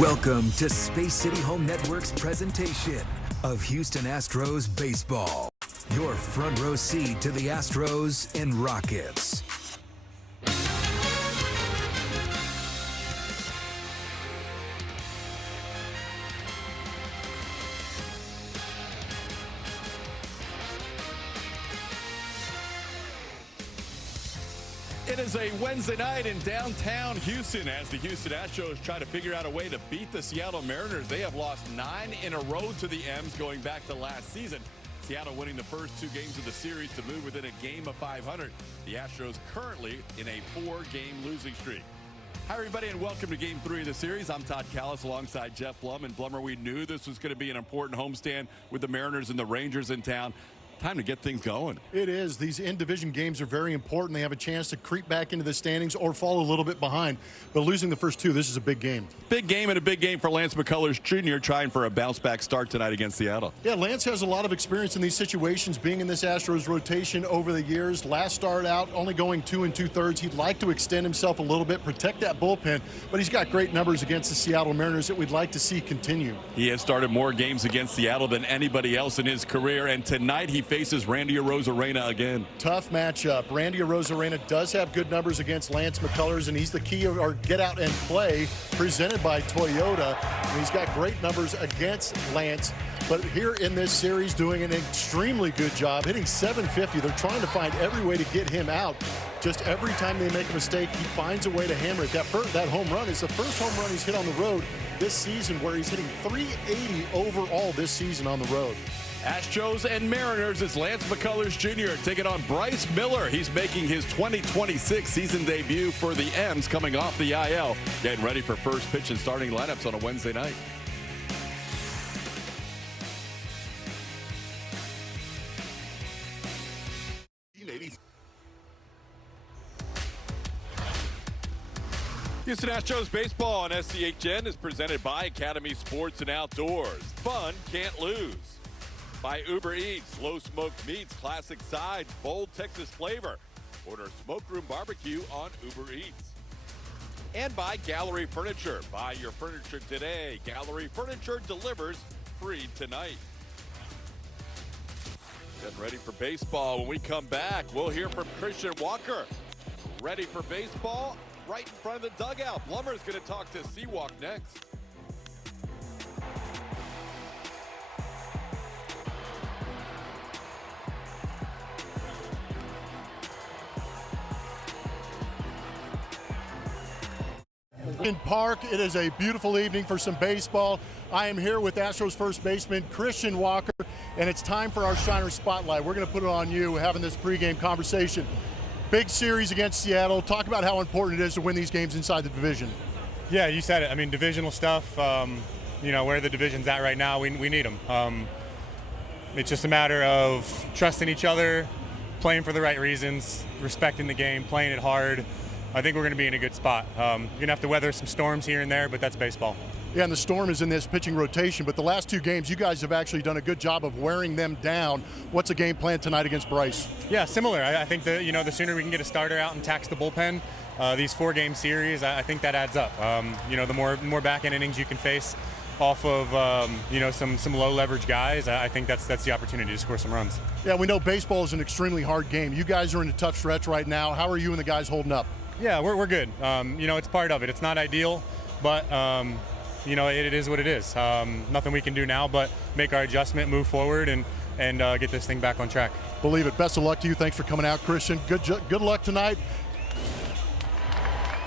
Welcome to Space City Home Network's presentation of Houston Astros baseball. Your front row seat to the Astros and Rockets. It is a Wednesday night in downtown Houston as the Houston Astros try to figure out a way to beat the Seattle Mariners. They have lost 9 in a row to the M's going back to last season. Seattle winning the first 2 games of the series to move within a game of 500. The Astros currently in a 4-game losing streak. Hi, everybody, and welcome to Game 3 of the series. I'm Todd Callis alongside Jeff Blum. And Blummer, we knew this was going to be an important homestand with the Mariners and the Rangers in town. Time to get things going. It is. These in-division games are very important. They have a chance to creep back into the standings or fall a little bit behind. But losing the first 2, this is a big game. Big game, and a big game for Lance McCullers Jr. trying for a bounce-back start tonight against Seattle. Yeah, Lance has a lot of experience in these situations, being in this Astros rotation over the years. Last start out, only going 2 2/3. He'd like to extend himself a little bit, protect that bullpen, but he's got great numbers against the Seattle Mariners that we'd like to see continue. He has started more games against Seattle than anybody else in his career, and tonight he faces Randy Arozarena again. Tough matchup. Randy Arozarena does have good numbers against Lance McCullers, and he's the key of our get out and play presented by Toyota. And he's got great numbers against Lance, but here in this series doing an extremely good job, hitting .750. They're trying to find every way to get him out. Just every time they make a mistake, he finds a way to hammer it. That home run is the first home run he's hit on the road this season, where he's hitting .380 overall this season on the road. Astros and Mariners, it's Lance McCullers Jr. taking on Bryce Miller. He's making his 2026 season debut for the M's, coming off the IL. Getting ready for first pitch and starting lineups on a Wednesday night. Houston Astros baseball on SCHN is presented by Academy Sports and Outdoors. Fun can't lose. By Uber Eats, slow smoked meats, classic sides, bold Texas flavor. Order Smoke Room Barbecue on Uber Eats. And by Gallery Furniture. Buy your furniture today. Gallery Furniture delivers free tonight. Getting ready for baseball. When we come back, we'll hear from Christian Walker. Ready for baseball? Right in front of the dugout. Blummer's going to talk to Seawalk next. In Park, it is a beautiful evening for some baseball. I am here with Astros first baseman Christian Walker, and it's time for our Shiner Spotlight. We're going to put it on you, having this pregame conversation. Big series against Seattle. Talk about how important it is to win these games inside the division. Yeah, you said it. I mean, divisional stuff, where the division's at right now, we need them. It's just a matter of trusting each other, playing for the right reasons, respecting the game, playing it hard. I think we're going to be in a good spot. You're going to have to weather some storms here and there, but that's baseball. Yeah, and the storm is in this pitching rotation, but the last 2 games, you guys have actually done a good job of wearing them down. What's the game plan tonight against Bryce? Yeah, similar. I think the sooner we can get a starter out and tax the bullpen, these 4-game series, I think that adds up. The more back-end innings you can face off of some low leverage guys, I think that's the opportunity to score some runs. Yeah, we know baseball is an extremely hard game. You guys are in a tough stretch right now. How are you and the guys holding up? Yeah, we're good. It's part of it. It's not ideal, but it is what it is. Nothing we can do now but make our adjustment, move forward, and get this thing back on track. Believe it. Best of luck to you. Thanks for coming out, Christian. Good luck tonight.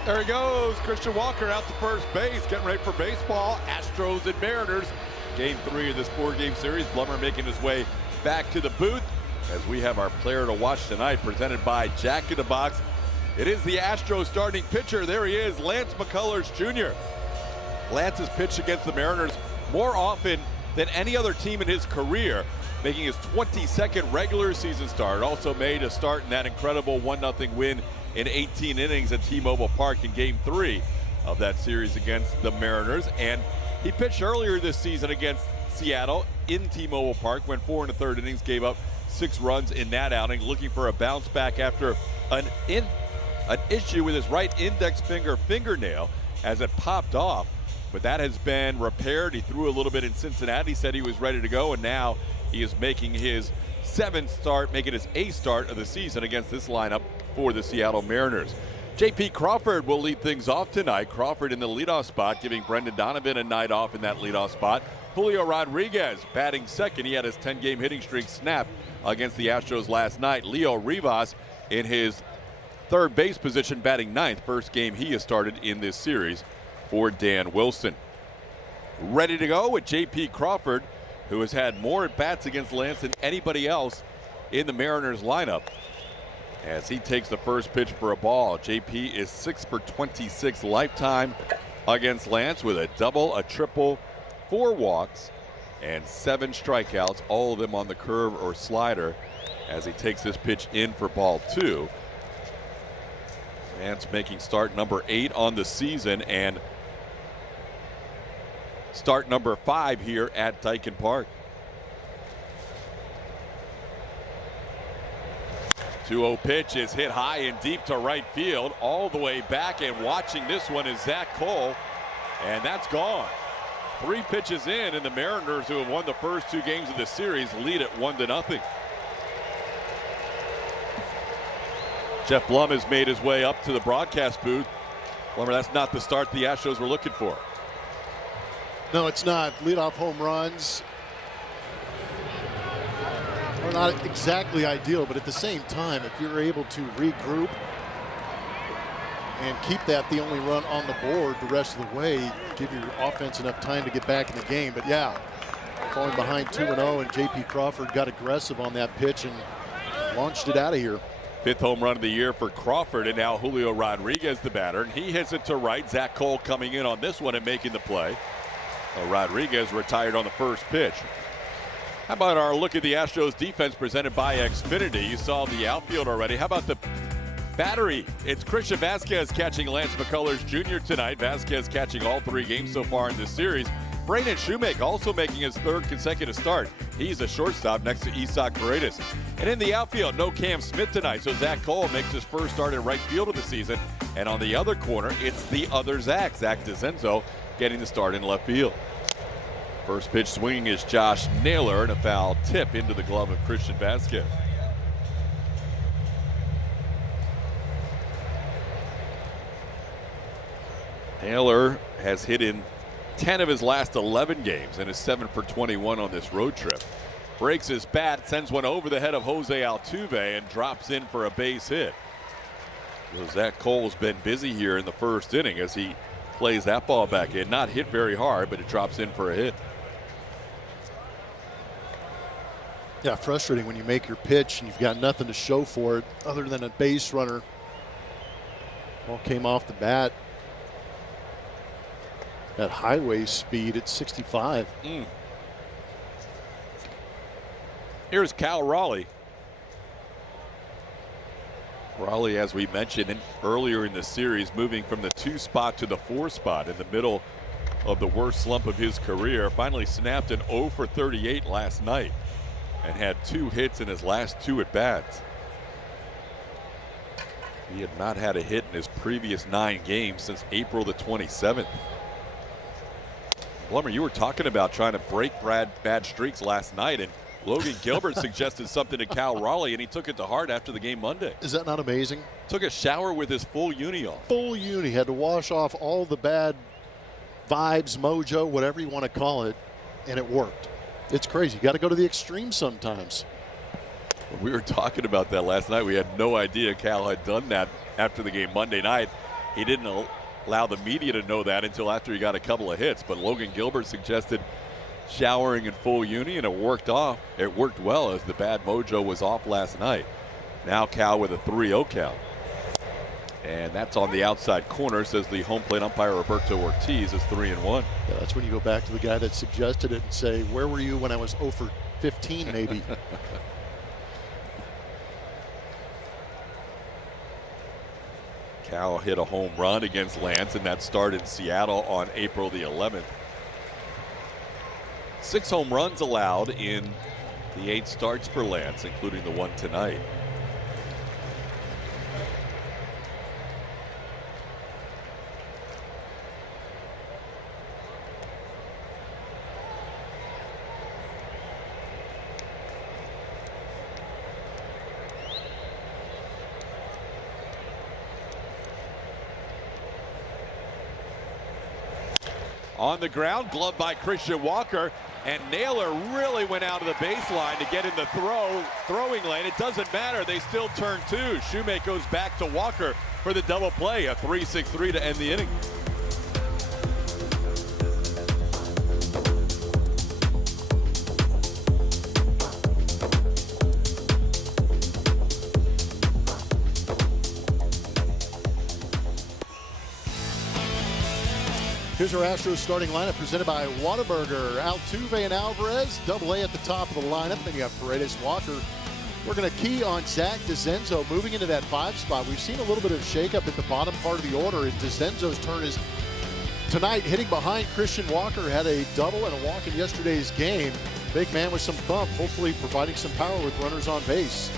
There he goes, Christian Walker out to first base, getting ready for baseball. Astros and Mariners, Game 3 of this 4-game series. Blummer making his way back to the booth as we have our player to watch tonight, presented by Jack in the Box. It is the Astros starting pitcher. There he is, Lance McCullers Jr. Lance has pitched against the Mariners more often than any other team in his career, making his 22nd regular season start. Also made a start in that incredible 1-0 win in 18 innings at T-Mobile Park in Game 3 of that series against the Mariners. And he pitched earlier this season against Seattle in T-Mobile Park, went 4 1/3 innings, gave up 6 runs in that outing, looking for a bounce back after an issue with his right index fingernail as it popped off. but that has been repaired. He threw a little bit in Cincinnati, said he was ready to go, and now he is making his 7th start, making his 8th start of the season against this lineup for the Seattle Mariners. J.P. Crawford will lead things off tonight. Crawford in the leadoff spot, giving Brendan Donovan a night off in that leadoff spot. Julio Rodriguez batting second. He had his 10-game hitting streak snapped against the Astros last night. Leo Rivas in his third base position, batting 9th. First game he has started in this series for Dan Wilson. Ready to go with J.P. Crawford, who has had more at-bats against Lance than anybody else in the Mariners lineup. As he takes the first pitch for a ball, J.P. is 6 for 26 lifetime against Lance with a double, a triple, 4 walks, and 7 strikeouts, all of them on the curve or slider, as he takes this pitch in for ball 2. Lance making start number 8 on the season and start number 5 here at Daikin Park. 2-0 pitch is hit high and deep to right field, all the way back, and watching this one is Zach Cole, and that's gone. 3 pitches in, and the Mariners, who have won the first 2 games of the series, lead at 1-0. Jeff Blum has made his way up to the broadcast booth. Blummer, that's not the start the Astros were looking for. No, it's not. Leadoff home runs are not exactly ideal, but at the same time, if you're able to regroup and keep that the only run on the board the rest of the way, give your offense enough time to get back in the game. But yeah, falling behind 2-0, and J.P. Crawford got aggressive on that pitch and launched it out of here. 5th home run of the year for Crawford, and now Julio Rodriguez the batter, and he hits it to right. Zach Cole coming in on this one and making the play. Rodriguez retired on the first pitch. How about our look at the Astros defense presented by Xfinity? You saw the outfield already. How about the battery? It's Christian Vasquez catching Lance McCullers Jr. tonight. Vasquez catching all 3 games so far in this series. Brandon Shoemake also making his 3rd consecutive start. He's a shortstop next to Isaac Paredes. And in the outfield, no Cam Smith tonight, so Zach Cole makes his first start in right field of the season. And on the other corner, it's the other Zach DeCenzo, getting the start in left field. First pitch swinging is Josh Naylor, and a foul tip into the glove of Christian Vasquez. Naylor has hit in 10 of his last 11 games and is 7 for 21 on this road trip. Breaks his bat, sends one over the head of Jose Altuve, and drops in for a base hit. So Zach Cole's been busy here in the first inning as he plays that ball back in. Not hit very hard, but it drops in for a hit. Yeah, frustrating when you make your pitch and you've got nothing to show for it other than a base runner. Ball came off the bat at highway speed at 65. Here's Cal Raleigh. Raleigh, as we mentioned earlier in the series, moving from the 2 spot to the 4 spot in the middle of the worst slump of his career. Finally snapped an 0 for 38 last night and had 2 hits in his last 2 at-bats. He had not had a hit in his previous 9 games since April the 27th. Blummer, you were talking about trying to break bad streaks last night, and Logan Gilbert suggested something to Cal Raleigh, and he took it to heart after the game Monday. Is that not amazing? Took a shower with his full uni off. Full uni. Had to wash off all the bad vibes, mojo, whatever you want to call it, and it worked. It's crazy. You got to go to the extreme sometimes. When we were talking about that last night, we had no idea Cal had done that after the game Monday night. He didn't allow the media to know that until after he got a couple of hits, but Logan Gilbert suggested showering in full uni, and it worked off. It worked well as the bad mojo was off last night. Now Cal with a 3-0 count. And that's on the outside corner, says the home plate umpire Roberto Ortiz is 3-1. Yeah, that's when you go back to the guy that suggested it and say, where were you when I was 0 for 15 maybe? Cal hit a home run against Lance, and that started in Seattle on April the 11th. 6 home runs allowed in the 8 starts for Lance, including the one tonight. On the ground, gloved by Christian Walker, and Naylor really went out of the baseline to get in the throwing lane. It doesn't matter, they still turn two. Shoemake goes back to Walker for the double play, a 3-6-3 to end the inning. Here's our Astros starting lineup presented by Whataburger. Altuve and Alvarez, double A at the top of the lineup. Then you have Paredes, Walker. We're going to key on Zach DeZenzo moving into that 5 spot. We've seen a little bit of shakeup at the bottom part of the order, and DeZenzo's turn is tonight hitting behind Christian Walker. Had a double and a walk in yesterday's game. Big man with some thump, hopefully providing some power with runners on base.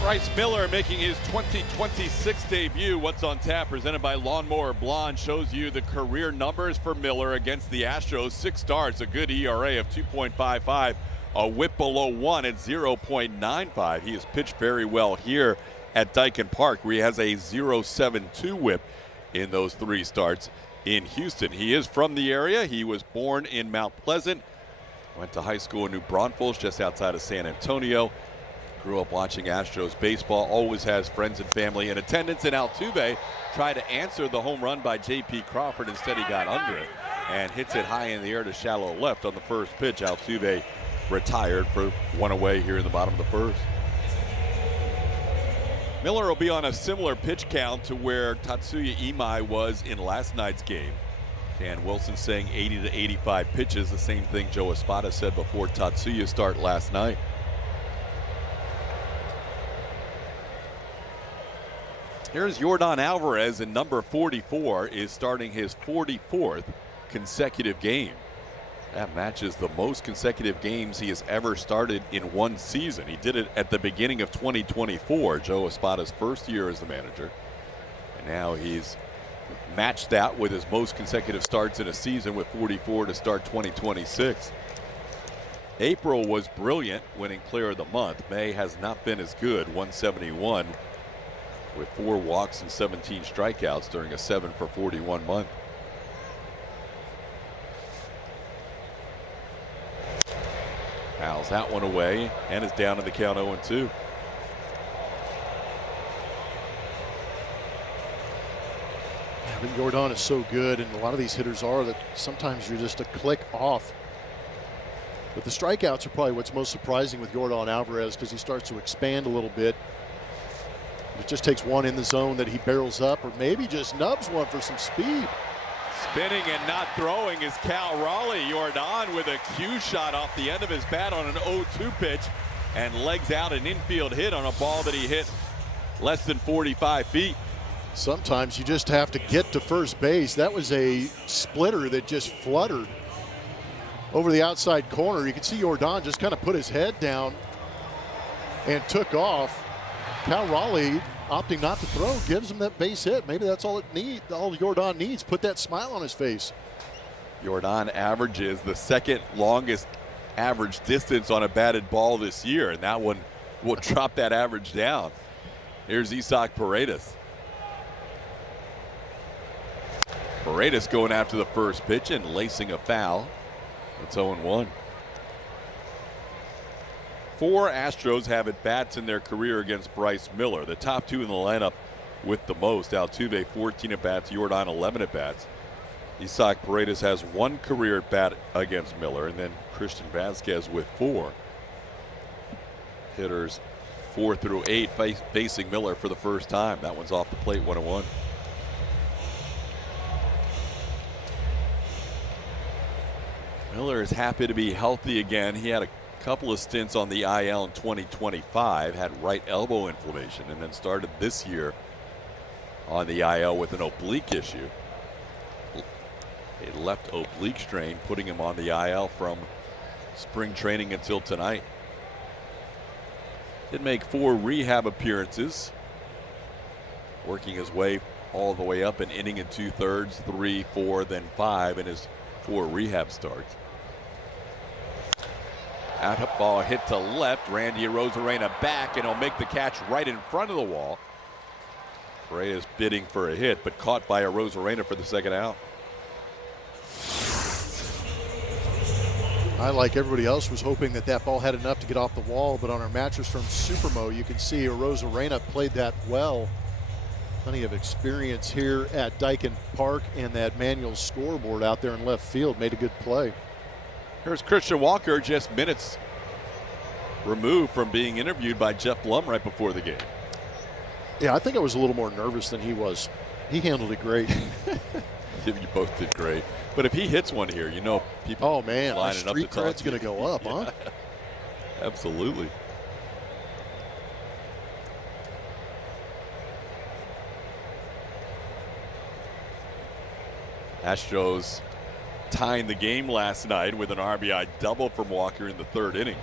Bryce Miller making his 2026 debut. What's on tap, presented by Lawnmower Blonde, shows you the career numbers for Miller against the Astros. 6 starts, a good ERA of 2.55, a whip below 1 at 0.95. He has pitched very well here at Dyken Park, where he has a 0.72 whip in those 3 starts in Houston. He is from the area. He was born in Mount Pleasant, went to high school in New Braunfels, just outside of San Antonio. Grew up watching Astros baseball, always has friends and family in attendance. And Altuve tried to answer the home run by J.P. Crawford. Instead, he got under it and hits it high in the air to shallow left on the first pitch. Altuve retired for 1 away here in the bottom of the first. Miller will be on a similar pitch count to where Tatsuya Imai was in last night's game. Dan Wilson saying 80 to 85 pitches, the same thing Joe Espada said before Tatsuya start last night. Here's Yordan Alvarez, and number 44 is starting his 44th consecutive game. That matches the most consecutive games he has ever started in one season. He did it at the beginning of 2024, Joe Espada's first year as the manager. And now he's matched that with his most consecutive starts in a season with 44 to start 2026. April was brilliant, winning Player of the Month. May has not been as good, 171. With 4 walks and 17 strikeouts during a 7 for 41 month. Fouls that one away and is down to the count 0-2. I mean, Yordan is so good, and a lot of these hitters are, that sometimes you're just a click off. But the strikeouts are probably what's most surprising with Yordan Alvarez, because he starts to expand a little bit. It just takes one in the zone that he barrels up, or maybe just nubs one for some speed. Spinning and not throwing is Cal Raleigh. Yordan with a cue shot off the end of his bat on an 0-2 pitch, and legs out an infield hit on a ball that he hit less than 45 feet. Sometimes you just have to get to first base. That was a splitter that just fluttered over the outside corner. You can see Yordan just kind of put his head down and took off. Cal Raleigh opting not to throw gives him that base hit. Maybe that's all Yordan needs. Put that smile on his face. Yordan averages the 2nd longest average distance on a batted ball this year, and that one will drop that average down. Here's Isaac Paredes. Paredes going after the first pitch and lacing a foul. It's 0-1. 4 Astros have at-bats in their career against Bryce Miller. The top 2 in the lineup with the most. Altuve 14 at-bats, Yordan 11 at-bats. Isaac Paredes has 1 career at-bat against Miller, and then Christian Vasquez with 4. Hitters 4 through 8 facing Miller for the first time. That one's off the plate, 1-1. Miller is happy to be healthy again. He had a couple of stints on the IL in 2025, had right elbow inflammation, and then started this year on the IL with an oblique issue. A left oblique strain, putting him on the IL from spring training until tonight. Did make 4 rehab appearances, working his way all the way up, an inning and 2/3, 3, 4, then 5 in his 4 rehab starts. Out ball hit to left. Randy Arozarena back, and he'll make the catch right in front of the wall. Paredes bidding for a hit, but caught by Arozarena for the 2nd out. I, like everybody else, was hoping that that ball had enough to get off the wall, but on our Mattress Firm Supermo, you can see Arozarena played that well. Plenty of experience here at Dyken Park, and that manual scoreboard out there in left field made a good play. Here's Christian Walker, just minutes removed from being interviewed by Jeff Blum right before the game. Yeah, I think I was a little more nervous than he was. He handled it great. You both did great. But if he hits one here, you know people. Oh man, my lining up to street talk cred's to you. going to go up, huh? Absolutely. Astros tying the game last night with an RBI double from Walker in the third inning,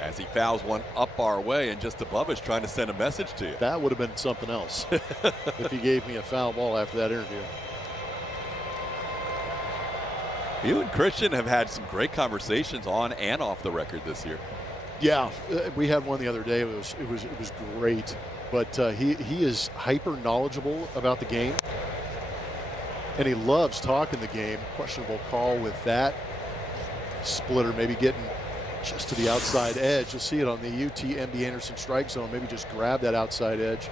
as he fouls one up our way and just above us, trying to send a message to you. That would have been something else if he gave me a foul ball after that interview. You and Christian have had some great conversations on and off the record this year. Yeah, we had one the other day. It was great. But he is hyper knowledgeable about the game, and he loves talking the game. Questionable call with that splitter, maybe getting just to the outside edge. You'll see it on the UTMB Anderson strike zone. Maybe just grab that outside edge.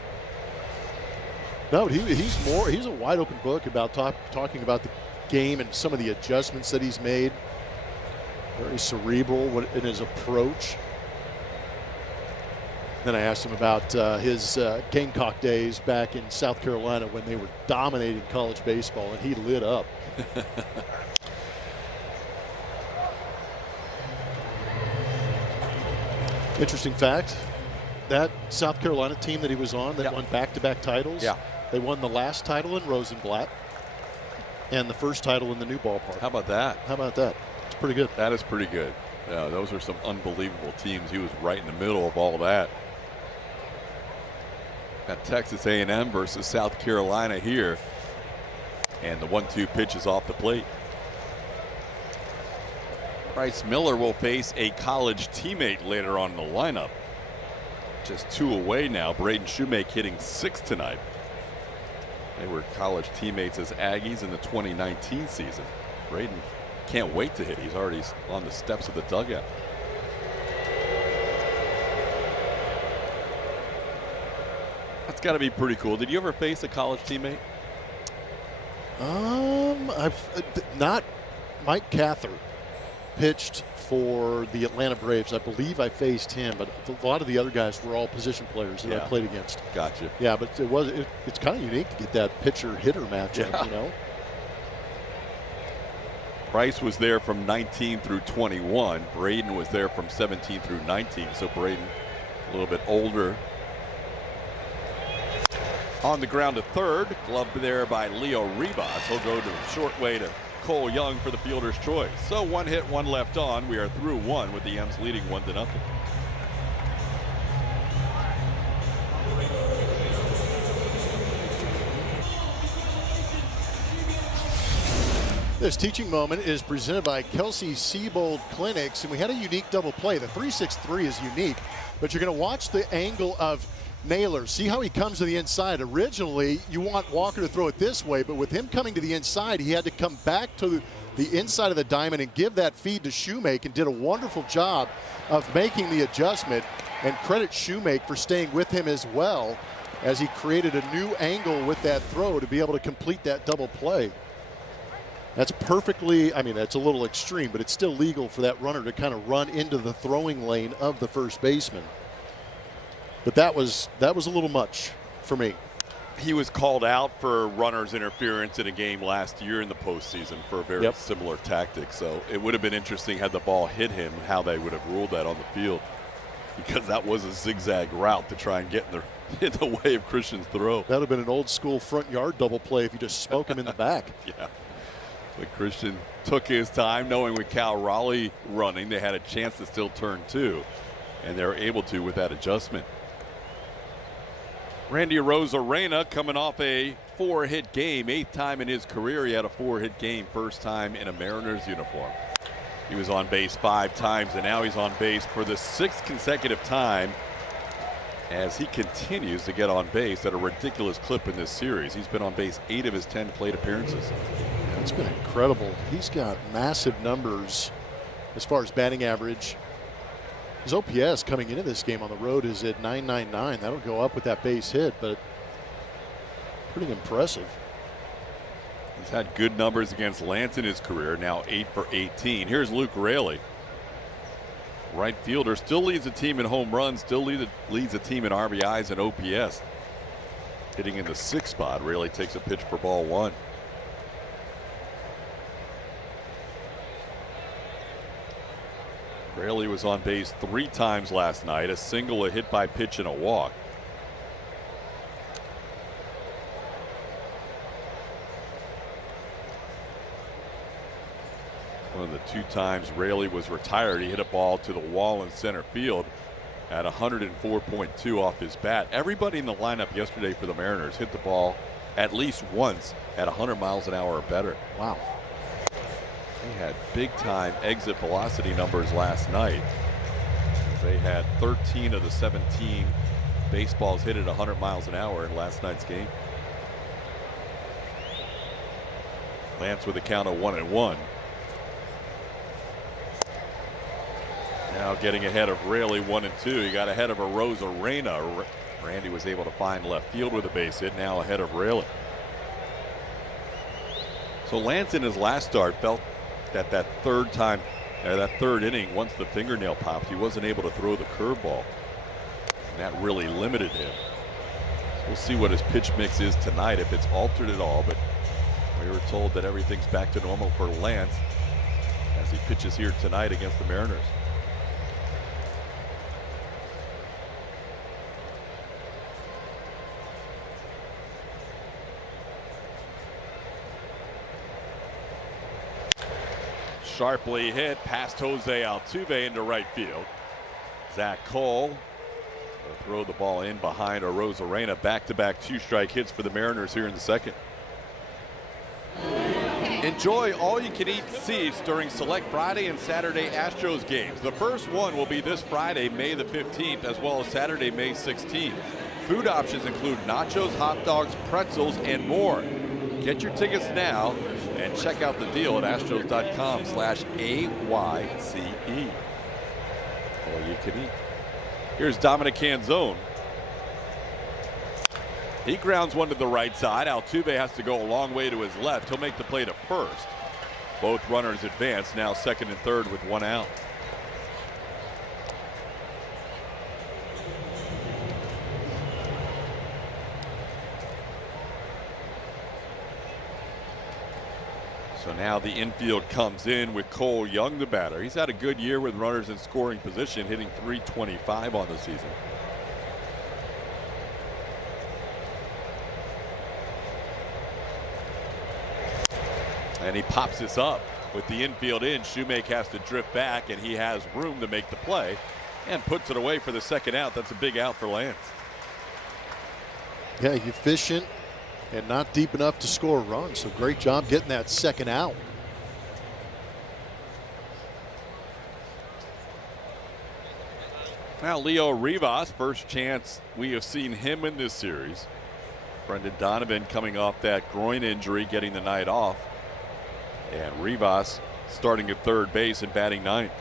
No, he's a wide open book about talking about the game and some of the adjustments that he's made. Very cerebral in his approach. Then I asked him about his Gamecock days back in South Carolina when they were dominating college baseball, and he lit up. Interesting fact, that South Carolina team that he was on that won back-to-back titles, they won the last title in Rosenblatt and the first title in the new ballpark. How about that? How about that? It's pretty good. That is pretty good. Yeah, those are some unbelievable teams. He was right in the middle of all that. Got Texas A&M versus South Carolina here, and the 1-2 pitch is off the plate. Bryce Miller will face a college teammate later on in the lineup. Just 2 away now. Braden Shoemake hitting 6 tonight. They were college teammates as Aggies in the 2019 season. Braden can't wait to hit. He's already on the steps of the dugout. That's got to be pretty cool. Did you ever face a college teammate? I've not. Mike Cather pitched for the Atlanta Braves. I believe I faced him, but a lot of the other guys were all position players that I played against. Gotcha. Yeah, but it's kind of unique to get that pitcher-hitter matchup, you know. Bryce was there from 19 through 21. Braden was there from 17 through 19. So Braden a little bit older. On the ground to third, gloved there by Leo Ribas. He'll go to the short way to Cole Young for the fielder's choice. So 1 hit, 1 left on. We are through 1 with the M's leading 1-0. This teaching moment is presented by Kelsey Siebold Clinics, and we had a unique double play. The 3-6-3 is unique, but you're going to watch the angle of Naylor. See how he comes to the inside. Originally, you want Walker to throw it this way, but with him coming to the inside, he had to come back to the inside of the diamond and give that feed to Shoemake, and did a wonderful job of making the adjustment. And credit Shoemake for staying with him as well, as he created a new angle with that throw to be able to complete that double play. That's perfectly, I mean, that's a little extreme, but it's still legal for that runner to kind of run into the throwing lane of the first baseman. But that was a little much for me. He was called out for runner's interference in a game last year in the postseason for a very similar tactic. So it would have been interesting had the ball hit him, how they would have ruled that on the field, because that was a zigzag route to try and get in the way of Christian's throw. That would have been an old school front yard double play if you just smoke him in the back. Yeah. But Christian took his time, knowing with Cal Raleigh running, they had a chance to still turn 2, and they were able to with that adjustment. Randy Arozarena coming off a 4-hit game, 8th time in his career he had a 4-hit game, first time in a Mariners uniform. He was on base 5 times, and now he's on base for the 6th consecutive time as he continues to get on base at a ridiculous clip in this series. He's been on base 8 of his 10 plate appearances. It's been incredible. He's got massive numbers as far as batting average. His OPS coming into this game on the road is at .999. That'll go up with that base hit, but pretty impressive. He's had good numbers against Lance in his career, now 8 for 18. Here's Luke Raley. Right fielder, still leads the team in home runs, still leads the team in RBIs and OPS. Hitting in the 6th spot. Raley takes a pitch for ball 1. Raley was on base 3 times last night, a single, a hit by pitch, and a walk. One of the 2 times Raley was retired, he hit a ball to the wall in center field at 104.2 off his bat. Everybody in the lineup yesterday for the Mariners hit the ball at least once at 100 miles an hour or better. Wow. They had big time exit velocity numbers last night. They had 13 of the 17 baseballs hit at 100 miles an hour in last night's game. Lance with a count of 1-1. Now getting ahead of Raley 1-2. He got ahead of Arozarena. Randy was able to find left field with a base hit. Now ahead of Raley. So Lance in his last start felt that that third inning, once the fingernail popped, he wasn't able to throw the curveball. And that really limited him. So we'll see what his pitch mix is tonight, if it's altered at all. But we were told that everything's back to normal for Lance as he pitches here tonight against the Mariners. Sharply hit past Jose Altuve into right field. Zach Cole will throw the ball in behind Arozarena. Back-to-back 2-strike hits for the Mariners here in the 2nd. Enjoy all-you-can-eat seats during select Friday and Saturday Astros games. The first one will be this Friday, May the 15th, as well as Saturday, May 16th. Food options include nachos, hot dogs, pretzels, and more. Get your tickets now and check out the deal at astros.com/AYCE. All you can eat. Here's Dominic Canzone. He grounds one to the right side. Altuve has to go a long way to his left. He'll make the play to first. Both runners advance, now 2nd and 3rd with 1 out. So now the infield comes in with Cole Young, the batter. He's had a good year with runners in scoring position, hitting .325 on the season. And he pops this up with the infield in. Shoemake has to drift back, and he has room to make the play and puts it away for the 2nd out. That's a big out for Lance. Yeah, efficient and not deep enough to score a run. So great job getting that 2nd out. Now Leo Rivas, first chance we have seen him in this series. Brendan Donovan coming off that groin injury, getting the night off. And Rivas starting at 3rd base and batting 9th.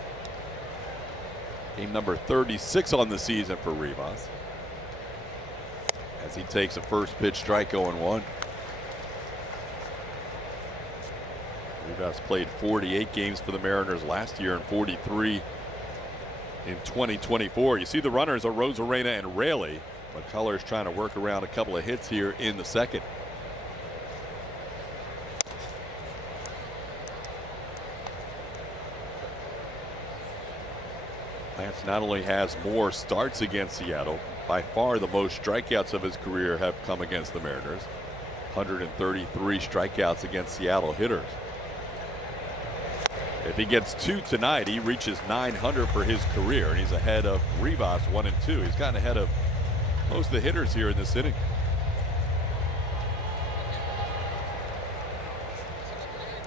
Game number 36 on the season for Rivas, as he takes a first pitch strike 0-1. Rivas played 48 games for the Mariners last year and 43 in 2024. You see the runners are Arozarena and Raley. McCullers trying to work around a couple of hits here in the 2nd. Lance not only has more starts against Seattle, by far the most strikeouts of his career have come against the Mariners. 133 strikeouts against Seattle hitters. If he gets 2 tonight, he reaches 900 for his career, and he's ahead of Rivas 1-2. He's gotten ahead of most of the hitters here in this inning.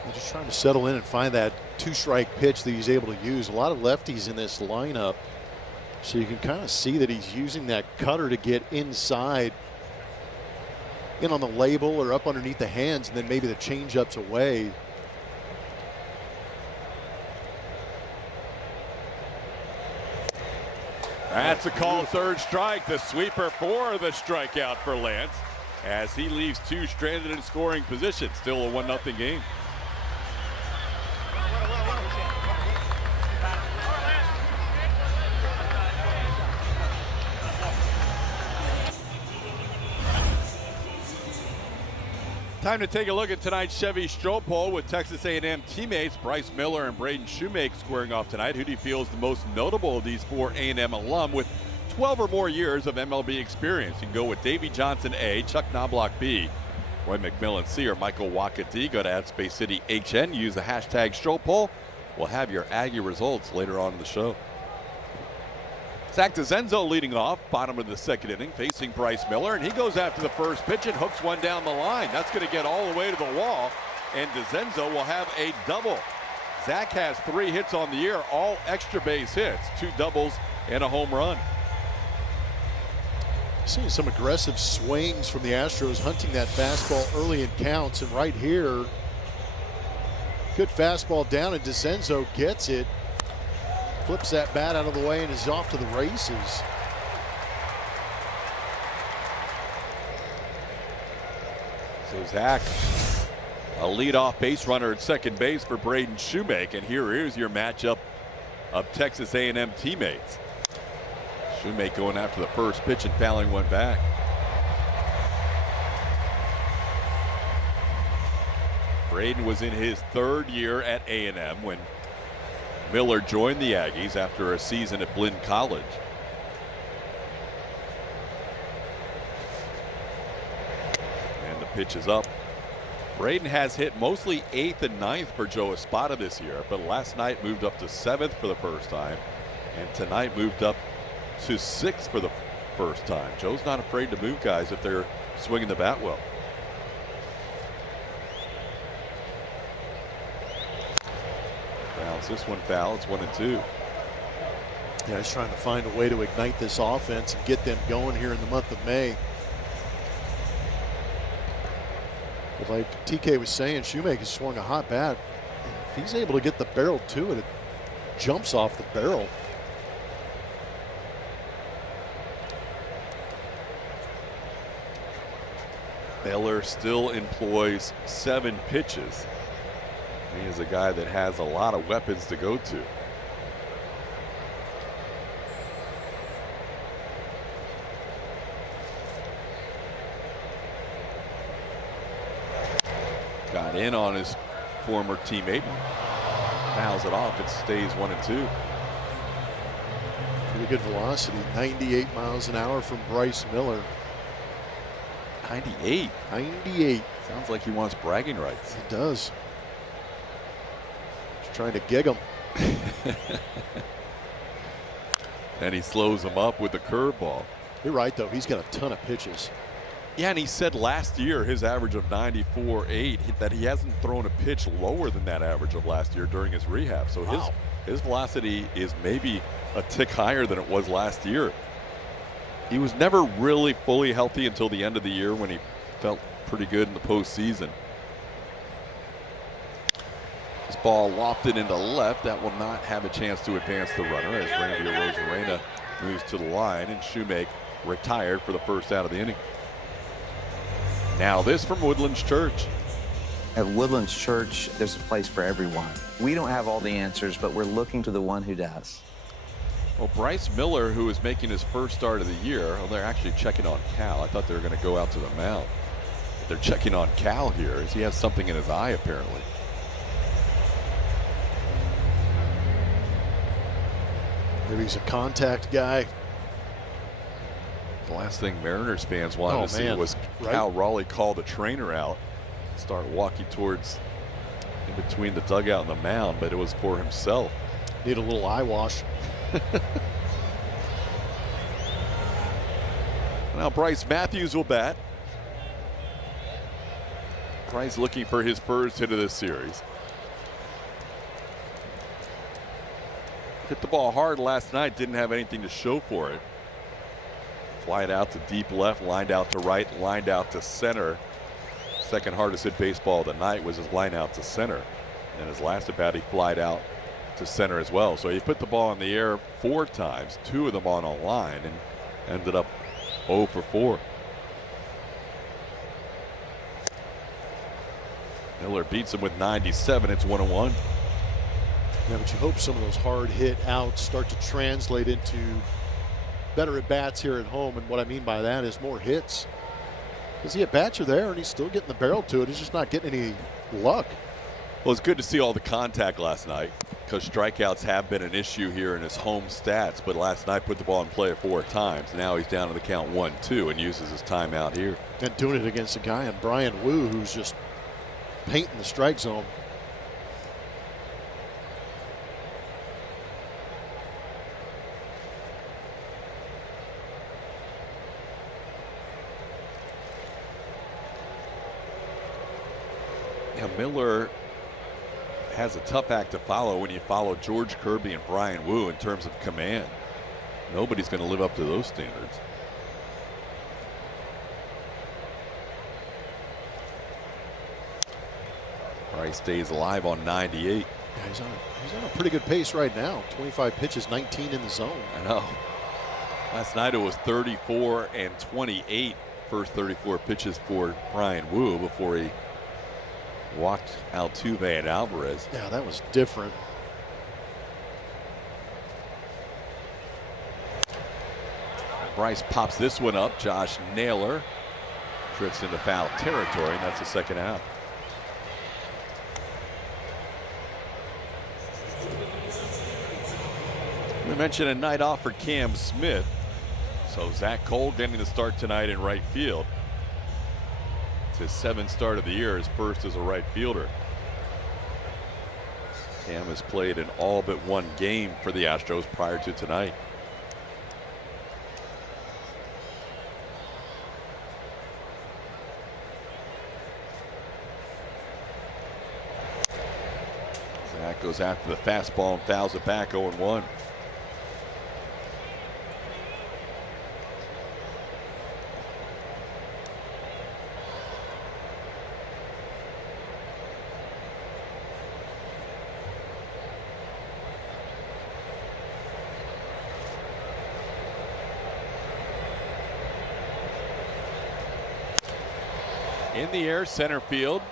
He's just trying to settle in and find that 2-strike pitch that he's able to use. A lot of lefties in this lineup, so you can kind of see that he's using that cutter to get inside, in on the label or up underneath the hands, and then maybe the changeup's away. That's a called third strike. The sweeper for the strikeout for Lance as he leaves two stranded in scoring position. Still a 1-0 game. Time to take a look at tonight's Chevy Stroh poll with Texas A&M teammates Bryce Miller and Braden Shoemake squaring off tonight. Who do you feel is the most notable of these four A&M alum with 12 or more years of MLB experience? You can go with Davey Johnson A, Chuck Knobloch B, Roy McMillan C, or Michael Waka D. Go to @SpaceCityHN. Use the hashtag Stroh poll. We'll have your Aggie results later on in the show. Zach DeZenzo leading off, bottom of the second inning, facing Bryce Miller, and he goes after the first pitch and hooks one down the line. That's going to get all the way to the wall, and DeZenzo will have a double. Zach has 3 hits on the year, all extra base hits, 2 doubles and a home run. Seeing some aggressive swings from the Astros, hunting that fastball early in counts, and right here, good fastball down, and DeZenzo gets it. Flips that bat out of the way and is off to the races. So Zach, a leadoff base runner at second base for Braden Shoemake, and here is your matchup of Texas A&M teammates. Shoemake going after the first pitch and fouling one back. Braden was in his 3rd year at A&M when Miller joined the Aggies after a season at Blinn College. And the pitch is up. Braden has hit mostly 8th and 9th for Joe Espada this year, but last night moved up to 7th for the first time, and tonight moved up to 6th for the first time. Joe's not afraid to move guys if they're swinging the bat well. This one foul. It's 1-2. Yeah, he's trying to find a way to ignite this offense and get them going here in the month of May. But like TK was saying, Shoemake has swung a hot bat. If he's able to get the barrel to it, it jumps off the barrel. Miller still employs 7 pitches. He is a guy that has a lot of weapons to go to. Got in on his former teammate and fouls it off. It stays 1-2. Pretty good velocity, 98 miles an hour from Bryce Miller. 98. 98. Sounds like he wants bragging rights. It does. Trying to gig him. And he slows him up with the curveball. You're right, though. He's got a ton of pitches. Yeah, and he said last year his average of 94.8 that he hasn't thrown a pitch lower than that average of last year during his rehab. So wow. his velocity is maybe a tick higher than it was last year. He was never really fully healthy until the end of the year when he felt pretty good in the postseason. This ball lofted into left. That will not have a chance to advance the runner as Randy Arozarena moves to the line, and Shoemake retired for the first out of the inning. Now this from Woodlands Church. At Woodlands Church, there's a place for everyone. We don't have all the answers, but we're looking to the one who does. Well, Bryce Miller, who is making his first start of the year, well, they're actually checking on Cal. I thought they were going to go out to the mound. But they're checking on Cal here as he has something in his eye apparently. Maybe he's a contact guy. The last thing Mariners fans wanted to see was Cal Raleigh call the trainer out, start walking towards in between the dugout and the mound, but it was for himself. Need a little eye wash. Now Bryce Matthews will bat. Bryce looking for his first hit of this series. Hit the ball hard last night, didn't have anything to show for it. Flied out to deep left, lined out to right, lined out to center. Second hardest hit baseball of the night was his line out to center. And his last at bat, he flied out to center as well. So he put the ball in the air 4 times, 2 of them on a line, and ended up 0 for 4. Miller beats him with 97. It's 1-1. Yeah, but you hope some of those hard hit outs start to translate into better at bats here at home. And what I mean by that is more hits. Because the at bats are there and he's still getting the barrel to it. He's just not getting any luck. Well, it's good to see all the contact last night, because strikeouts have been an issue here in his home stats. But last night put the ball in play 4 times. Now he's down to the count 1-2 and uses his timeout here. And doing it against a guy in Brian Wu who's just painting the strike zone. Now Miller has a tough act to follow when you follow George Kirby and Brian Wu in terms of command. Nobody's going to live up to those standards. Bryce stays alive on 98. Yeah, he's on a pretty good pace right now. 25 pitches, 19 in the zone. I know. Last night it was 34 and 28. First 34 pitches for Brian Wu before he walked Altuve and Alvarez. Yeah, that was different. Bryce pops this one up. Josh Naylor drifts into foul territory, and that's the second out. We mentioned a night off for Cam Smith. So Zach Cole getting the start tonight in right field. It's his 7th start of the year, his first as a right fielder. Cam has played in all but 1 game for the Astros prior to tonight. Zach goes after the fastball and fouls it back 0-1. In the air, center field.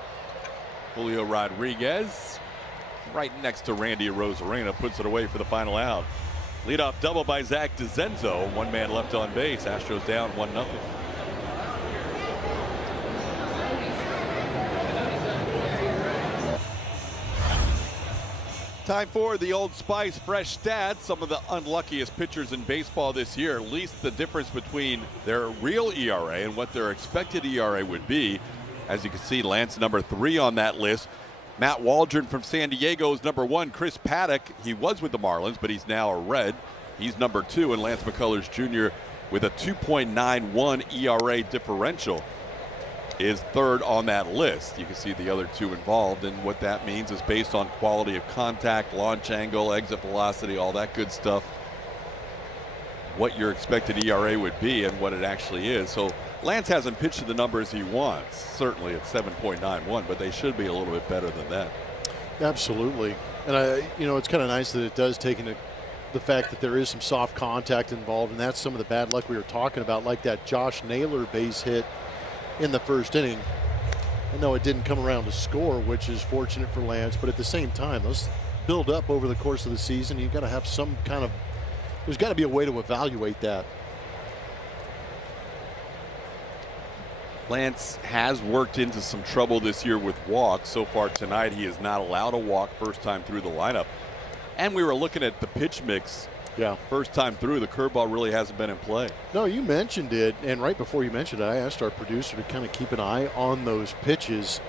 Julio Rodriguez, right next to Randy Arozarena, puts it away for the final out. Leadoff double by Zach DeZenzo. 1 man left on base. Astros down 1-0. Time for the Old Spice Fresh Stats. Some of the unluckiest pitchers in baseball this year. At least the difference between their real ERA and what their expected ERA would be. As you can see, Lance number 3 on that list. Matt Waldron from San Diego is number 1. Chris Paddock, he was with the Marlins, but he's now a Red. He's number 2, and Lance McCullers Jr. with a 2.91 ERA differential is 3rd on that list. You can see the other 2 involved, and what that means is based on quality of contact, launch angle, exit velocity, all that good stuff, what your expected ERA would be and what it actually is. So Lance hasn't pitched to the numbers he wants, certainly at 7.91, but they should be a little bit better than that. Absolutely. And it's kind of nice that it does take into the fact that there is some soft contact involved, and that's some of the bad luck we were talking about, like that Josh Naylor base hit in the first inning. I know it didn't come around to score, which is fortunate for Lance, but at the same time, those build up over the course of the season. You've got to have some kind of, there's got to be a way to evaluate that. Lance has worked into some trouble this year with walks. So far tonight, he is not allowed a walk first time through the lineup. And we were looking at the pitch mix. Yeah. First time through, the curveball really hasn't been in play. No, you mentioned it, and right before you mentioned it, I asked our producer to kind of keep an eye on those pitches.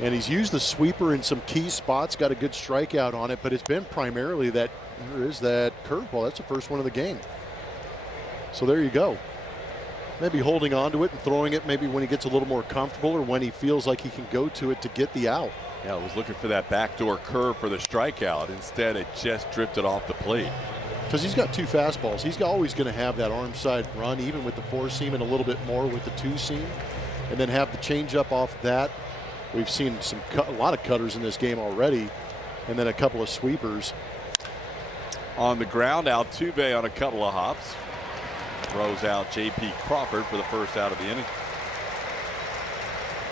And he's used the sweeper in some key spots, got a good strikeout on it, but it's been primarily that, there is that curveball. That's the first one of the game. So there you go. Maybe holding on to it and throwing it maybe when he gets a little more comfortable or when he feels like he can go to it to get the out. Yeah, I was looking for that backdoor curve for the strikeout. Instead, it just drifted off the plate. Because he's got 2 fastballs. He's always going to have that arm side run, even with the 4-seam and a little bit more with the 2-seam. And then have the changeup off that. We've seen a lot of cutters in this game already. and then a couple of sweepers. On the ground, Altuve on a couple of hops. Throws out J.P. Crawford for the first out of the inning.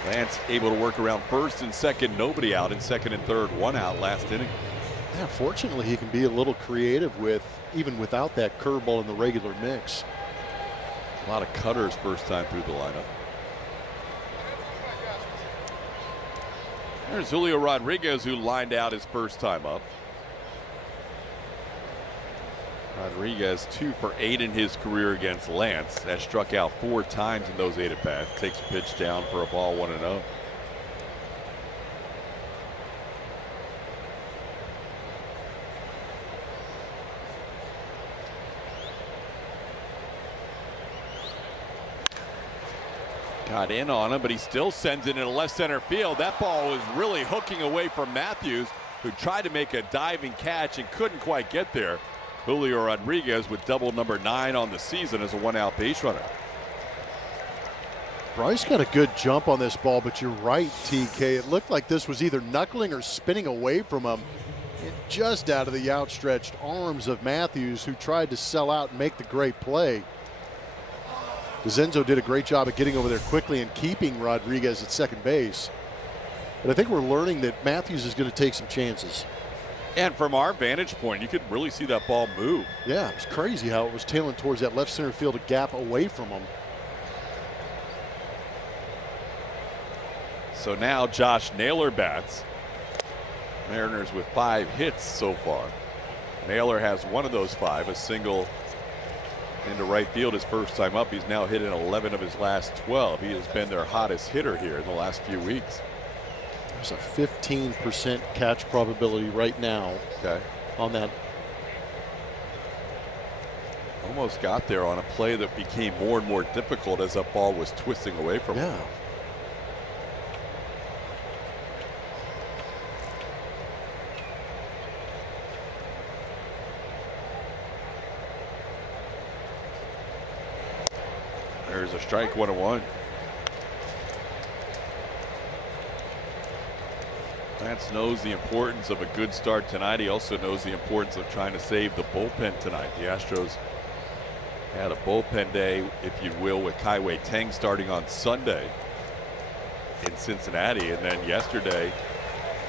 Lance able to work around first and second, nobody out in second and third, one out last inning. Yeah, fortunately, he can be a little creative with even without that curveball in the regular mix. A lot of cutters first time through the lineup. There's Julio Rodriguez, who lined out his first time up. Rodriguez 2 for 8 in his career against Lance. Has struck out 4 times in those 8 at-bats. Takes a pitch down for a ball, 1-0. Got in on him, but he still sends it into left center field. That ball was really hooking away from Matthews, who tried to make a diving catch and couldn't quite get there. Julio Rodriguez with double number 9 on the season as a 1-out base runner. Bryce got a good jump on this ball, but you're right, TK. It looked like this was either knuckling or spinning away from him, and just out of the outstretched arms of Matthews, who tried to sell out and make the great play. DeZenzo did a great job of getting over there quickly and keeping Rodriguez at second base. But I think we're learning that Matthews is going to take some chances. And from our vantage point, you could really see that ball move. Yeah, it was crazy how it was tailing towards that left center field, a gap away from him. So now Josh Naylor bats. Mariners with 5 hits so far. Naylor has one of those 5, a single into right field his first time up. He's now hit in 11 of his last 12. He has been their hottest hitter here in the last few weeks. There's a 15% catch probability right now. Okay. On that. Almost got there on a play that became more and more difficult as that ball was twisting away from him. Yeah. There's a strike, 1-1. Lance knows the importance of a good start tonight. He also knows the importance of trying to save the bullpen tonight. The Astros had a bullpen day, if you will, with Kai-Wei Teng starting on Sunday in Cincinnati, and then yesterday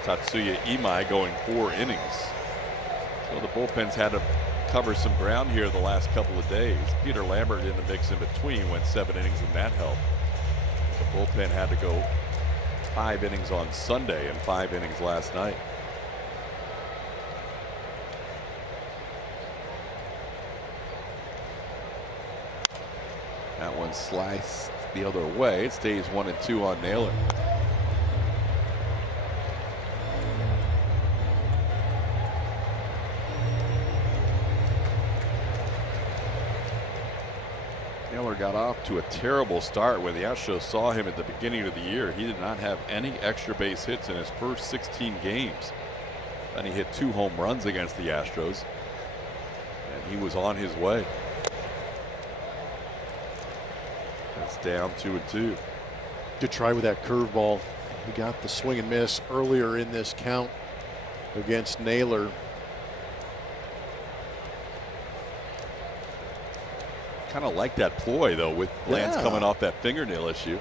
Tatsuya Imai going 4 innings. So the bullpen's had to cover some ground here the last couple of days. Peter Lambert in the mix in between, went 7 innings, and that helped. The bullpen had to go 5 innings on Sunday and 5 innings last night. That one sliced the other way. It stays 1-2 on Naylor. Naylor got off to a terrible start when the Astros saw him at the beginning of the year. He did not have any extra base hits in his first 16 games. Then he hit 2 home runs against the Astros, and he was on his way. That's down 2-2. Good try with that curveball. He got the swing and miss earlier in this count against Naylor. Kind of like that ploy though, with Lance coming off that fingernail issue.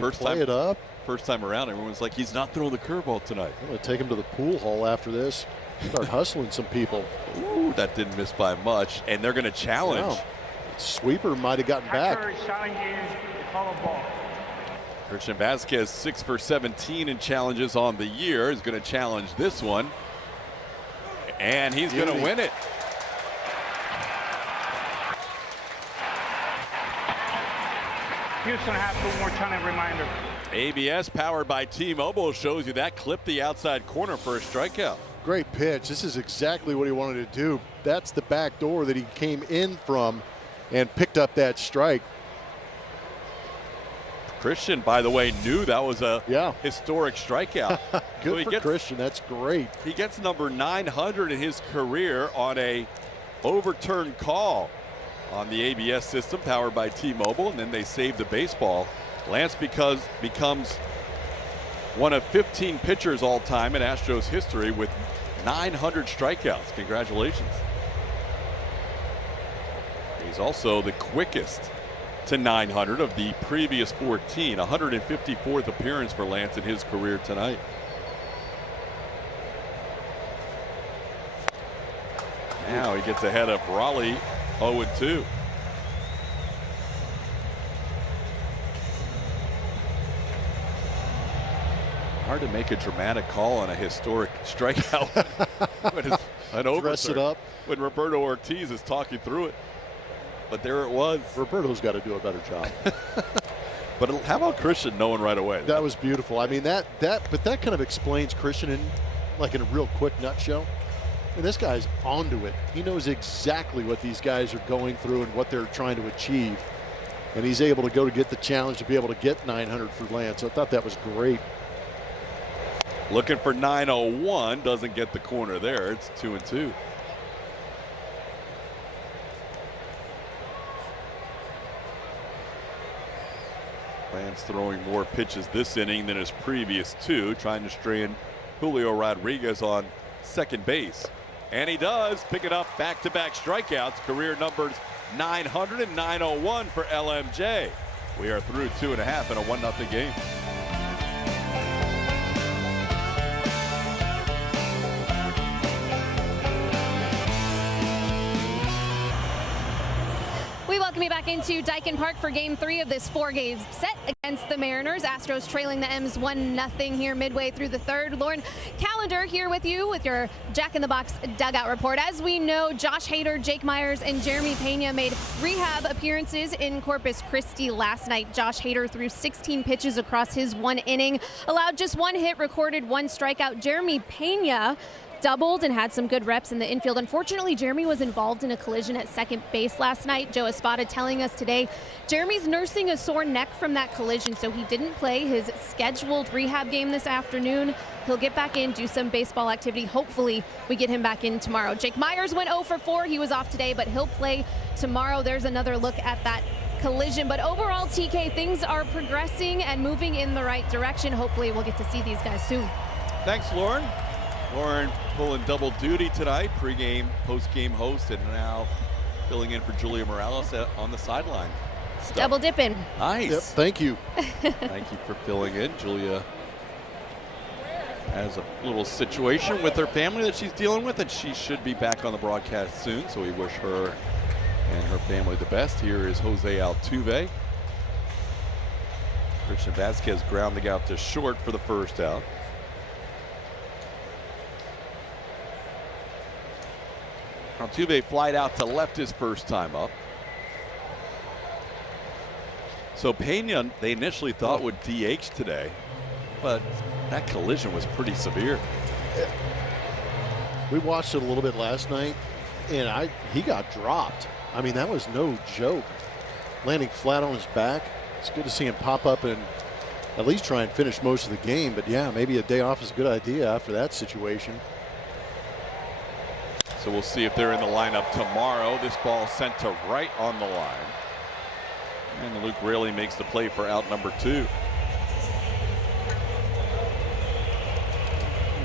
First time it up. First time around, everyone's like, he's not throwing the curveball tonight. I'm going to take him to the pool hall after this. Start hustling some people. Ooh, that didn't miss by much, and they're going to challenge. Wow. Sweeper might have gotten back. Christian Vasquez 6 for 17 in challenges on the year, is going to challenge this one, and he's going to win it. Houston has 2 more time reminder. ABS powered by T-Mobile shows you that clipped the outside corner for a strikeout. Great pitch. This is exactly what he wanted to do. That's the back door that he came in from and picked up that strike. Christian, by the way, knew that was a historic strikeout. Good for Christian. That's great. He gets number 900 in his career on a overturned call on the ABS system powered by T-Mobile, and then they save the baseball. Lance becomes one of 15 pitchers all time in Astros history with 900 strikeouts. Congratulations. He's also the quickest to 900 of the previous 14. 154th appearance for Lance in his career tonight. Now he gets ahead of Raleigh, 0-2. Hard to make a dramatic call on a historic strikeout. When it's an overturn. Dress it up. When Roberto Ortiz is talking through it. But there it was. Roberto's got to do a better job. But how about Christian knowing right away? That was beautiful. I mean, but that kind of explains Christian in a real quick nutshell. And this guy's onto it. He knows exactly what these guys are going through and what they're trying to achieve. And he's able to go to get the challenge to be able to get 900 for Lance. I thought that was great. Looking for 901, doesn't get the corner there. It's 2-2. Lance throwing more pitches this inning than his previous two, trying to strand Julio Rodriguez on second base. And he does pick it up, back-to-back strikeouts, career numbers 900 and 901 for LMJ. We are through 2.5 in a 1-0 game. We welcome you back into Daikin Park for Game 3 of this 4-game set against the Mariners. Astros trailing the M's 1-0 here midway through the third. Lauren Callender here with you with your Jack in the Box dugout report. As we know, Josh Hader, Jake Myers, and Jeremy Pena made rehab appearances in Corpus Christi last night. Josh Hader threw 16 pitches across his 1 inning, allowed just 1 hit, recorded 1 strikeout. Jeremy Pena doubled and had some good reps in the infield. Unfortunately, Jeremy was involved in a collision at second base last night. Joe Espada telling us today Jeremy's nursing a sore neck from that collision, so he didn't play his scheduled rehab game this afternoon. He'll get back in, do some baseball activity. Hopefully we get him back in tomorrow. Jake Myers went 0 for 4. He was off today, but he'll play tomorrow. There's another look at that collision. But overall, TK, things are progressing and moving in the right direction. Hopefully we'll get to see these guys soon. Thanks, Lauren. Lauren pulling double duty tonight, pregame, postgame host, and now filling in for Julia Morales on the sideline. Double dipping. Nice. Yep, thank you. Thank you for filling in. Julia has a little situation with her family that she's dealing with, and she should be back on the broadcast soon, so we wish her and her family the best. Here is Jose Altuve. Christian Vasquez grounding out to short for the first out. Altuve flied out to left his first time up. So Pena, they initially thought would DH today, but that collision was pretty severe. We watched it a little bit last night, and he got dropped. I mean, that was no joke. Landing flat on his back. It's good to see him pop up and at least try and finish most of the game. But yeah, maybe a day off is a good idea after that situation. So we'll see if they're in the lineup tomorrow. This ball sent to right on the line. And Luke Raley makes the play for out number 2.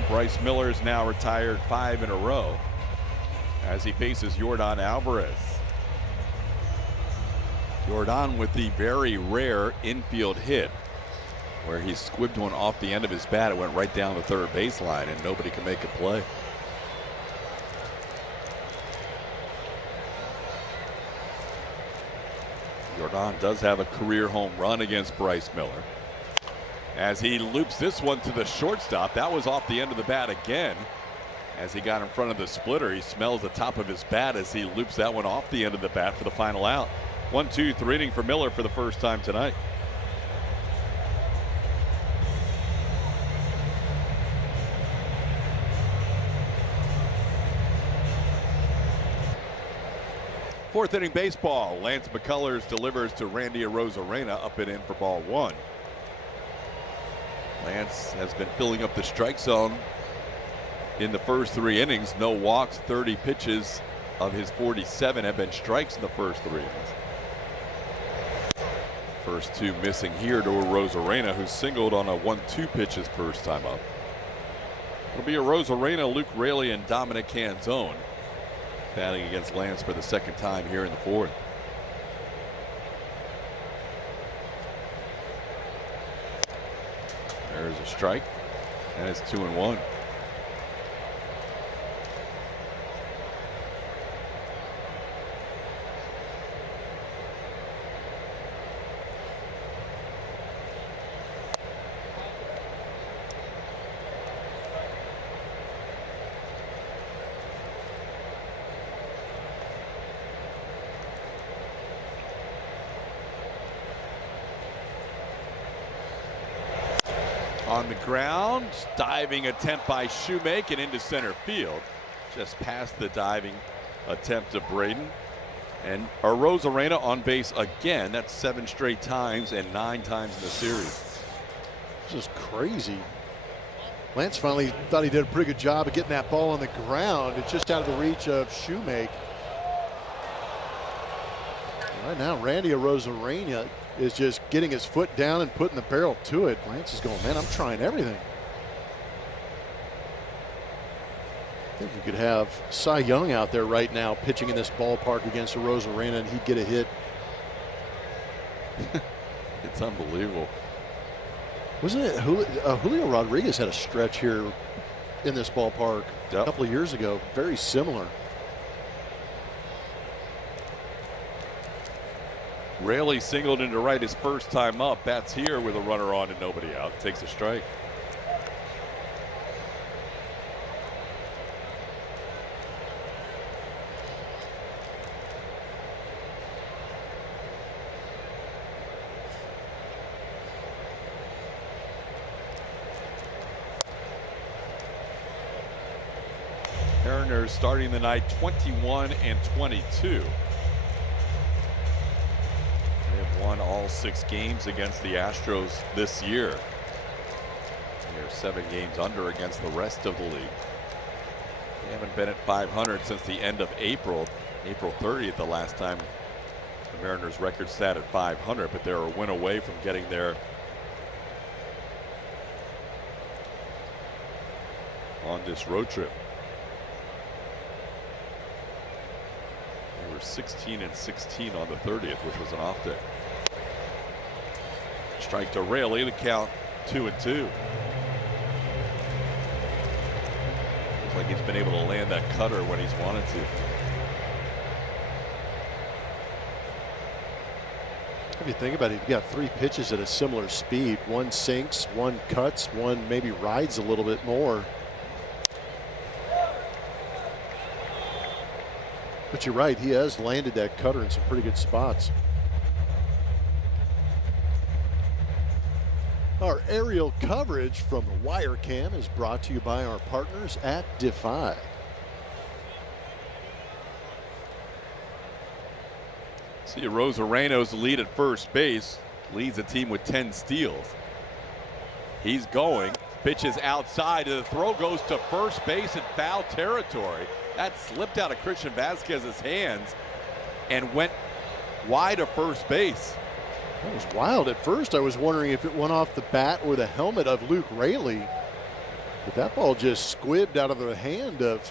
Bryce Miller is now retired 5 in a row as he faces Yordan Alvarez. Yordan with the very rare infield hit where he squibbed one off the end of his bat. It went right down the third baseline and nobody can make a play. Yordan does have a career home run against Bryce Miller. As he loops this one to the shortstop, that was off the end of the bat again. As he got in front of the splitter, he smells the top of his bat as he loops that one off the end of the bat for the final out. 1-2-3 inning for Miller for the first time tonight. Fourth inning baseball. Lance McCullers delivers to Randy Arozarena, up and in for ball 1. Lance has been filling up the strike zone in the first 3 innings. No walks, 30 pitches of his 47 have been strikes in the first 3 innings. First 2 missing here to Arozarena, who singled on a 1-2 pitch his first time up. It'll be a Rosarena, Luke Raley, and Dominic Canzone batting against Lance for the second time here in the fourth. There's a strike, and it's 2-1. On the ground, diving attempt by Shoemake and into center field. Just past the diving attempt of Braden. And Rosarena on base again. That's 7 straight times and 9 times in the series. Just crazy. Lance finally thought he did a pretty good job of getting that ball on the ground. It's just out of the reach of Shoemake. Right now, Randy Rosarena is just getting his foot down and putting the barrel to it. Lance is going, man, I'm trying everything. I think you could have Cy Young out there right now pitching in this ballpark against a Rosarena and he'd get a hit. It's unbelievable. Wasn't it Julio Rodriguez had a stretch here in this ballpark a couple of years ago, very similar. Raley singled into right his first time up. Bats here with a runner on and nobody out. Takes a strike. Mariners starting the night 21-22. Won all 6 games against the Astros this year. They're 7 games under against the rest of the league. They haven't been at 500 since the end of April 30th, the last time the Mariners record sat at 500, but they're a win away from getting there on this road trip. They were 16-16 on the 30th, which was an off day. Strike to Raley, the count 2-2. Looks like he's been able to land that cutter when he's wanted to. If you think about it, you've got 3 pitches at a similar speed. One sinks, one cuts, one maybe rides a little bit more. But you're right, he has landed that cutter in some pretty good spots. Our aerial coverage from the Wire Cam is brought to you by our partners at Defy. See Rosareno's lead at first base, leads the team with 10 steals. He's going, pitches outside, and the throw goes to first base in foul territory. That slipped out of Christian Vasquez's hands and went wide of first base. That was wild. At first I was wondering if it went off the bat or the helmet of Luke Raley, but that ball just squibbed out of the hand of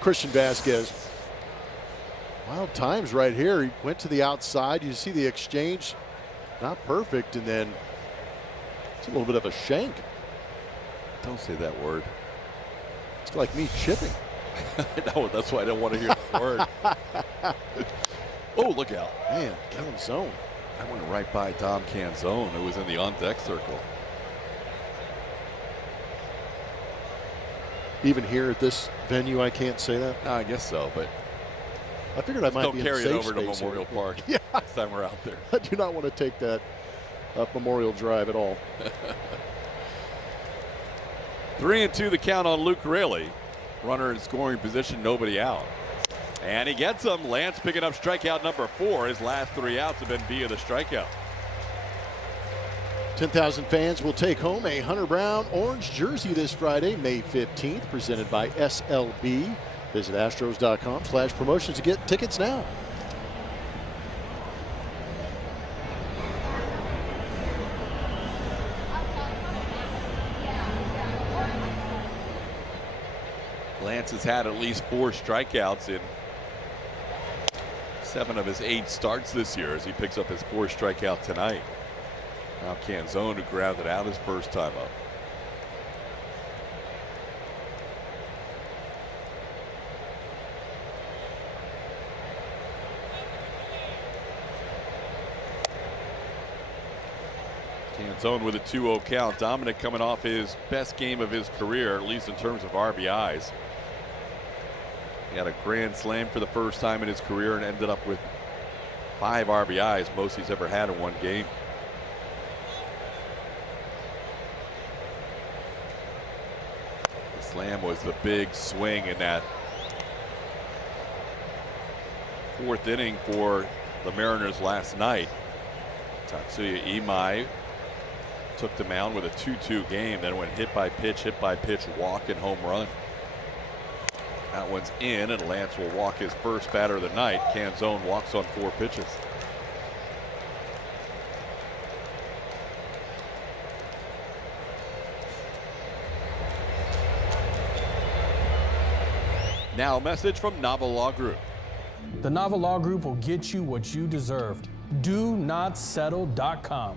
Christian Vasquez. Wild times right here. He went to the outside. You see the exchange, not perfect, and then it's a little bit of a shank. Don't say that word. It's like me chipping. No, that's why I don't want to hear that word. Oh, look out. Man, Canzone. I went right by Tom Canzone, who was in the on-deck circle. Even here at this venue, I can't say that? I guess so, but I figured I might be in a safe space. Don't carry it over to space Memorial here. Park Yeah. next time we're out there. I do not want to take that up Memorial Drive at all. 3-2 the count on Luke Raley. Runner in scoring position, nobody out. And he gets him. Lance picking up strikeout number 4. His last 3 outs have been via the strikeout. 10,000 fans will take home a Hunter Brown orange jersey this Friday, May 15th, presented by SLB. Visit astros.com/promotions to get tickets now. Lance has had at least 4 strikeouts in 7 of his 8 starts this year as he picks up his 4th strikeout tonight. Now Canzone, who grounded out his first time up. Canzone with a 2-0 count. Dominic coming off his best game of his career, at least in terms of RBIs. He had a grand slam for the first time in his career and ended up with 5 RBIs, most he's ever had in one game. The slam was the big swing in that 4th inning for the Mariners last night. Tatsuya Imai took the mound with a 2-2 game, then went hit by pitch, walk, and home run. That one's in, and Lance will walk his first batter of the night. Canzone walks on 4 pitches. Now a message from Novel Law Group. The Novel Law Group will get you what you deserve. DoNotSettle.com.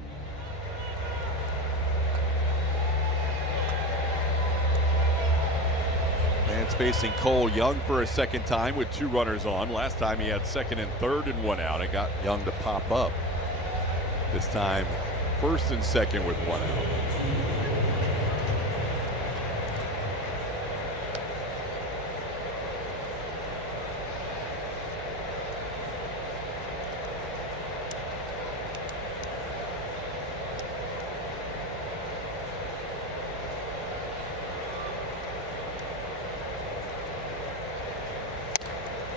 Lance facing Cole Young for a second time with 2 runners on. Last time he had 2nd and 3rd and 1 out and got Young to pop up. This time 1st and 2nd with 1 out.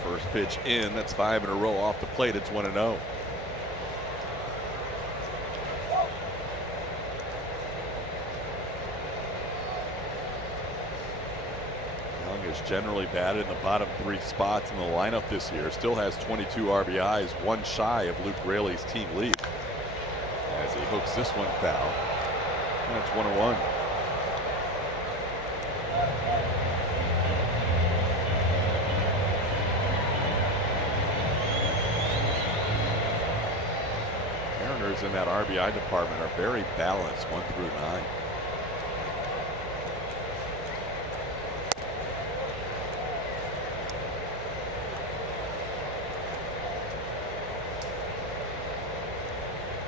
First pitch in, that's 5 in a row off the plate. It's 1-0. Young is generally batted in the bottom 3 spots in the lineup this year. Still has 22 RBIs, 1 shy of Luke Raley's team lead. As he hooks this one foul, and it's 1-1. Mariners in that RBI department are very balanced, 1 through 9.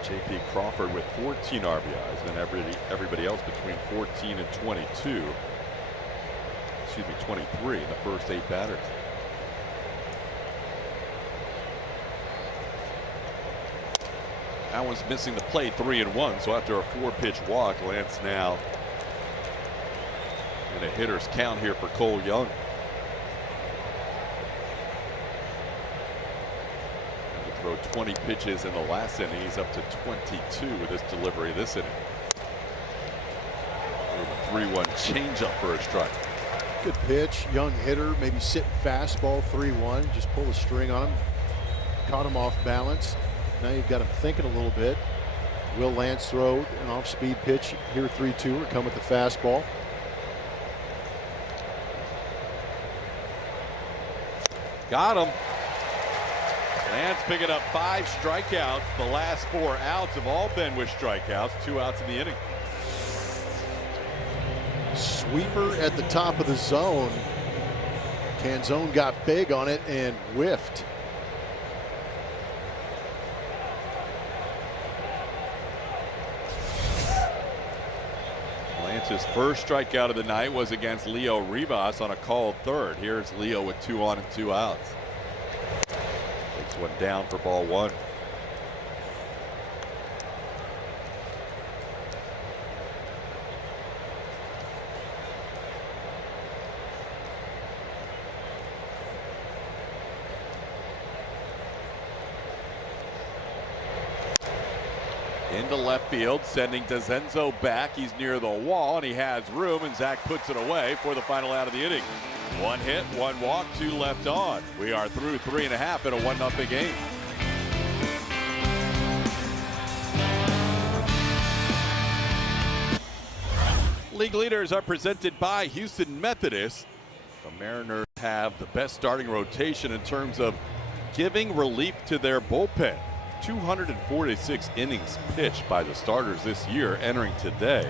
J.P. Crawford with 14 RBIs, and everybody else between 14 and 22. Excuse me, 23 in the first 8 batters. That one's missing the plate, 3-1. So after a 4-pitch walk, Lance now in a hitter's count here for Cole Young. He threw 20 pitches in the last inning. He's up to 22 with his delivery this inning. A 3-1 changeup for a strike. Good pitch, young hitter, maybe sitting fastball, 3-1. Just pull the string on him, caught him off balance. Now you've got him thinking a little bit. Will Lance throw an off-speed pitch here, 3-2, or come with the fastball? Got him. Lance picking up 5 strikeouts. The last 4 outs have all been with strikeouts. 2 outs in the inning. Sweeper at the top of the zone. Canzone got big on it and whiffed. Lance's first strikeout of the night was against Leo Rivas on a called 3rd. Here's Leo with 2 on and 2 outs. Takes one down for ball 1. Into left field, sending DeZenzo back. He's near the wall, and he has room, and Zach puts it away for the final out of the inning. 1 hit, 1 walk, 2 left on. We are through 3.5 in a 1-0 game. League leaders are presented by Houston Methodist. The Mariners have the best starting rotation in terms of giving relief to their bullpen. 246 innings pitched by the starters this year entering today.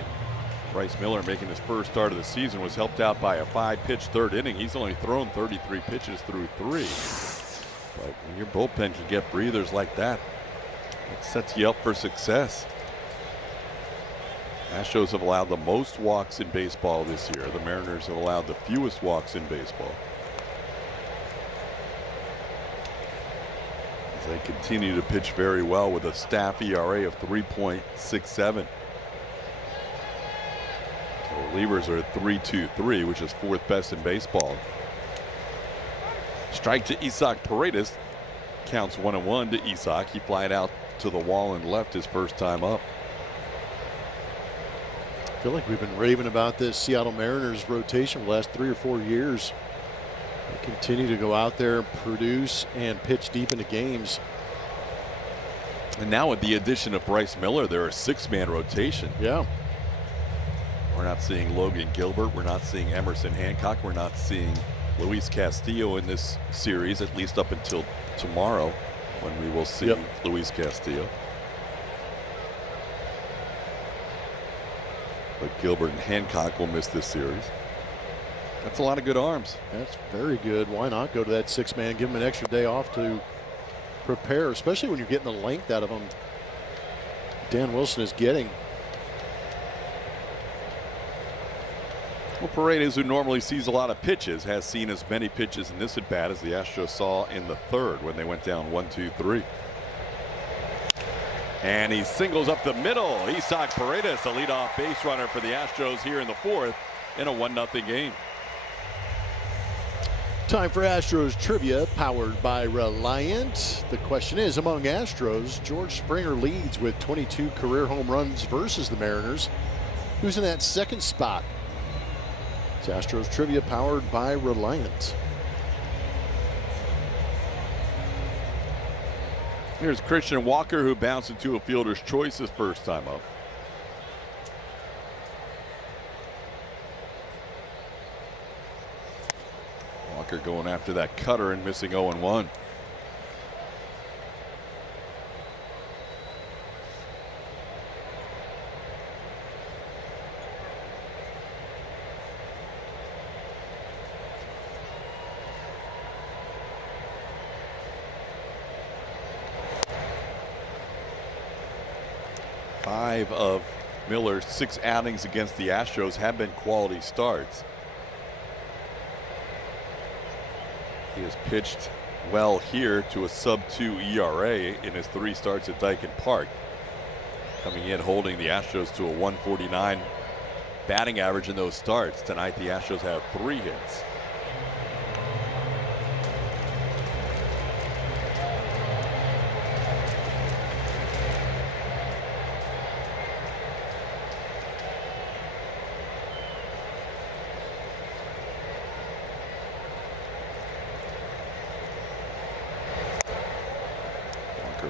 Bryce Miller, making his first start of the season, was helped out by a 5-pitch third inning. He's only thrown 33 pitches through 3. But when your bullpen can get breathers like that, it sets you up for success. Astros have allowed the most walks in baseball this year. The Mariners have allowed the fewest walks in baseball. As they continue to pitch very well with a staff ERA of 3.67. Relievers are at 3.23, which is 4th best in baseball. Strike to Isaac Paredes. Counts 1-1 to Isaac. He flied out to the wall and left his first time up. I feel like we've been raving about this Seattle Mariners rotation for the last 3 or 4 years. They continue to go out there, produce, and pitch deep into games. And now with the addition of Bryce Miller, they're a 6-man rotation. Yeah. We're not seeing Logan Gilbert. We're not seeing Emerson Hancock. We're not seeing Luis Castillo in this series, at least up until tomorrow, when we will see Luis Castillo. But Gilbert and Hancock will miss this series. That's a lot of good arms. That's very good. Why not go to that 6-man, give them an extra day off to prepare, especially when you're getting the length out of them Dan Wilson is getting. Well, Paredes, who normally sees a lot of pitches, has seen as many pitches in this at-bat as the Astros saw in the 3rd when they went down 1-2-3. And he singles up the middle. Isaac Paredes, the leadoff base runner for the Astros here in the 4th in a 1-0 game. Time for Astros trivia, powered by Reliant. The question is, among Astros, George Springer leads with 22 career home runs versus the Mariners. Who's in that 2nd spot? It's Astros trivia, powered by Reliant. Here's Christian Walker, who bounced into a fielder's choice his first time up. Walker going after that cutter and missing 0-1. Five of Miller's 6 outings against the Astros have been quality starts. He has pitched well here to a sub-2 ERA in his 3 starts at Daikin Park. Coming in holding the Astros to a 149 batting average in those starts. Tonight the Astros have 3 hits.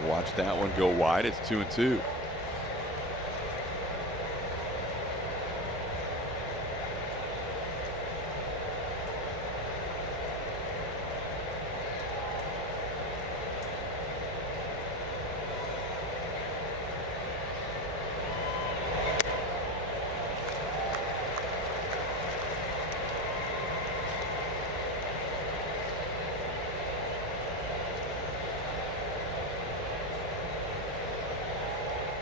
Watch that one go wide. It's 2-2.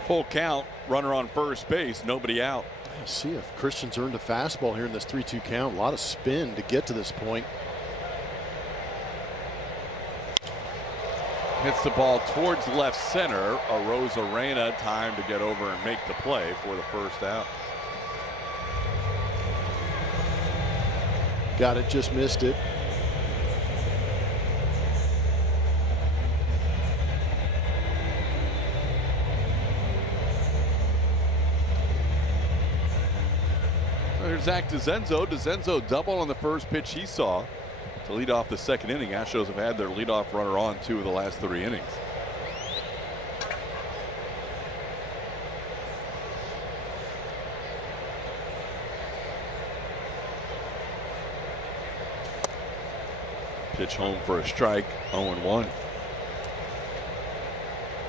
Full count, runner on first base, nobody out. Let's see if Christian's earned a fastball here in this 3-2 count. A lot of spin to get to this point. Hits the ball towards left center. Arozarena, time to get over and make the play for the first out. Got it, just missed it. There's Zach DeZenzo. DeZenzo double on the first pitch he saw to lead off the 2nd inning. Astros have had their leadoff runner on 2 of the last 3 innings. Pitch home for a strike, 0-1.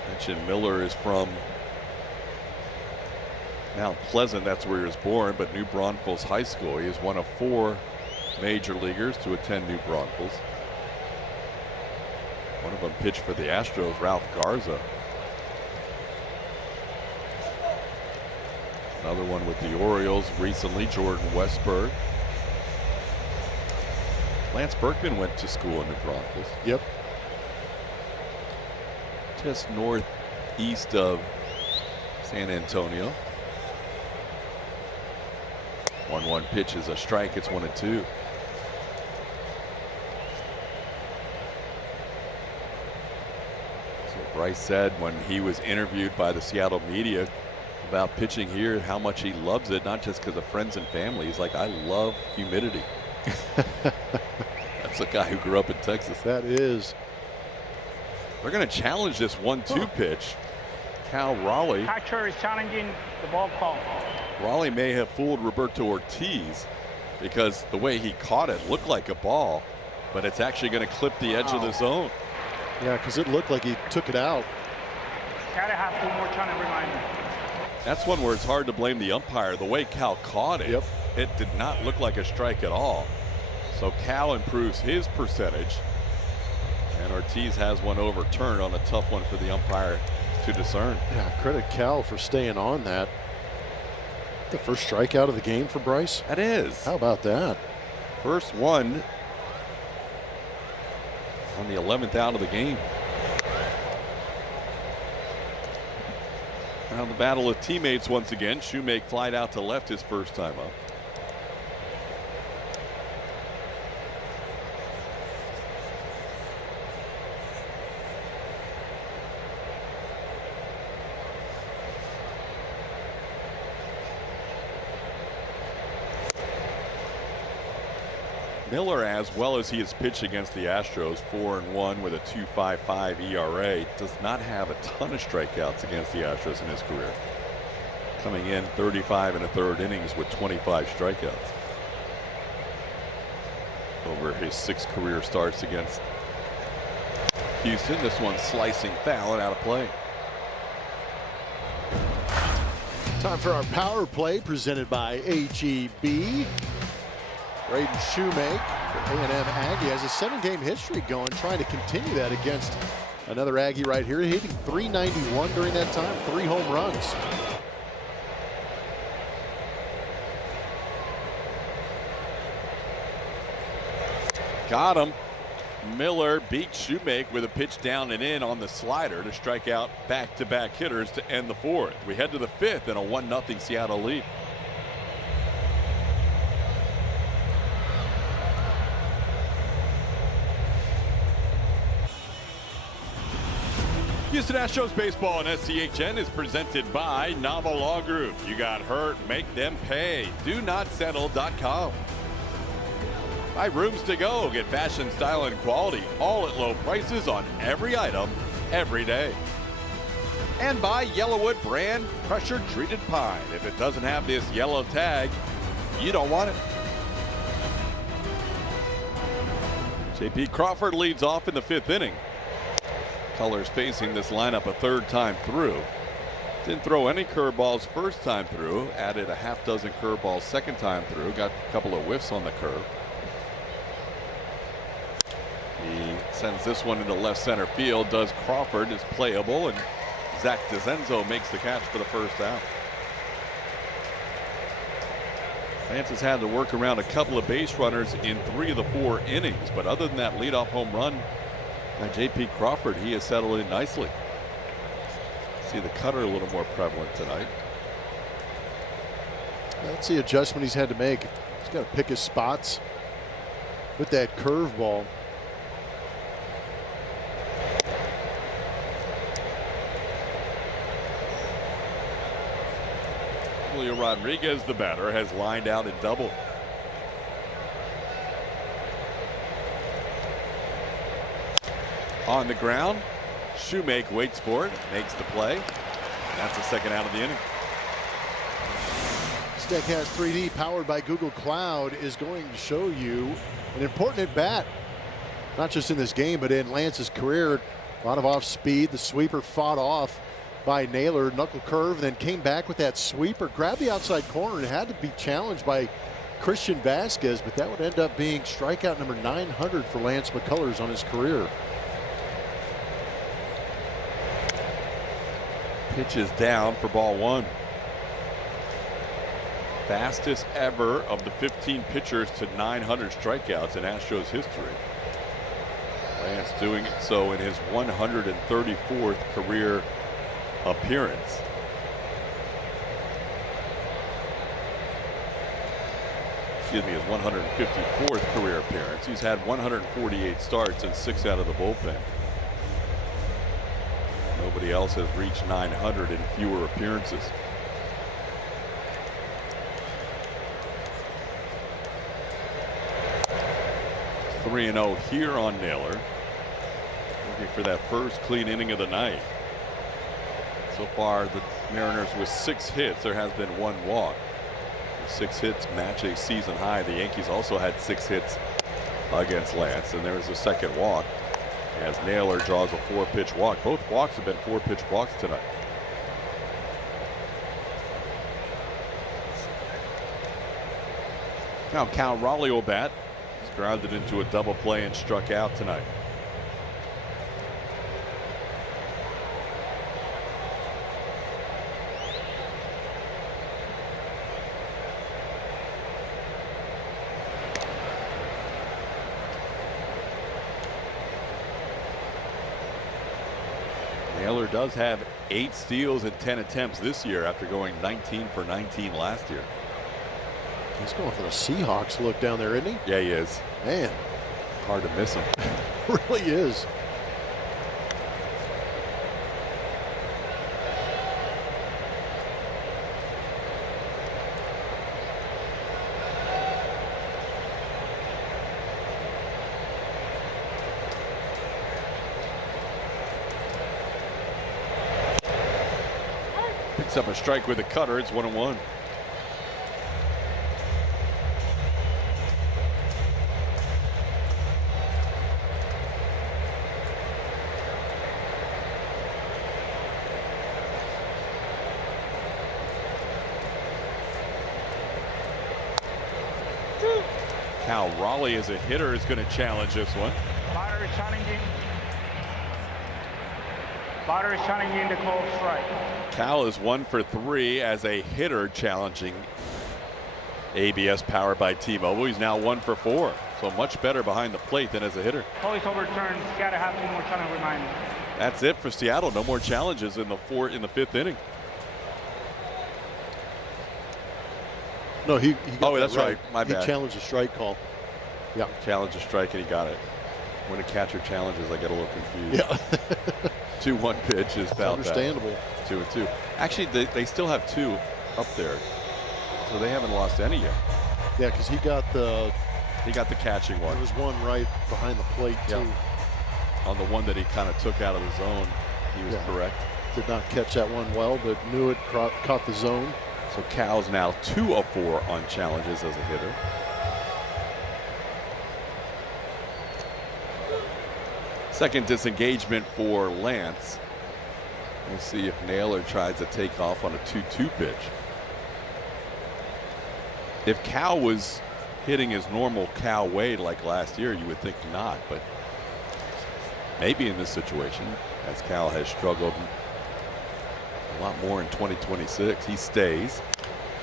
Mentioned Miller is from Mount Pleasant, that's where he was born, but New Braunfels High School. He is one of 4 major leaguers to attend New Braunfels. One of them pitched for the Astros, Ralph Garza. Another one with the Orioles recently, Jordan Westberg. Lance Berkman went to school in New Braunfels. Yep. Just northeast of San Antonio. 1-1 pitch is a strike. It's 1-2. So Bryce said when he was interviewed by the Seattle media about pitching here, how much he loves it, not just because of friends and family. He's like, I love humidity. That's a guy who grew up in Texas. That is. They're going to challenge this 1-2 pitch. Cal Raleigh. Catcher is challenging the ball call. Raleigh may have fooled Roberto Ortiz because the way he caught it looked like a ball, but it's actually going to clip the edge of the zone. Yeah, because it looked like he took it out. Gotta have 2 more challenge reminder. That's one where it's hard to blame the umpire. The way Cal caught it, it did not look like a strike at all. So Cal improves his percentage, and Ortiz has one overturned on a tough one for the umpire to discern. Yeah, credit Cal for staying on that. The first strikeout of the game for Bryce? That is. How about that? First one on the 11th out of the game. Now the battle of teammates once again. Shoemake flied out to left his first time up. Miller, as well as he has pitched against the Astros, 4-1 with a 2.55 ERA, does not have a ton of strikeouts against the Astros in his career. Coming in 35 1/3 innings with 25 strikeouts over his 6 career starts against Houston. This one slicing foul and out of play. Time for our power play presented by HEB. Braden Shoemake, A&M Aggie, has a 7-game history going, trying to continue that against another Aggie right here, hitting .391 during that time, 3 home runs. Got him. Miller beats Shoemake with a pitch down and in on the slider to strike out back-to-back hitters to end the 4th. We head to the 5th in a 1-0 Seattle lead. Houston Astros baseball on SCHN is presented by Novel Law Group. You got hurt, make them pay. DoNotSettle.com. Buy Rooms to Go. Get fashion, style, and quality, all at low prices on every item, every day. And by Yellowwood brand pressure-treated pine. If it doesn't have this yellow tag, you don't want it. J.P. Crawford leads off in the 5th inning. Colors facing this lineup a 3rd time through. Didn't throw any curveballs first time through. Added a half dozen curveballs 2nd time through. Got a couple of whiffs on the curve. He sends this one into left center field. Does Crawford, is playable, and Zach DeZenzo makes the catch for the 1st out. Vance has had to work around a couple of base runners in 3 of the 4 innings, but other than that leadoff home run by J.P. Crawford, he has settled in nicely. See the cutter a little more prevalent tonight. That's the adjustment he's had to make. He's got to pick his spots with that curveball. Julio Rodriguez, the batter, has lined out in double. On the ground, Shoemake waits for it, makes the play. That's the 2nd out of the inning. StatCast 3D, powered by Google Cloud, is going to show you an important at bat not just in this game, but in Lance's career. A lot of off speed. The sweeper fought off by Naylor, knuckle curve, then came back with that sweeper, grabbed the outside corner, and had to be challenged by Christian Vasquez, but that would end up being strikeout number 900 for Lance McCullers on his career. Pitch is down for ball one. Fastest ever of the 15 pitchers to 900 strikeouts in Astros history. Lance doing it so in his 134th career appearance. Excuse me, his 154th career appearance. He's had 148 starts and 6 out of the bullpen. Nobody else has reached 900 in fewer appearances. It's 3-0 here on Naylor. Looking for that first clean inning of the night. So far, the Mariners with 6 hits. There has been 1 walk. The 6 hits match a season high. The Yankees also had 6 hits against Lance, and there was a second walk as Naylor draws a 4-pitch walk. Both walks have been 4-pitch walks tonight. Now Cal Raleigh will bat. He's grounded into a double play and struck out tonight. Naylor does have 8 steals and 10 attempts this year after going 19 for 19 last year. He's going for the Seahawks look down there, isn't he? Yeah, he is. Man, hard to miss him. Really is. Picks up a strike with a cutter. It's 1-1. Cal Raleigh as a hitter is going to challenge this one. Batter is challenging. Batter is challenging the called strike. Cal is 1 for 3 as a hitter challenging ABS powered by T-Mobile. He's now 1 for 4. So much better behind the plate than as a hitter. Call is overturned. Seattle have 2 more challenge remaining. That's it for Seattle. No more challenges in the 5th inning. No, he got that's right. My bad. He challenged a strike call. Yeah. Challenge a strike and he got it. When a catcher challenges, I get a little confused. Yeah. 2-1 pitch is fouled back. Understandable. 2-2. Actually, they still have 2 up there, so they haven't lost any yet. Yeah, because he got the catching one. There was one right behind the plate too. Yeah. On the one that he kind of took out of the zone, he was correct. Did not catch that one well, but knew it, caught the zone. So Cal's now 2 of 4 on challenges as a hitter. Second disengagement for Lance. We'll see if Naylor tries to take off on a 2-2 pitch. If Cal was hitting his normal Cal way like last year, you would think not, but maybe in this situation, as Cal has struggled a lot more in 2026. He stays,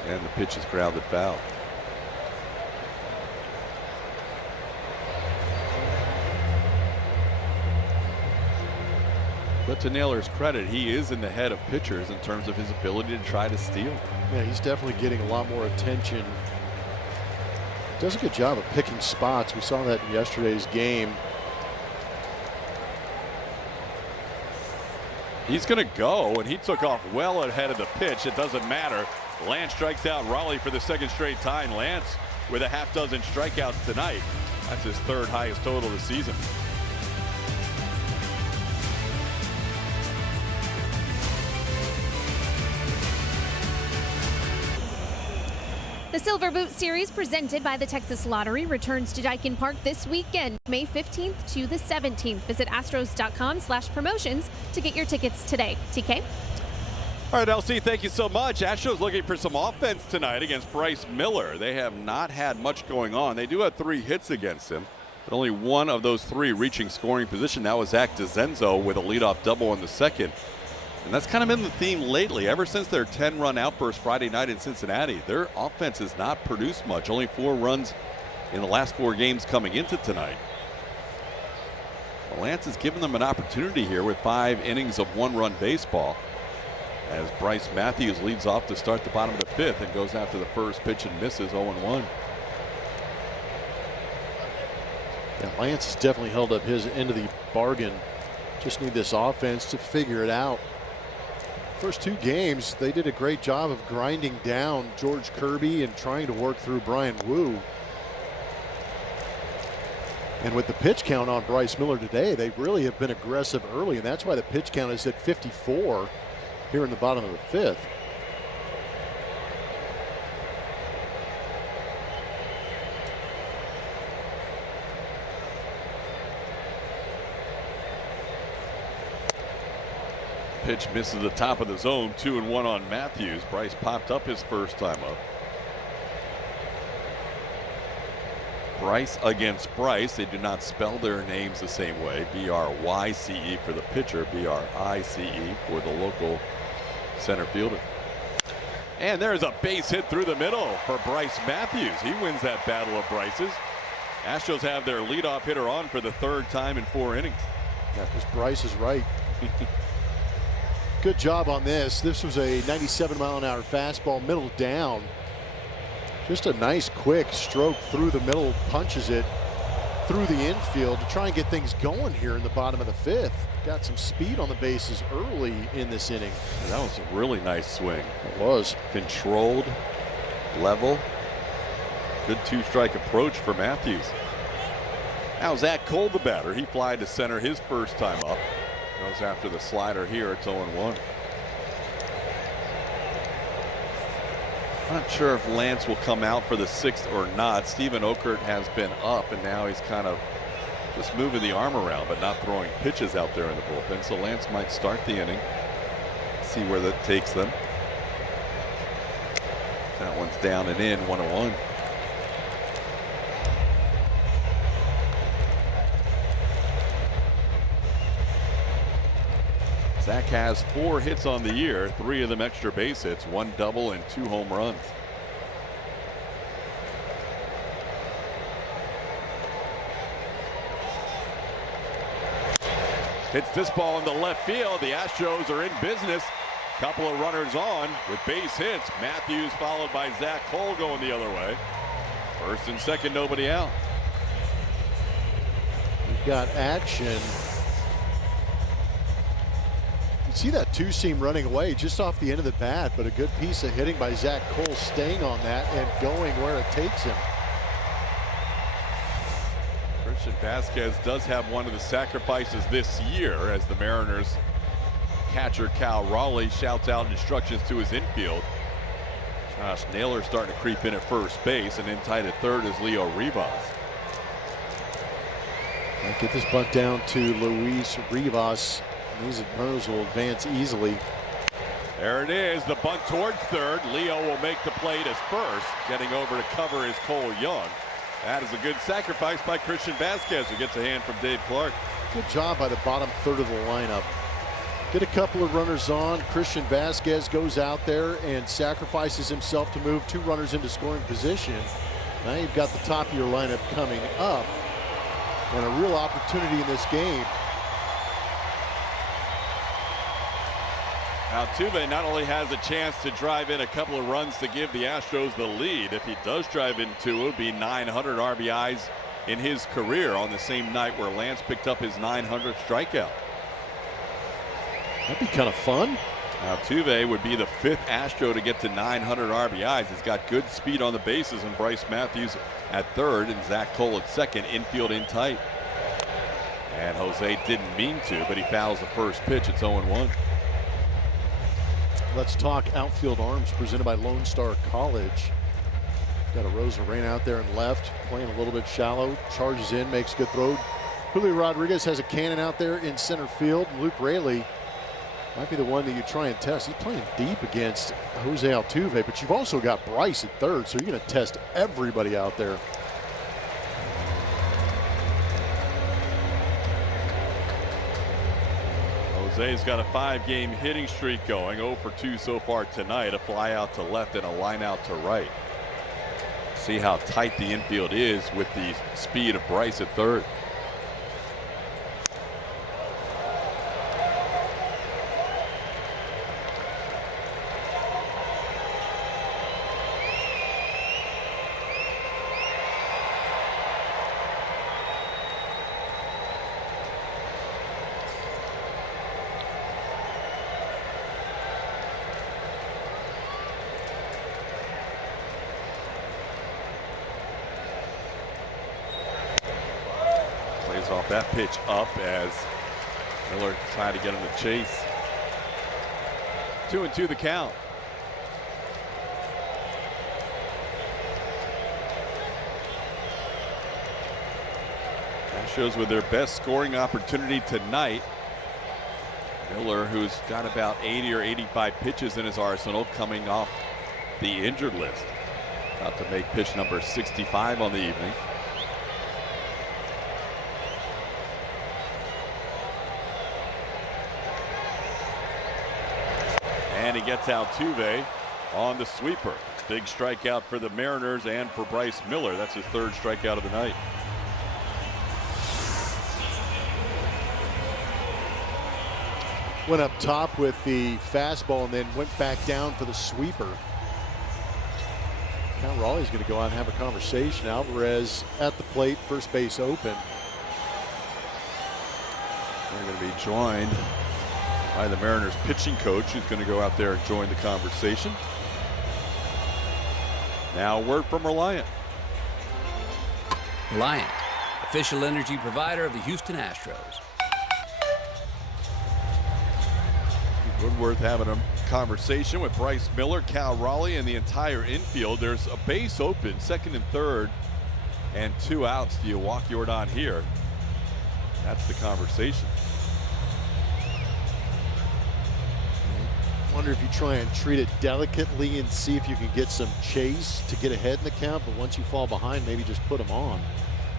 and the pitch is grounded foul. But to Naylor's credit, he is in the head of pitchers in terms of his ability to try to steal. Yeah, he's definitely getting a lot more attention. Does a good job of picking spots. We saw that in yesterday's game. He's going to go, and he took off well ahead of the pitch. It doesn't matter. Lance strikes out Raleigh for the 2nd straight time. Lance with a half-dozen strikeouts tonight. That's his 3rd highest total of the season. The Silver Boot Series, presented by the Texas Lottery, returns to Daikin Park this weekend, May 15th to the 17th. Visit astros.com/promotions to get your tickets today. TK? All right, LC, thank you so much. Astros looking for some offense tonight against Bryce Miller. They have not had much going on. They do have 3 hits against him, but only one of those 3 reaching scoring position. That was Zach DeZenzo with a leadoff double in the second. And that's kind of been the theme lately. Ever since their 10-run outburst Friday night in Cincinnati, their offense has not produced much. Only 4 runs in the last 4 games coming into tonight. Well, Lance has given them an opportunity here with 5 innings of 1-run baseball, as Bryce Matthews leads off to start the bottom of the 5th and goes after the first pitch and misses 0-1. Yeah, Lance has definitely held up his end of the bargain. Just need this offense to figure it out. First 2 games, they did a great job of grinding down George Kirby and trying to work through Brian Wu. And with the pitch count on Bryce Miller today, they really have been aggressive early, and that's why the pitch count is at 54 here in the bottom of the 5th. Pitch misses the top of the zone, 2-1 on Matthews. Bryce popped up his first time up. Bryce against Bryce. They do not spell their names the same way. B-R-Y-C-E for the pitcher, B-R-I-C-E for the local center fielder. And there's a base hit through the middle for Bryce Matthews. He wins that battle of Bryce's. Astros have their leadoff hitter on for the 3rd time in 4 innings. Yeah, because Bryce is right. Good job on this. This was a 97-mile-an-hour fastball, middle down. Just a nice quick stroke through the middle, punches it through the infield to try and get things going here in the bottom of the 5th. Got some speed on the bases early in this inning. That was a really nice swing. It was. Controlled, level. Good 2-strike approach for Matthews. Now Zach Cole, the batter. He flied to center his first time up. Goes after the slider here. It's 0-1. Not sure if Lance will come out for the 6th or not. Steven Okert has been up, and now he's kind of just moving the arm around, but not throwing pitches out there in the bullpen. So Lance might start the inning, see where that takes them. That one's down and in, 1-1. Zach has 4 hits on the year, 3 of them extra base hits, 1 double and 2 home runs. Hits this ball in the left field. The Astros are in business. Couple of runners on with base hits. Matthews followed by Zach Cole going the other way. 1st and 2nd, nobody out. We've got action. You see that 2-seam running away just off the end of the bat, but a good piece of hitting by Zach Cole, staying on that and going where it takes him. Christian Vasquez does have one of the sacrifices this year, as the Mariners catcher Cal Raleigh shouts out instructions to his infield. Josh Naylor starting to creep in at first base, and in tight at 3rd is Leo Rivas. Get this bunt down to Luis Rivas. These runners will advance easily. There it is, the bunt towards 3rd. Leo will make the play as first, getting over to cover is Cole Young. That is a good sacrifice by Christian Vasquez, who gets a hand from Dave Clark. Good job by the bottom 3rd of the lineup. Get a couple of runners on. Christian Vasquez goes out there and sacrifices himself to move 2 runners into scoring position. Now you've got the top of your lineup coming up, and a real opportunity in this game. Altuve not only has a chance to drive in a couple of runs to give the Astros the lead. If he does drive in 2, it would be 900 RBIs in his career on the same night where Lance picked up his 900th strikeout. That'd be kind of fun. Altuve would be the 5th Astro to get to 900 RBIs. He's got good speed on the bases, and Bryce Matthews at 3rd and Zach Cole at 2nd, infield in tight. And Jose didn't mean to, but he fouls the first pitch. It's 0-1. Let's talk outfield arms presented by Lone Star College. Got a Rosarena out there and left, playing a little bit shallow, charges in, makes a good throw. Julio Rodriguez has a cannon out there in center field. Luke Raley might be the one that you try and test. He's playing deep against Jose Altuve, but you've also got Bryce at third, so you're going to test everybody out there. Jose's got a 5-game hitting streak going, 0 for 2 so far tonight. A fly out to left and a line out to right. See how tight the infield is with the speed of Bryce at third. Plays off that pitch up as Miller trying to get him to chase. 2-2 the count. Astros with their best scoring opportunity tonight. Miller, who's got about 80 or 85 pitches in his arsenal, coming off the injured list. About to make pitch number 65 on the evening. And he gets Altuve on the sweeper. Big strikeout for the Mariners and for Bryce Miller. That's his 3rd strikeout of the night. Went up top with the fastball and then went back down for the sweeper. Now Raleigh's going to go out and have a conversation. Alvarez at the plate, first base open. They're going to be joined by the Mariners pitching coach, who's going to go out there and join the conversation. Now a word from Reliant. Reliant, official energy provider of the Houston Astros. Woodworth having a conversation with Bryce Miller, Cal Raleigh, and the entire infield. There's a base open, 2nd and 3rd, and 2 outs. Do you walk Jordan here? That's the conversation. I wonder if you try and treat it delicately and see if you can get some chase to get ahead in the count, but once you fall behind, maybe just put him on.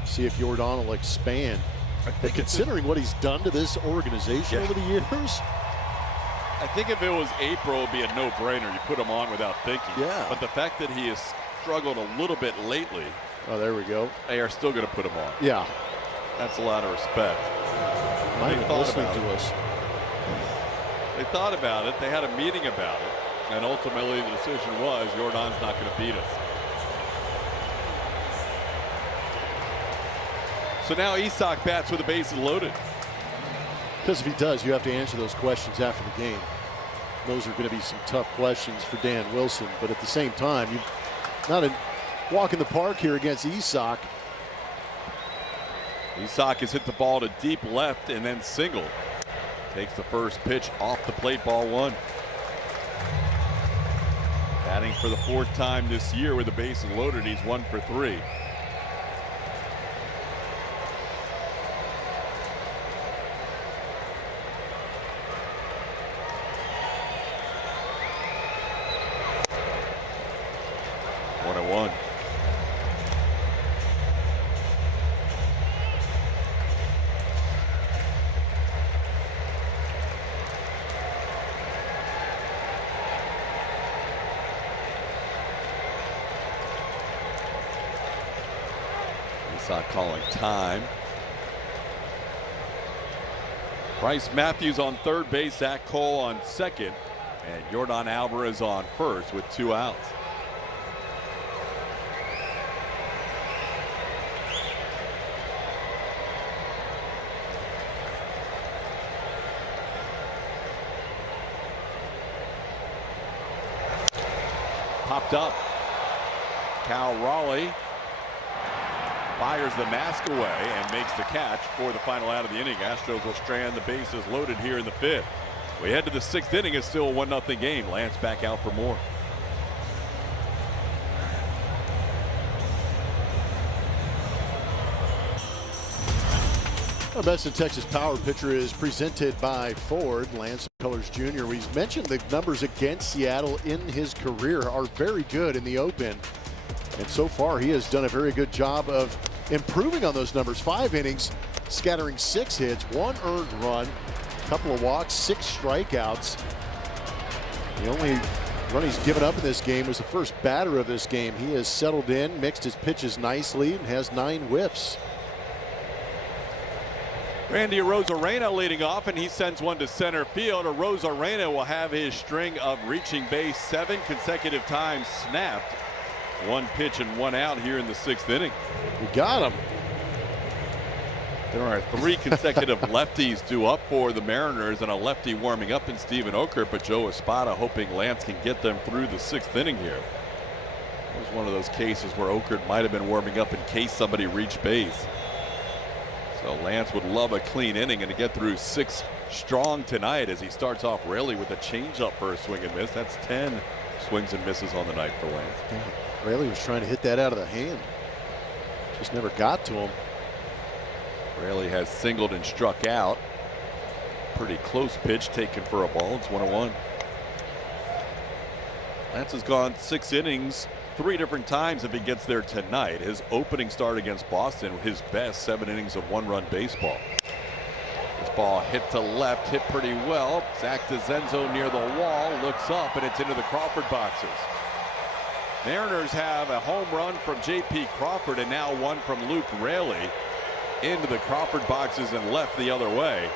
See if Jordan will expand. But considering what he's done to this organization over the years, I think if it was April, it would be a no-brainer. You put him on without thinking. Yeah. But the fact that he has struggled a little bit lately. Oh, there we go. They are still going to put him on. Yeah. That's a lot of respect. Might have listening to us. They thought about it. They had a meeting about it. And ultimately the decision was Jordan's not going to beat us. So now Isak bats with the bases loaded. Because if he does, you have to answer those questions after the game. Those are going to be some tough questions for Dan Wilson. But at the same time, you've not a walk in the park here against Isak. Isak has hit the ball to deep left and then singled. Takes the first pitch off the plate, ball 1. Batting for the 4th time this year with the bases loaded. He's 1 for 3. Calling time. Bryce Matthews on 3rd base, Zach Cole on 2nd, and Jordan Alvarez on 1st with 2 outs. Popped up. Cal Raleigh fires the mask away and makes the catch for the final out of the inning. Astros will strand the bases loaded here in the 5th. We head to the 6th inning. It's still a 1-0 game. Lance back out for more. Our Best in Texas Power Pitcher is presented by Ford. Lance McCullers Jr. We've mentioned the numbers against Seattle in his career are very good in the open. And so far, he has done a very good job of improving on those numbers. 5 innings, scattering 6 hits, 1 earned run, a couple of walks, 6 strikeouts. The only run he's given up in this game was the first batter of this game. He has settled in, mixed his pitches nicely, and has 9 whiffs. Randy Arozarena leading off, and he sends one to center field. Arozarena will have his string of reaching base 7 consecutive times snapped. 1 pitch and 1 out here in the 6th inning. We got him. There are 3 consecutive lefties due up for the Mariners, and a lefty warming up in Steven Okert, but Joe Espada hoping Lance can get them through the 6th inning here. It was one of those cases where Okert might have been warming up in case somebody reached base. So Lance would love a clean inning and to get through 6 strong tonight as he starts off Raley with a changeup for a swing and miss. That's 10 swings and misses on the night for Lance. Yeah, Raley was trying to hit that out of the hand. Just never got to him. Raley has singled and struck out. Pretty close pitch taken for a ball. It's 1-1. Lance has gone 6 innings 3 different times if he gets there tonight. His opening start against Boston, his best 7 innings of 1-run baseball. This ball hit to left, hit pretty well. Zach DeZenzo near the wall, looks up, and it's into the Crawford boxes. Mariners have a home run from J.P. Crawford and now one from Luke Raley into the Crawford boxes and left the other way.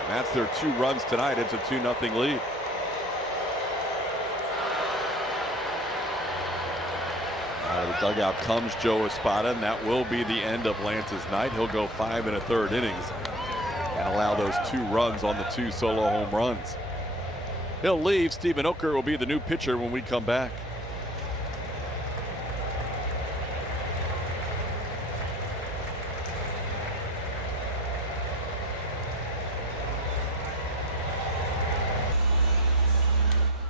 And that's their 2 runs tonight. It's a 2-0 lead. Out of the dugout comes Joe Espada, and that will be the end of Lance's night. He'll go 5 1/3 innings and allow those 2 runs on the 2 solo home runs. He'll leave. Steven Okert will be the new pitcher when we come back.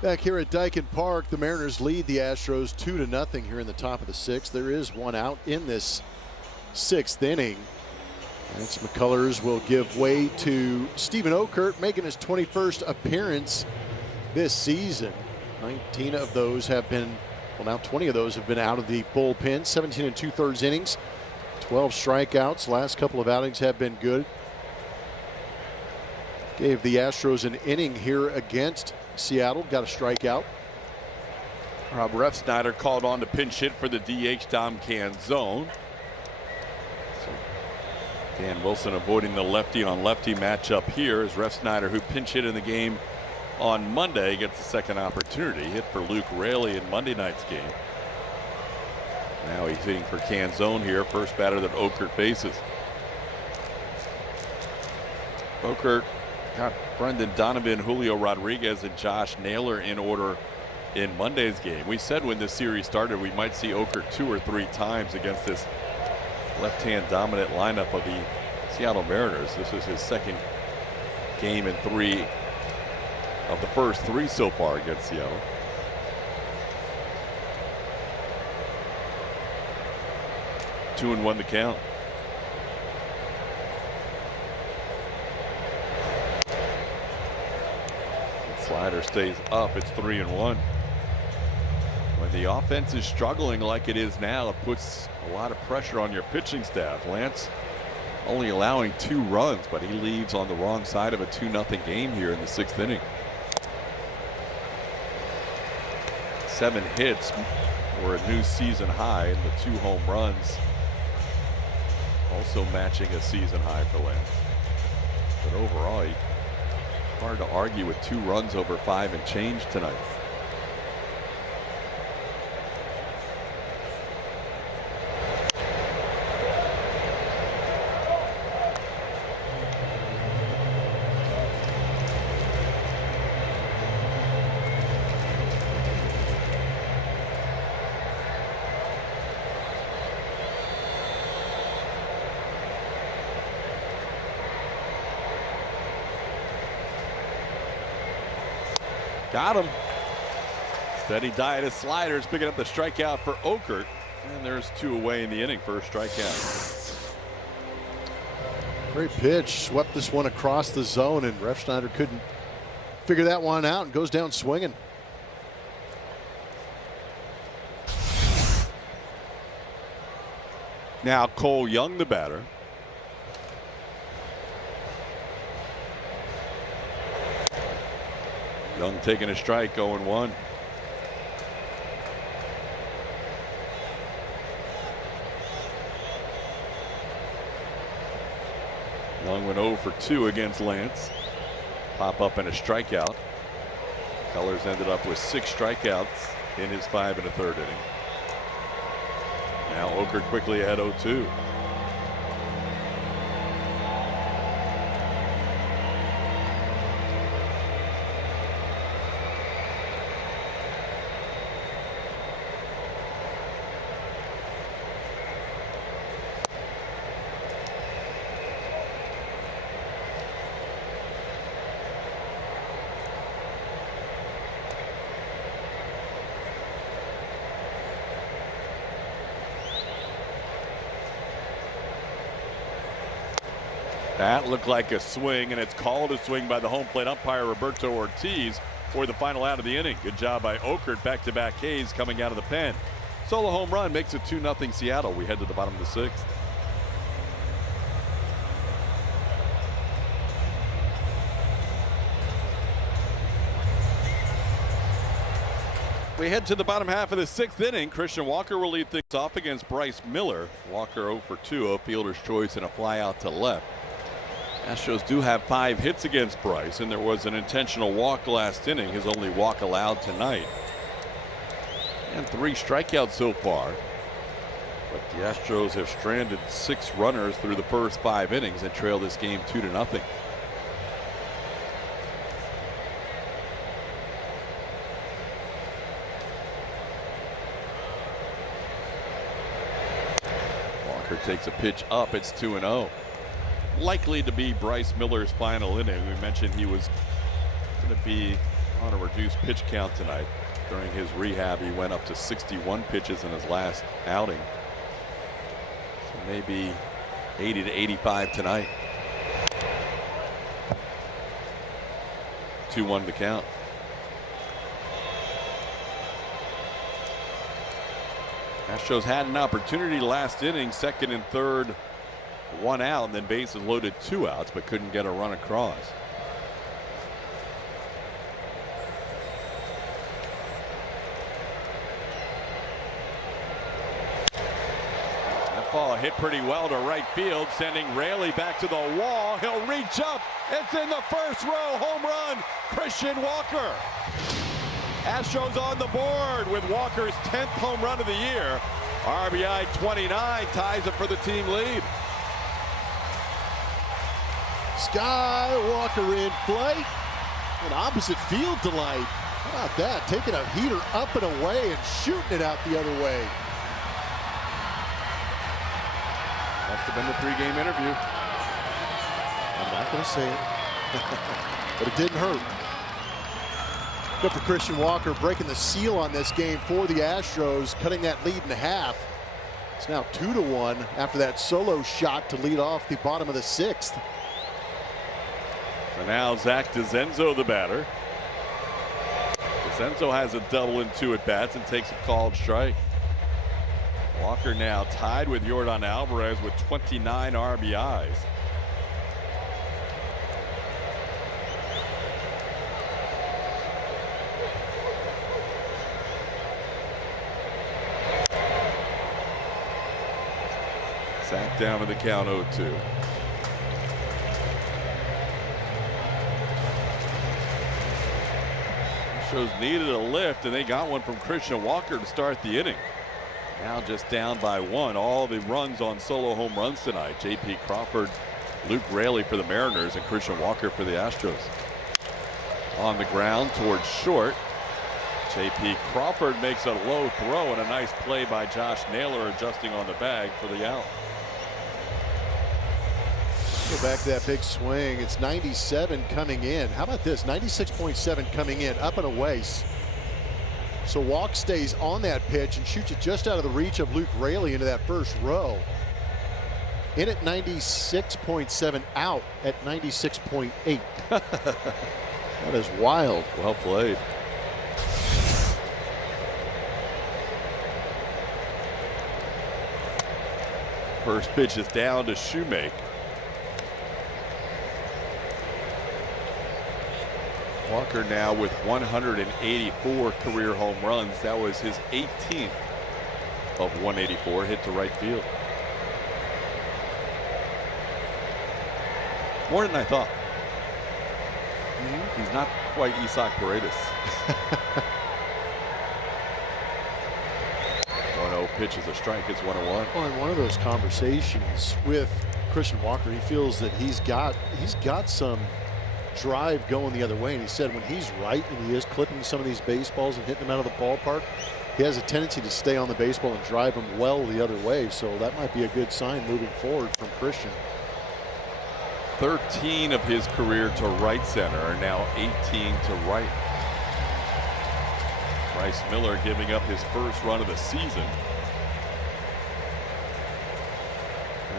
Back here at Daikin Park, the Mariners lead the Astros 2-0 here in the top of the 6th. There is 1 out in this 6th inning. Lance McCullers will give way to Steven Okert, making his 21st appearance this season. 19 of those have been, well, now 20 of those have been out of the bullpen. 17 2/3 innings, 12 strikeouts. Last couple of outings have been good. Gave the Astros an inning here against Seattle, got a strikeout. Rob Refsnyder called on to pinch hit for the DH Dom Canzone. So Dan Wilson avoiding the lefty on lefty matchup here as Refsnyder, who pinch hit in the game on Monday, gets the second opportunity. Hit for Luke Raley in Monday night's game. Now he's hitting for Canzone here, first batter that Okert faces. Okert got Brendan Donovan, Julio Rodriguez, and Josh Naylor in order in Monday's game. We said when this series started we might see Okert 2 or 3 times against this left-hand dominant lineup of the Seattle Mariners. This is his 2nd game in 3 of the first 3 so far against Seattle. Two and 1 to count. Slider stays up. It's 3-1. When the offense is struggling like it is now, it puts a lot of pressure on your pitching staff. Lance only allowing 2 runs, but he leaves on the wrong side of a 2-0 game here in the 6th inning. 7 hits were a new season high, and the 2 home runs also matching a season high for Lance. But overall, hard to argue with 2 runs over 5 and change tonight. Got him. Steady diet of sliders, picking up the strikeout for Okert. And there's 2 away in the inning for a strikeout. Great pitch, swept this one across the zone, and Refsnyder couldn't figure that one out and goes down swinging. Now Cole Young, the batter. Young taking a strike, 0-1. Young went 0 for 2 against Lance. Pop up and a strikeout. Colors ended up with 6 strikeouts in his 5 1/3 inning. Now Oker quickly ahead 0-2. That looked like a swing, and it's called a swing by the home plate umpire Roberto Ortiz for the final out of the inning. Good job by Okert. Back-to-back Ks coming out of the pen. Solo home run makes it 2-0 Seattle. We head to the bottom of the 6th. We head to the bottom half of the 6th inning. Christian Walker will lead things off against Bryce Miller. Walker 0 for 2, a fielder's choice and a fly out to left. Astros do have 5 hits against Bryce, and there was an intentional walk last inning, his only walk allowed tonight. And 3 strikeouts so far. But the Astros have stranded 6 runners through the first 5 innings and trail this game 2-0. Walker takes a pitch up. It's 2-0. Likely to be Bryce Miller's final inning. We mentioned he was going to be on a reduced pitch count tonight. During his rehab, he went up to 61 pitches in his last outing. So maybe 80 to 85 tonight. 2-1 to count. Astros had an opportunity last inning, 2nd and 3rd. 1 out, and then bases loaded, 2 outs, but couldn't get a run across. That ball hit pretty well to right field, sending Raley back to the wall. He'll reach up. It's in the first row. Home run, Christian Walker. Astros on the board with Walker's 10th home run of the year. RBI 29 ties it for the team lead. Skywalker in play. An opposite field delight. How about that? Taking a heater up and away and shooting it out the other way. Must have been the pregame interview. I'm not going to say it. But it didn't hurt. Good for Christian Walker, breaking the seal on this game for the Astros, cutting that lead in half. It's now 2-1 after that solo shot to lead off the bottom of the 6th. So now Zach DeZenzo, the batter. DeZenzo has a double in 2 at-bats and takes a called strike. Walker now tied with Yordan Alvarez with 29 RBIs. Zach down with the count 0-2. Astros needed a lift, and they got one from Christian Walker to start the inning. Now just down by 1. All the runs on solo home runs tonight. J.P. Crawford, Luke Raley for the Mariners, and Christian Walker for the Astros. On the ground towards short. J.P. Crawford makes a low throw, and a nice play by Josh Naylor adjusting on the bag for the out. Go back to that big swing. It's 97 coming in. How about this? 96.7 coming in, up and away. So Walk stays on that pitch and shoots it just out of the reach of Luke Raley into that first row. In at 96.7, out at 96.8. That is wild. Well played. First pitch is down to Shoemake. Walker now with 184 career home runs. That was his 18th of 184 hit to right field. More than I thought. He's not quite Isaac Paredes. 1-0 pitch is a strike. It's 1-1. Well, in one of those conversations with Christian Walker, he feels that he's got some drive going the other way, and he said when he's right and he is clipping some of these baseballs and hitting them out of the ballpark, he has a tendency to stay on the baseball and drive them well the other way. So that might be a good sign moving forward from Christian. 13 of his career to right center are now 18 to right. Bryce Miller giving up his first run of the season.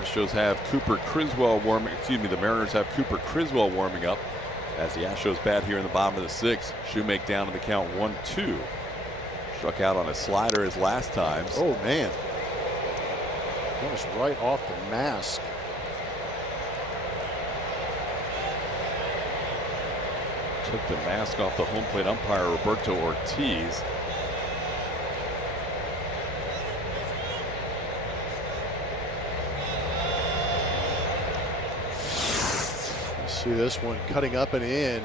Astros have Cooper Criswell warming, the Mariners have Cooper Criswell warming up as the Astros bat here in the bottom of the sixth. Shoemake down in the count 1-2. Struck out on a slider his last time. Oh man. That was right off the mask. Took the mask off the home plate umpire Roberto Ortiz. See this one cutting up and in.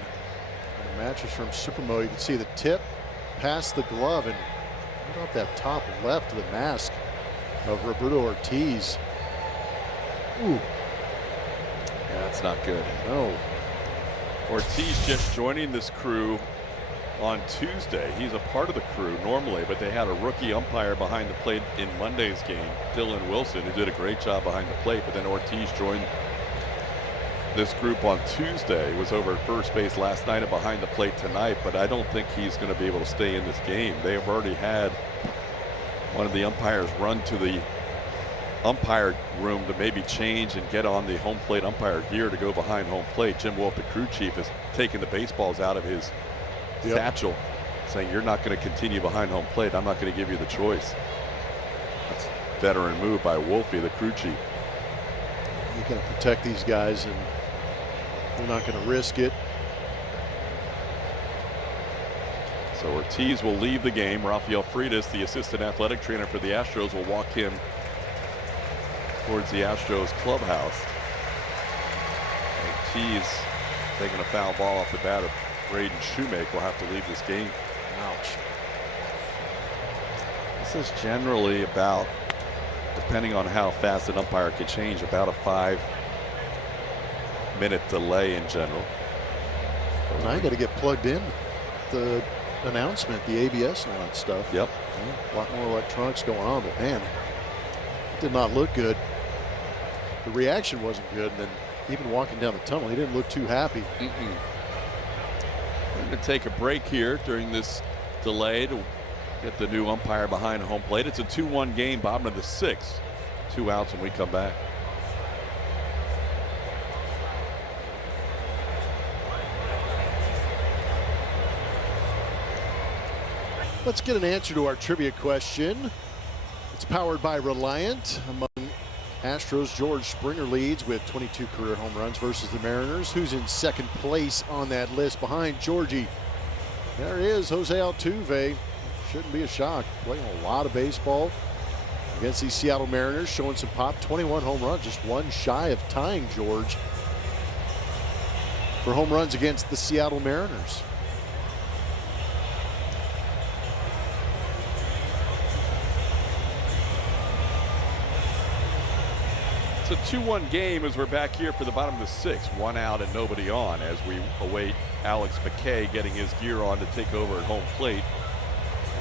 Matches from Supermo. You can see the tip past the glove and right off that top left of the mask of Roberto Ortiz. Ooh. Yeah, that's not good. No. Ortiz just joining this crew on Tuesday. He's a part of the crew normally, but they had a rookie umpire behind the plate in Monday's game, Dylan Wilson, who did a great job behind the plate, but then Ortiz joined this group on Tuesday, was over at first base last night and behind the plate tonight, but I don't think he's going to be able to stay in this game. They have already had one of the umpires run to the umpire room to maybe change and get on the home plate umpire gear to go behind home plate. Jim Wolf, the crew chief, has taken the baseballs out of his satchel, saying you're not going to continue behind home plate. I'm not going to give you the choice. That's a veteran move by Wolfie, the crew chief. You got to protect these guys, and they're not going to risk it. So Ortiz will leave the game. Rafael Freitas, the assistant athletic trainer for the Astros, will walk him towards the Astros clubhouse. Ortiz taking a foul ball off the bat of Braden Shoemake will have to leave this game. Ouch. This is generally about, depending on how fast an umpire can change, about a 5-minute delay in general. Well, now you got to get plugged in. The announcement, the ABS and all that stuff. Yep. Yeah, a lot more electronics going on, but man, it did not look good. The reaction wasn't good, and then even walking down the tunnel, he didn't look too happy. We're going to take a break here during this delay to get the new umpire behind home plate. It's a 2-1 game, bottom of the sixth. 2 outs when we come back. Let's get an answer to our trivia question. It's powered by Reliant. Among Astros, George Springer leads with 22 career home runs versus the Mariners. Who's in second place on that list behind Georgie? There is Jose Altuve. Shouldn't be a shock. Playing a lot of baseball against these Seattle Mariners, showing some pop. 21 home runs, just one shy of tying George for home runs against the Seattle Mariners. It's a 2-1 game as we're back here for the bottom of the sixth. 1 out and nobody on as we await Alex McKay getting his gear on to take over at home plate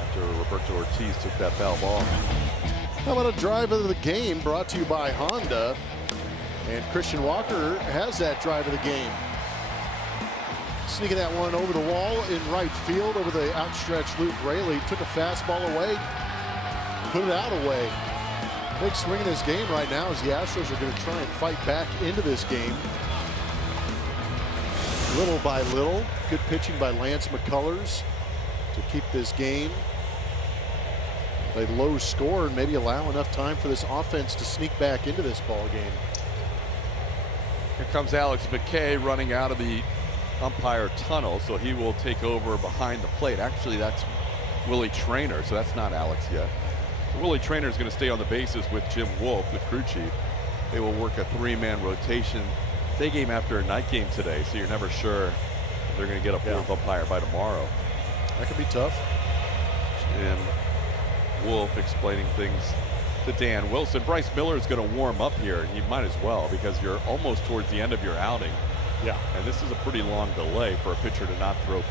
after Roberto Ortiz took that foul ball. How about a drive of the game brought to you by Honda? And Christian Walker has that drive of the game. Sneaking that one over the wall in right field over the outstretched Luke Raley. Took a fastball away, put it out away. Big swing in this game right now as the Astros are going to try and fight back into this game. Little by little, good pitching by Lance McCullers to keep this game a low score and maybe allow enough time for this offense to sneak back into this ball game. Here comes Alex McKay running out of the umpire tunnel, so he will take over behind the plate. Actually, that's Willie Traynor, so that's not Alex yet. Willie Traynor is going to stay on the bases with Jim Wolf, the crew chief. They will work a 3-man rotation. Day game after a night game today, so you're never sure if they're going to get a 4th umpire by tomorrow. That could be tough. And Wolf explaining things to Dan Wilson. Bryce Miller is going to warm up here. He might as well, because you're almost towards the end of your outing. Yeah. And this is a pretty long delay for a pitcher to not throw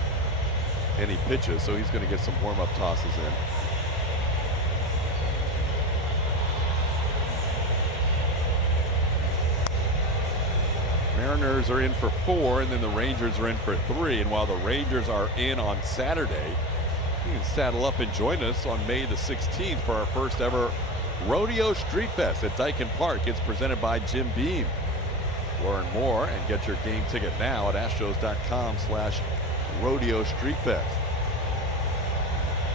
any pitches, so he's going to get some warm-up tosses in. Mariners are in for 4, and then the Rangers are in for 3. And while the Rangers are in on Saturday, you can saddle up and join us on May the 16th for our first ever Rodeo Street Fest at Dyken Park. It's presented by Jim Beam. Learn more and get your game ticket now at astros.com/Rodeo Street Fest.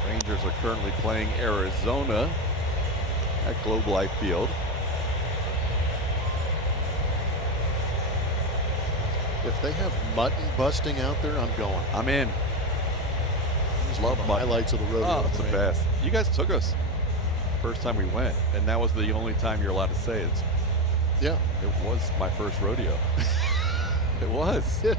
Rangers are currently playing Arizona at Globe Life Field. If they have mutton busting out there, I'm going. I'm in. Just love the highlights of the rodeo. Oh, it's the best. You guys took us the first time we went, and that was the only time you're allowed to say it. Yeah. It was my first rodeo. It was. That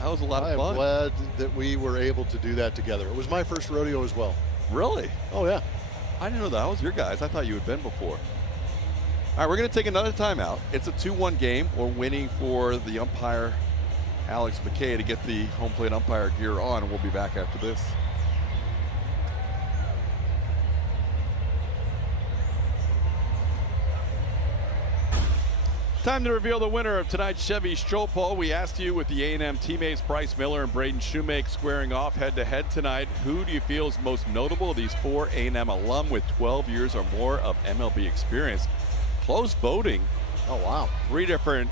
was a lot of fun. I'm glad that we were able to do that together. It was my first rodeo as well. Really? Oh, yeah. I didn't know that was your guys. I thought you had been before. All right, we're going to take another timeout. It's a 2-1 game. We're waiting for the umpire, Alex McKay, to get the home plate umpire gear on, and we'll be back after this. Time to reveal the winner of tonight's Chevy Stroll Poll. We asked you, with the A&M teammates Bryce Miller and Braden Shoemake squaring off head-to-head tonight, who do you feel is most notable of these 4 A&M alum with 12 years or more of MLB experience? Close voting. Oh, wow. 3 different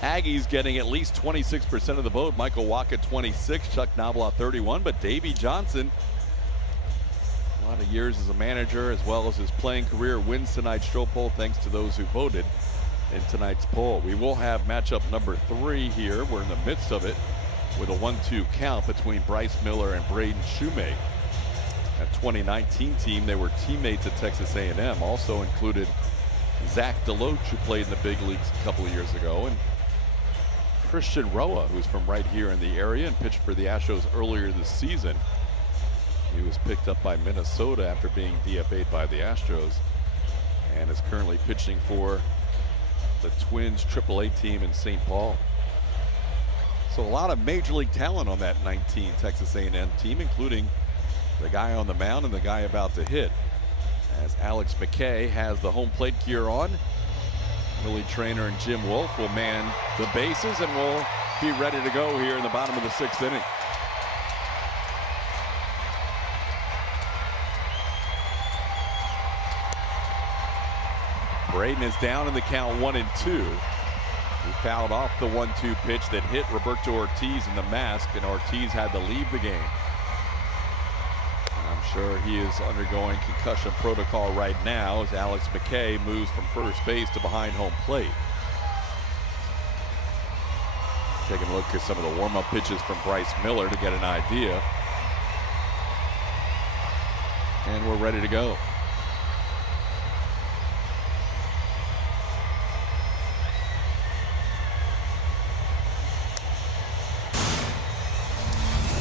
Aggies getting at least 26% of the vote. Michael Wacha 26, Chuck Knobloch 31, but Davey Johnson, a lot of years as a manager as well as his playing career, wins tonight's Stroll Poll thanks to those who voted in tonight's poll. We will have matchup number 3 here. We're in the midst of it with a 1-2 count between Bryce Miller and Braden Shoemake. That 2019 team, they were teammates at Texas A&M, also included Zach DeLoach, who played in the big leagues a couple of years ago, and Christian Roa, who's from right here in the area and pitched for the Astros earlier this season. He was picked up by Minnesota after being DFA'd by the Astros and is currently pitching for the Twins AAA team in St. Paul. So a lot of major league talent on that 19 Texas A&M team, including the guy on the mound and the guy about to hit. As Alex McKay has the home plate gear on, Willie Traynor and Jim Wolf will man the bases, and we'll be ready to go here in the bottom of the 6th inning. Braden is down in the count 1-2. He fouled off the 1-2 pitch that hit Roberto Ortiz in the mask, and Ortiz had to leave the game. I'm sure he is undergoing concussion protocol right now as Alex McKay moves from first base to behind home plate. Taking a look at some of the warm-up pitches from Bryce Miller to get an idea. And we're ready to go.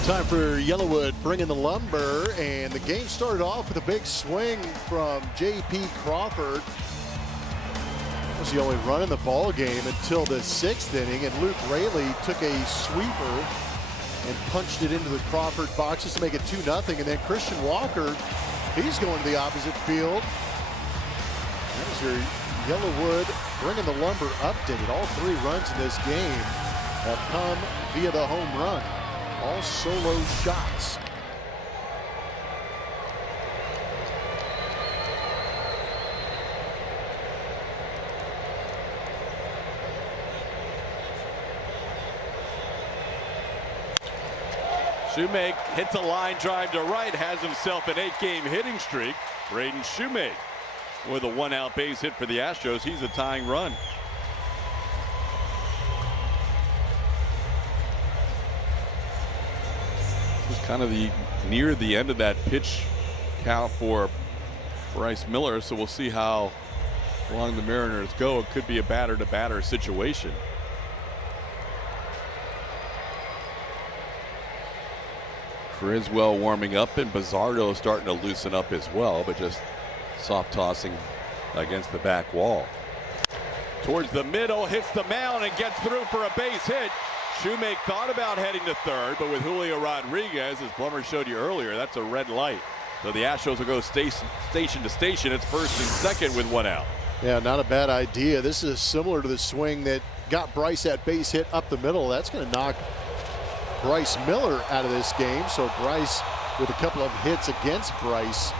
Time for Yellowwood bringing the lumber, and the game started off with a big swing from J.P. Crawford. That was the only run in the ball game until the 6th inning, and Luke Raley took a sweeper and punched it into the Crawford boxes to make it 2-0. And then Christian Walker, he's going to the opposite field. There's your Yellowwood bringing the lumber updated. All 3 runs in this game have come via the home run. All solo shots. Shoemake hits a line drive to right, has himself an 8-game hitting streak. Braden Shoemake with a 1-out base hit for the Astros. He's a tying run. This is kind of near the end of that pitch count for Bryce Miller, so we'll see how long the Mariners go. It could be a batter-to-batter situation. Criswell warming up, and Bizzardo starting to loosen up as well, but just soft tossing against the back wall. Towards the middle, hits the mound and gets through for a base hit. Shoemake thought about heading to third, but with Julio Rodriguez, as Blummer showed you earlier, that's a red light. So the Astros will go station to station. It's first and second with 1 out. Yeah, not a bad idea. This is similar to the swing that got Bryce that base hit up the middle. That's going to knock Bryce Miller out of this game. So Bryce with a couple of hits against Bryce.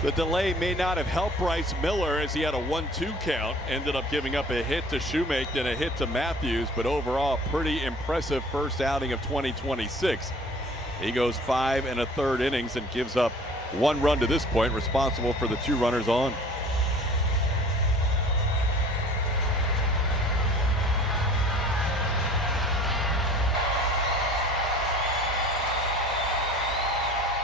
The delay may not have helped Bryce Miller, as he had a 1-2 count. Ended up giving up a hit to Shoemake, then a hit to Matthews, but overall pretty impressive first outing of 2026. He goes 5 1/3 innings and gives up 1 run to this point, responsible for the 2 runners on.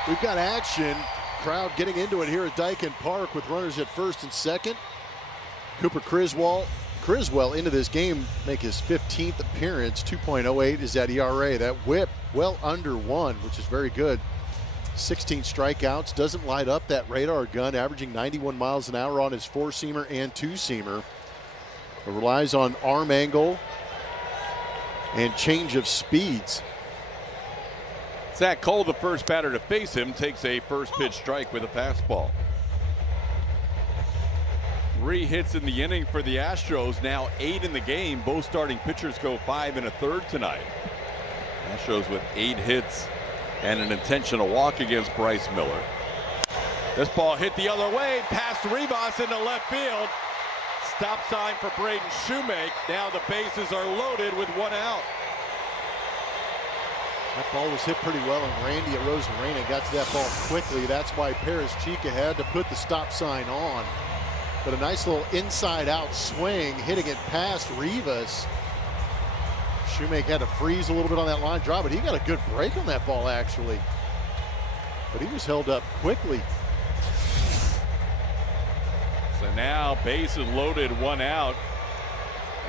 We've got action. Crowd getting into it here at Daikin Park with runners at first and second. Cooper Criswell into this game, make his 15th appearance. 2.08 is that ERA. That whip well under 1, which is very good. 16 strikeouts, doesn't light up that radar gun, averaging 91 miles an hour on his 4-seamer and 2-seamer. It relies on arm angle and change of speeds. Zach Cole, the first batter to face him, takes a first pitch strike with a fastball. 3 hits in the inning for the Astros, now 8 in the game. Both starting pitchers go 5 1/3 tonight. Astros with 8 hits and an intentional walk against Bryce Miller. This ball hit the other way, past Rivas into left field. Stop sign for Braden Shoemake. Now the bases are loaded with 1 out. That ball was hit pretty well, and Randy Arozarena got to that ball quickly. That's why Paris Chica had to put the stop sign on. But a nice little inside-out swing, hitting it past Rivas. Shoemake had to freeze a little bit on that line drive, but he got a good break on that ball, actually. But he was held up quickly. So now bases loaded, 1 out.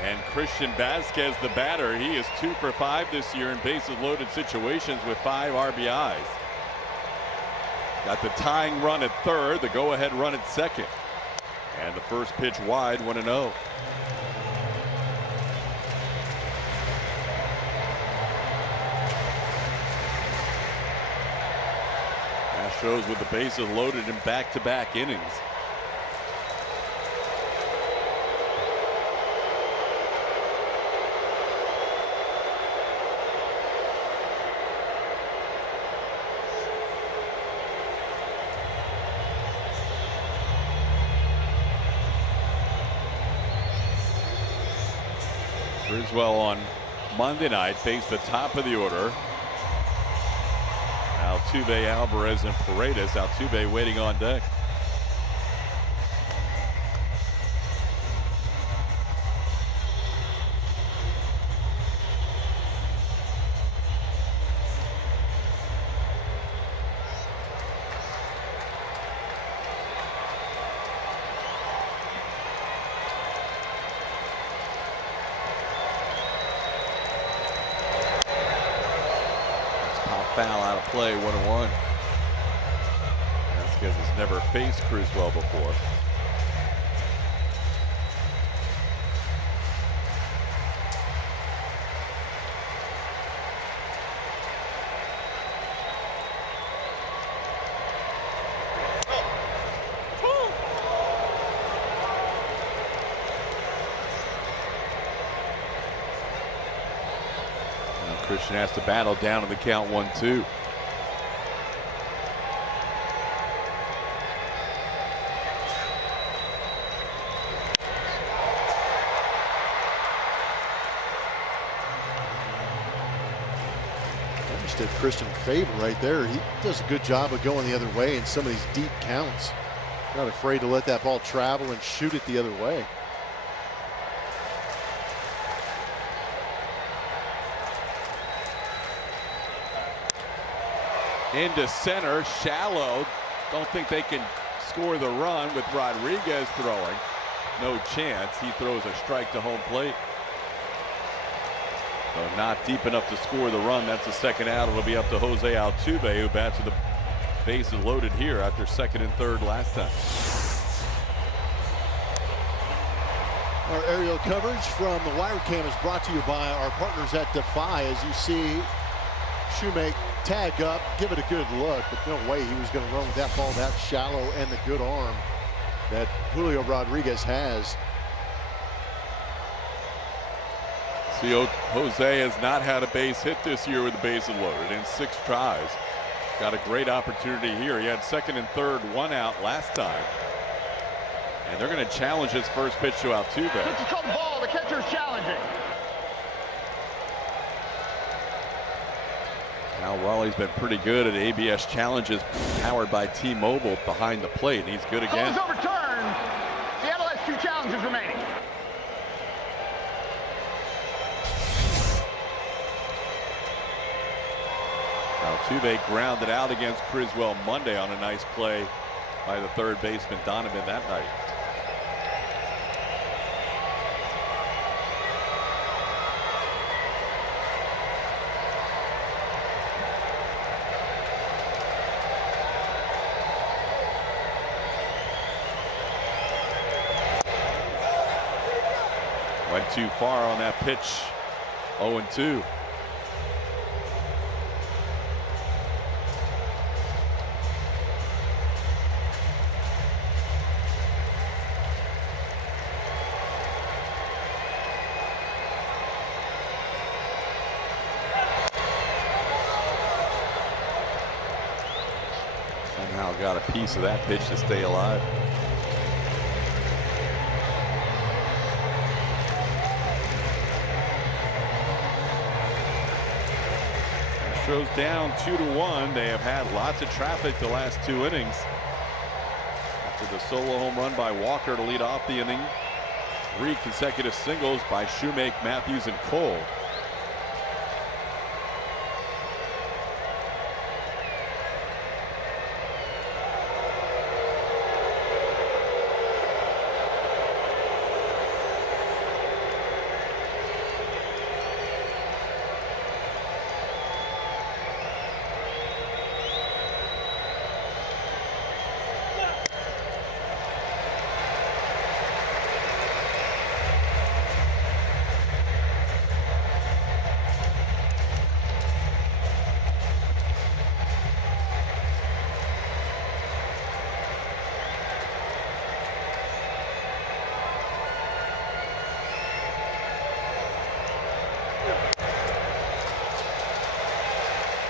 And Christian Vasquez, the batter, he is 2 for 5 this year in bases loaded situations with 5 RBIs. Got the tying run at third, the go-ahead run at second. And the first pitch wide, 1-0. Astros with the bases loaded in back-to-back innings. Criswell on Monday night faced the top of the order. Altuve, Alvarez, and Paredes. Altuve waiting on deck. Foul out of play, 1-1. Vasquez has never faced Criswell before. Christian has to battle down to the count, 1-2. just a Christian favor right there. He does a good job of going the other way in some of these deep counts. Not afraid to let that ball travel and shoot it the other way. Into center, shallow. Don't think they can score the run with Rodriguez throwing. No chance. He throws a strike to home plate. So not deep enough to score the run. That's the second out. It'll be up to Jose Altuve, who bats with the bases loaded here after second and third last time. Our aerial coverage from the Wire Cam is brought to you by our partners at Defy. As you see, Shoemake tag up, give it a good look, but no way he was going to run with that ball that shallow and the good arm that Julio Rodriguez has. See, Jose has not had a base hit this year with the bases loaded in 6 tries. Got a great opportunity here. He had second and third, 1 out last time. And they're going to challenge his first pitch to Altuve. Pitch is called the ball. The catcher is challenging. Now Raleigh's been pretty good at ABS challenges powered by T-Mobile behind the plate, and he's good again. Call is overturned. Seattle has 2 challenges remaining. Altuve grounded out against Criswell Monday on a nice play by the third baseman Donovan that night. Went too far on that pitch. 0-2. Somehow got a piece of that pitch to stay alive. Astros down 2-1. They have had lots of traffic the last 2 innings. After the solo home run by Walker to lead off the inning, 3 consecutive singles by Shoemake, Matthews, and Cole.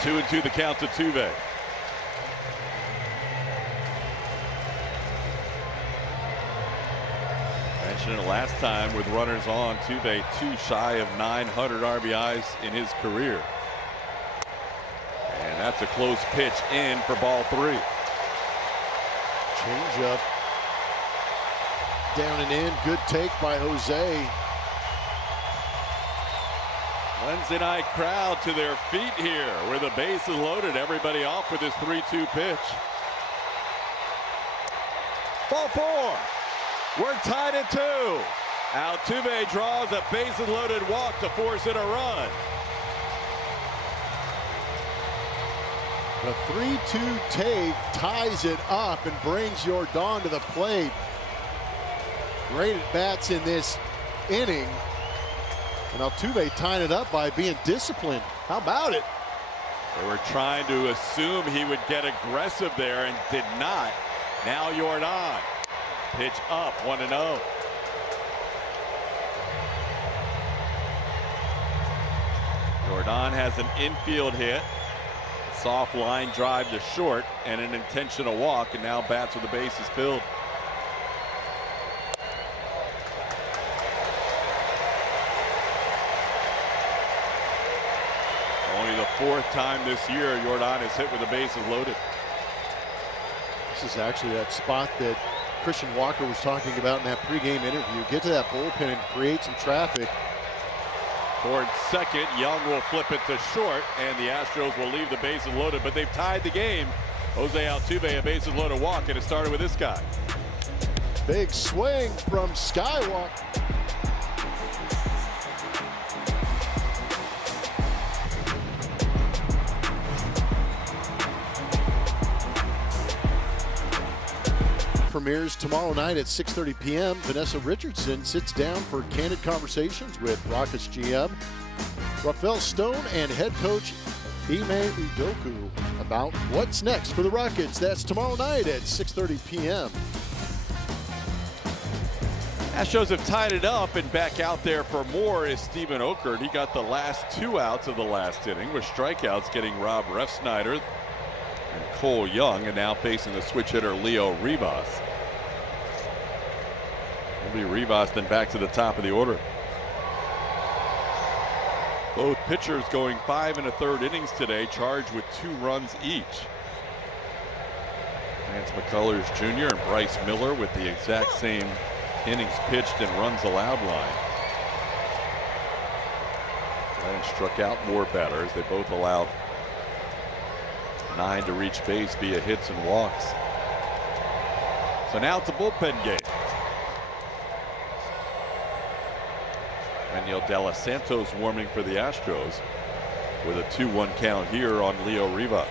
Two and two the count to Tuve. Mentioned it last time with runners on. Tuve 2 shy of 900 RBIs in his career. And that's a close pitch in for ball 3. Change up. Down and in. Good take by Jose. Wednesday night crowd to their feet here where the base is loaded. Everybody off with this 3-2 pitch. Ball 4. We're tied at 2. Altuve draws a bases loaded walk to force in a run. The 3-2 take ties it up and brings Jordan to the plate. Great at bats in this inning. And Altuve tying it up by being disciplined. How about it? They were trying to assume he would get aggressive there and did not. Now Jordan. Pitch up, 1-0. Jordan has an infield hit. Soft line drive to short and an intentional walk, and now bats with the bases filled. Only the 4th time this year Jordan is hit with the bases loaded. This is actually that spot that Christian Walker was talking about in that pregame interview. Get to that bullpen and create some traffic. Towards second, Young will flip it to short, and the Astros will leave the bases loaded, but they've tied the game. Jose Altuve, a bases loaded walk, and it started with this guy. Big swing from Skywalk. Premieres tomorrow night at 6:30 p.m. Vanessa Richardson sits down for candid conversations with Rockets GM Rafael Stone and head coach Ime Udoka about what's next for the Rockets. That's tomorrow night at 6:30 p.m. Astros have tied it up, and back out there for more is Steven Okert. He got the last 2 outs of the last inning with strikeouts, getting Rob Refsnyder and Cole Young, and now facing the switch hitter Leo Rivas. It'll be Rivas then back to the top of the order. Both pitchers going 5 1/3 innings today, charged with 2 runs each. Lance McCullers Jr. and Bryce Miller with the exact same innings pitched and runs allowed line. Lance struck out more batters. They both allowed 9 to reach base via hits and walks. So now it's a bullpen game. Daniel De Los Santos warming for the Astros with a 2-1 count here on Leo Rivas.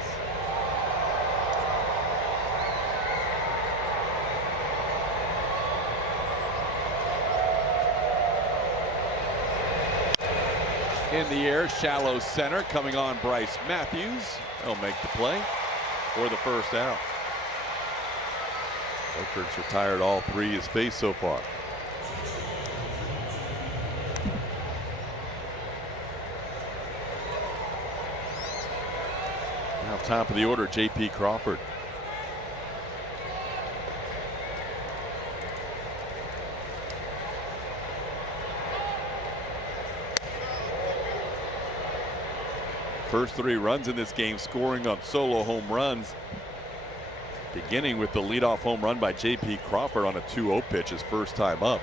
In the air, shallow center, coming on Bryce Matthews. He'll make the play for the first out. Okert's retired all 3 he's faced so far. Now top of the order, J.P. Crawford. First 3 runs in this game scoring on solo home runs, beginning with the leadoff home run by J.P. Crawford on a 2-0 pitch, his first time up.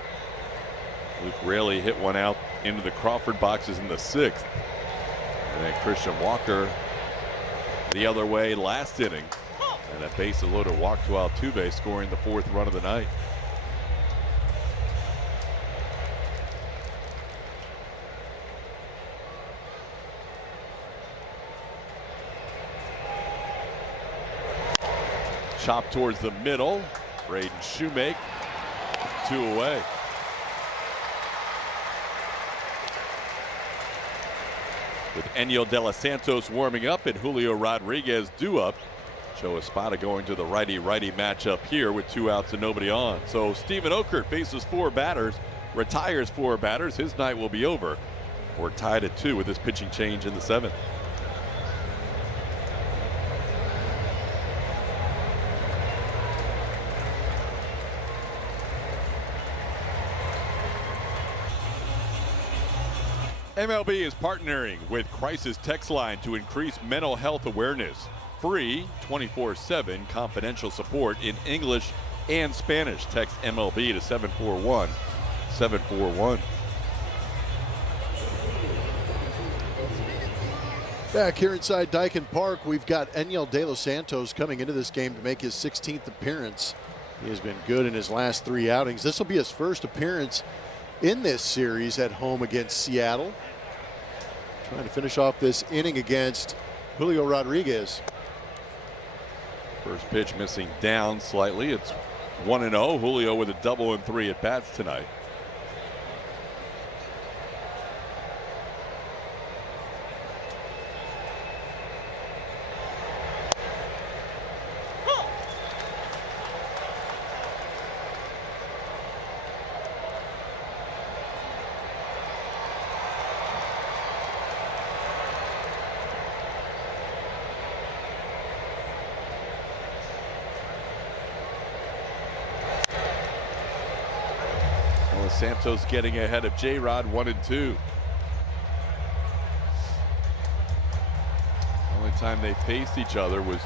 Luke Raley hit one out into the Crawford boxes in the 6th. And then Christian Walker the other way last inning. And a bases loaded walk to Altuve, scoring the 4th run of the night. Chop towards the middle. Braden Shoemake, 2 away. With Enyel De Los Santos warming up and Julio Rodriguez due up, Joe Espada going to the righty-righty matchup here with 2 outs and nobody on. So Steven Okert faces 4 batters, retires 4 batters. His night will be over. We're tied at 2 with this pitching change in the 7th. MLB is partnering with Crisis Text Line to increase mental health awareness. Free 24/7 confidential support in English and Spanish. Text MLB to 741-741. Back here inside Daikin Park, we've got Enyel De Los Santos coming into this game to make his 16th appearance. He has been good in his last 3 outings. This will be his first appearance in this series at home against Seattle. Trying to finish off this inning against Julio Rodriguez. First pitch missing down slightly. It's 1-0. Julio with a double and 3 at bats tonight. Santos getting ahead of J-Rod 1-2. only time they faced each other was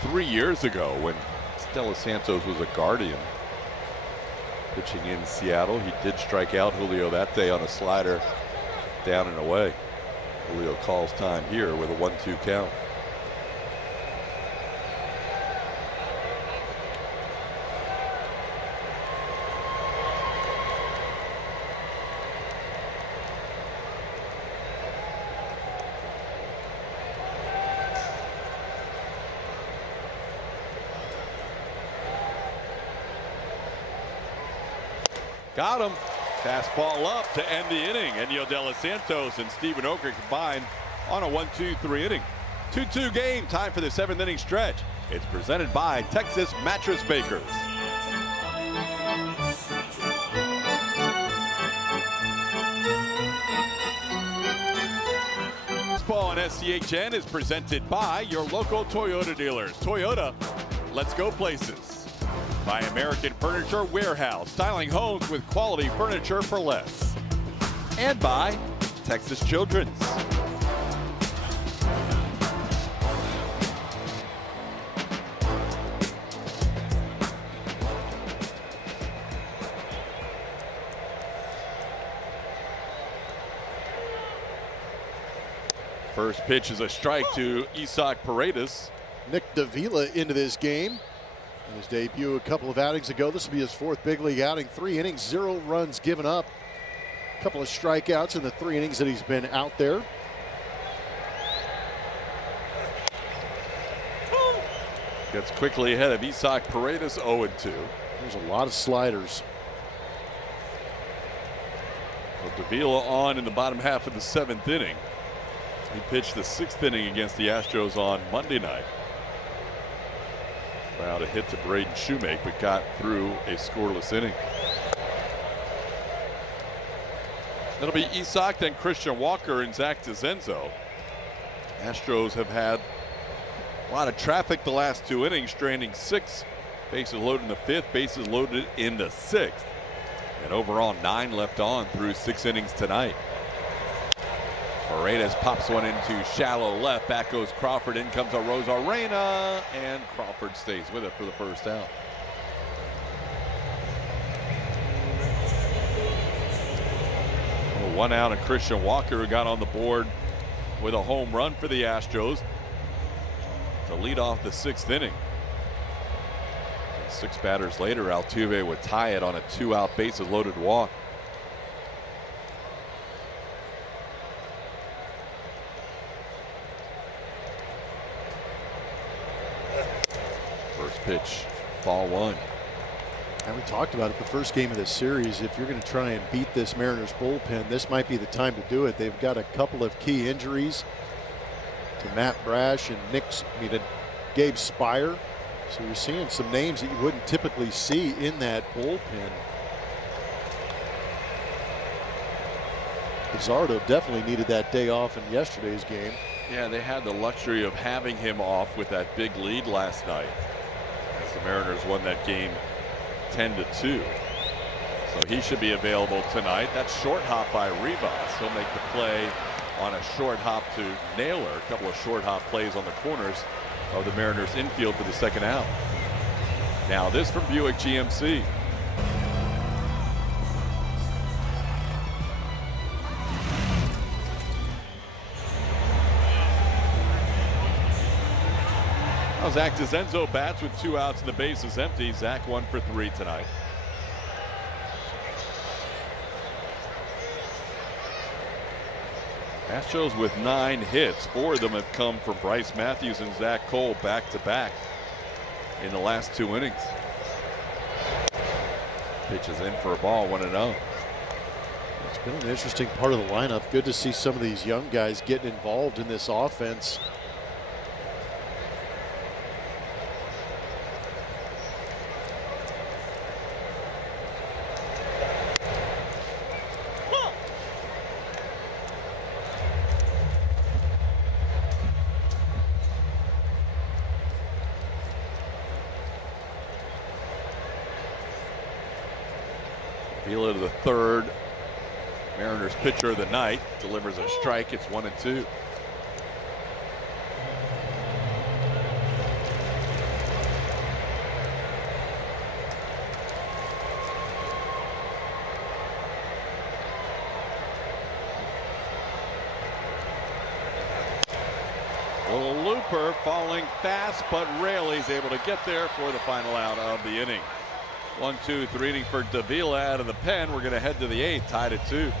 3 years ago when Stella Santos was a Guardian. Pitching in Seattle, he did strike out Julio that day on a slider down and away. Julio calls time here with a 1-2 count. Got him. Fastball up to end the inning. Enyo De Los Santos and Steven Okra combined on a 1-2-3 inning. 2-2 game. Time for the 7th inning stretch. It's presented by Texas Mattress Bakers. Baseball on SCHN is presented by your local Toyota dealers. Toyota, let's go places. By American Furniture Warehouse, styling homes with quality furniture for less. And by Texas Children's. First pitch is a strike to Isaac Paredes. Nick Davila into this game. In his debut a couple of outings ago, this will be his 4th big league outing. 3 innings, 0 runs given up. A couple of strikeouts in the 3 innings that he's been out there. Gets quickly ahead of Isaac Paredes, 0-2. There's a lot of sliders. Well, Davila on in the bottom half of the 7th inning. He pitched the 6th inning against the Astros on Monday night. Allowed a hit to Braden Shoemake, but got through a scoreless inning. It'll be Isaac, then Christian Walker and Zach DeZenzo. Astros have had a lot of traffic the last 2 innings, stranding 6. Bases loaded in the 5th, bases loaded in the 6th. And overall 9 left on through 6 innings tonight. Paredes pops one into shallow left. Back goes Crawford. In comes Arozarena, and Crawford stays with it for the first out. Well, 1 out, and Christian Walker, who got on the board with a home run for the Astros to lead off the 6th inning. And 6 batters later, Altuve would tie it on a 2-out bases loaded walk. Pitch, ball 1. And we talked about it the first game of this series. If you're going to try and beat this Mariners bullpen, this might be the time to do it. They've got a couple of key injuries to Matt Brash and Gabe Spire. So you're seeing some names that you wouldn't typically see in that bullpen. Pizarro definitely needed that day off in yesterday's game. Yeah, they had the luxury of having him off with that big lead last night. The Mariners won that game 10-2. So he should be available tonight. That short hop by Rivas. He'll make the play on a short hop to Naylor. A couple of short hop plays on the corners of the Mariners infield for the 2nd out. Now this from Buick GMC. Well, Zach DeZenzo bats with 2 outs and the base is empty. Zach 1 for 3 tonight. Astros with 9 hits. 4 of them have come from Bryce Matthews and Zach Cole back to back in the last 2 innings. Pitches in for a ball, 1-0. It's been an interesting part of the lineup. Good to see some of these young guys getting involved in this offense. Vila to the 3rd. Mariners pitcher of the night delivers a strike. It's 1-2. Little looper falling fast, but Raley's able to get there for the final out of the inning. 1-2-3 inning for Davila out of the pen. We're going to head to the 8th, tied at 2.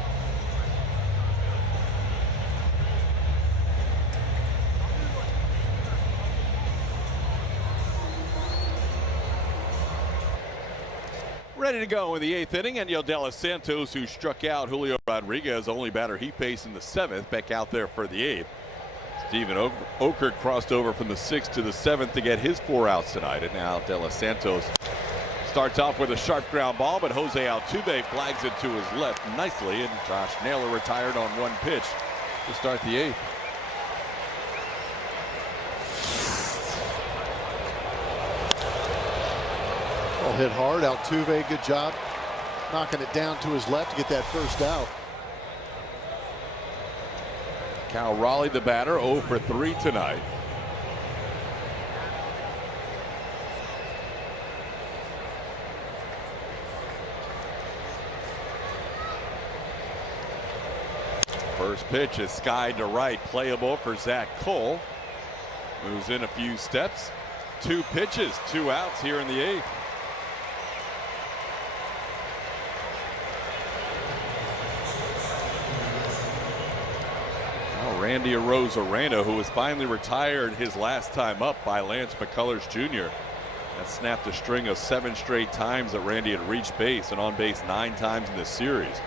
Ready to go in the 8th inning, and Yodel Santos, who struck out Julio Rodriguez, only batter he faced in the 7th, back out there for the 8th. Steven Okert crossed over from the 6th to the 7th to get his 4 outs tonight, and now De Los Santos starts off with a sharp ground ball, but Jose Altuve flags it to his left nicely, and Josh Naylor retired on 1 pitch to start the 8th. Ball hit hard. Altuve, good job knocking it down to his left to get that first out. Cal Raleigh, the batter, 0 for 3 tonight. First pitch is skied to right, playable for Zach Cole. Moves in a few steps. 2 pitches, 2 outs here in the 8th. Randy Arozarena, who was finally retired his last time up by Lance McCullers Jr. That snapped a string of 7 straight times that Randy had reached base and on base 9 times in this series.